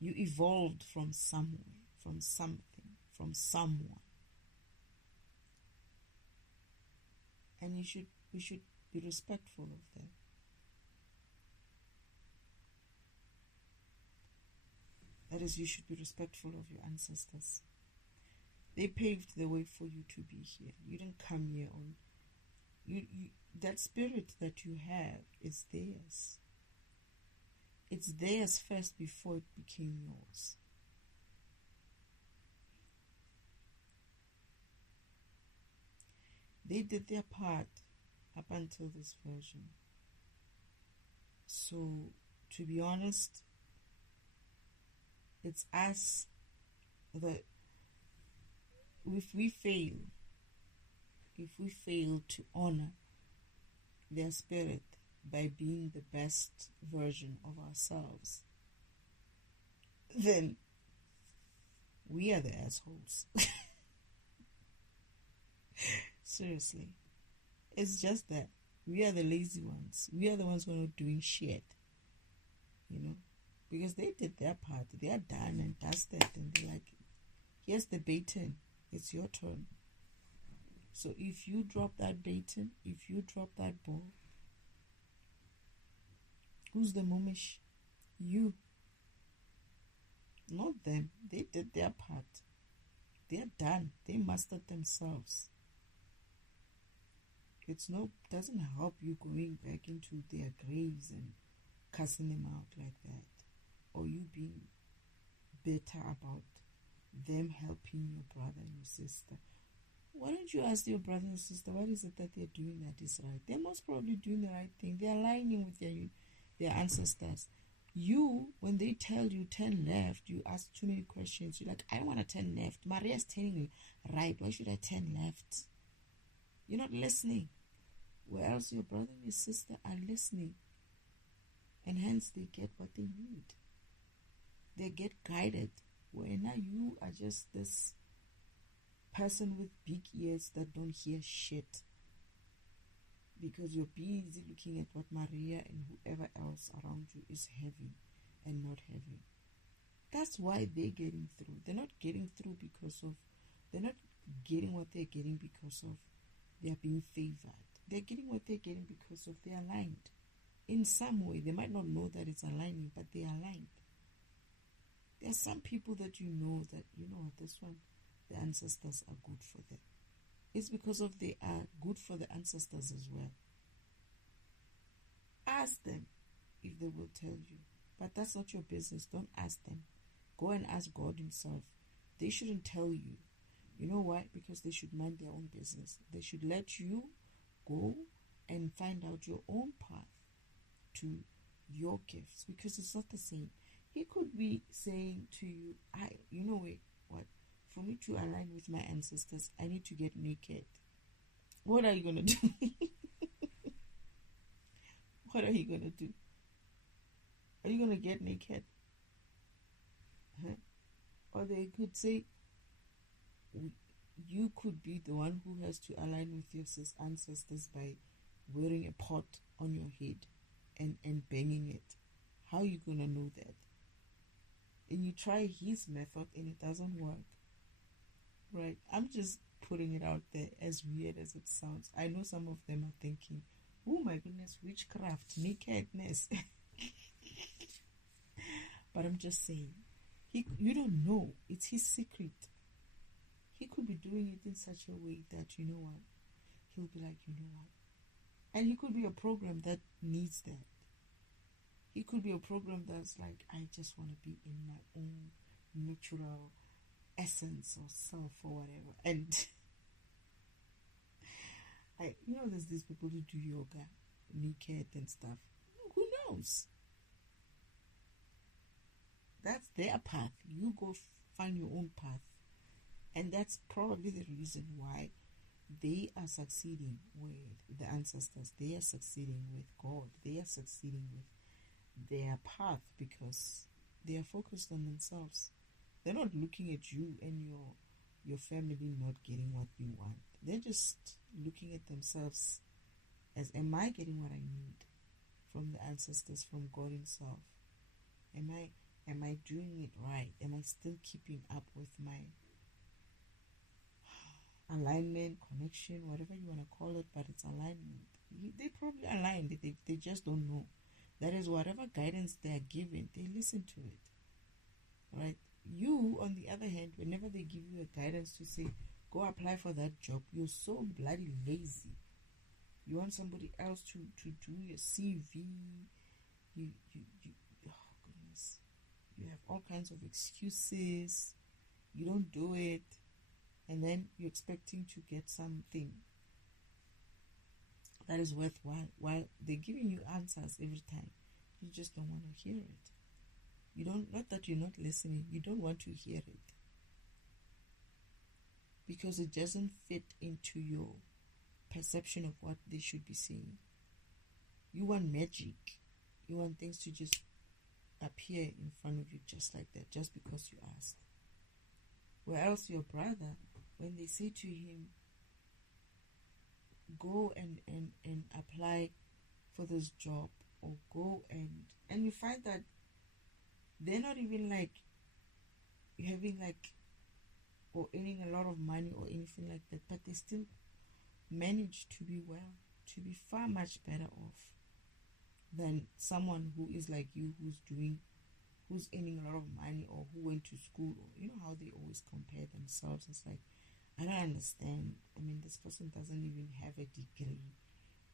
you evolved from somewhere, from something, from someone. And we should be respectful of them. That is, you should be respectful of your ancestors. They paved the way for you to be here. You didn't come here on... that spirit that you have is theirs. It's theirs first before it became yours. They did their part up until this version. So, to be honest, it's us that if we fail to honor their spirit by being the best version of ourselves, then we are the assholes. Seriously. It's just that we are the lazy ones. We are the ones who are not doing shit. Because they did their part. They are done and dusted, and they're like, here's the baton. It's your turn. So if you drop that baton, if you drop that ball, who's the mumish? You. Not them. They did their part. They're done. They mastered themselves. Doesn't help you going back into their graves and cussing them out like that, or you being bitter about them helping your brother and your sister. Why don't you ask your brother and sister, what is it that they're doing that is right? They're most probably doing the right thing. They're aligning with their ancestors. You, when they tell you turn left, you ask too many questions. You're like, I want to turn left. Maria's turning right. Why should I turn left? You're not listening. Whereas your brother and your sister are listening. And hence they get what they need. They get guided. Where now you are just this person with big ears that don't hear shit. Because you're busy looking at what Maria and whoever else around you is having and not having. That's why they're getting through. They're not getting through they're not getting what they're getting because of they're being favored. They're getting what they're getting because of they're aligned. In some way, they might not know that it's aligning, but they're aligned. There are some people that that, this one, the ancestors are good for them. It's because of they are good for the ancestors as well. Ask them if they will tell you. But that's not your business. Don't ask them. Go and ask God himself. They shouldn't tell you. You know why? Because they should mind their own business. They should let you go and find out your own path to your gifts, because it's not the same. He could be saying to you, what? For me to align with my ancestors, I need to get naked. What are you going to do? What are you going to do? Are you going to get naked? Huh? Or they could say, you could be the one who has to align with your ancestors by wearing a pot on your head and banging it. How are you going to know that? And you try his method and it doesn't work. Right? I'm just putting it out there, as weird as it sounds. I know some of them are thinking, oh my goodness, witchcraft, nakedness. But I'm just saying, you don't know. It's his secret. He could be doing it in such a way that, you know what, he'll be like, you know what. And he could be a program that needs that. He could be a program that's like, I just want to be in my own natural essence or self or whatever. And there's these people who do yoga naked and stuff. Who knows? That's their path. You go find your own path. And that's probably the reason why they are succeeding with the ancestors. They are succeeding with God. They are succeeding with their path, because they are focused on themselves. They're not looking at you and your family not getting what you want. They're just looking at themselves as, am I getting what I need from the ancestors, from God himself? Am I doing it right? Am I still keeping up with my alignment, connection, whatever you want to call it, but it's alignment. They probably aligned. They just don't know. That is, whatever guidance they are given, they listen to it. Right? You, on the other hand, whenever they give you a guidance to say, go apply for that job, you're so bloody lazy. You want somebody else to do your CV. You oh goodness. You have all kinds of excuses. You don't do it. And then you're expecting to get something that is worthwhile, while they're giving you answers every time. You just don't want to hear it. You don't, not that you're not listening, you don't want to hear it, because it doesn't fit into your perception of what they should be saying. You want magic. You want things to just appear in front of you just like that, just because you asked. Whereas your brother, when they say to him, go and apply for this job, or go and you find that they're not even like having like or earning a lot of money or anything like that, but they still manage to be well, to be far much better off than someone who is like you, who's earning a lot of money, or who went to school, or you know how they always compare themselves. It's like, I don't understand. I mean, this person doesn't even have a degree,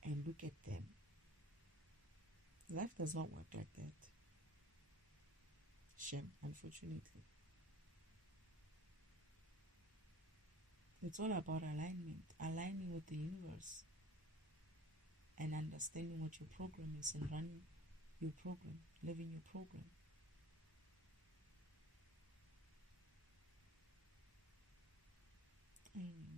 and look at them. Life does not work like that. Shame, unfortunately. It's all about alignment, aligning with the universe, and understanding what your program is, and running your program, living your program. Amen.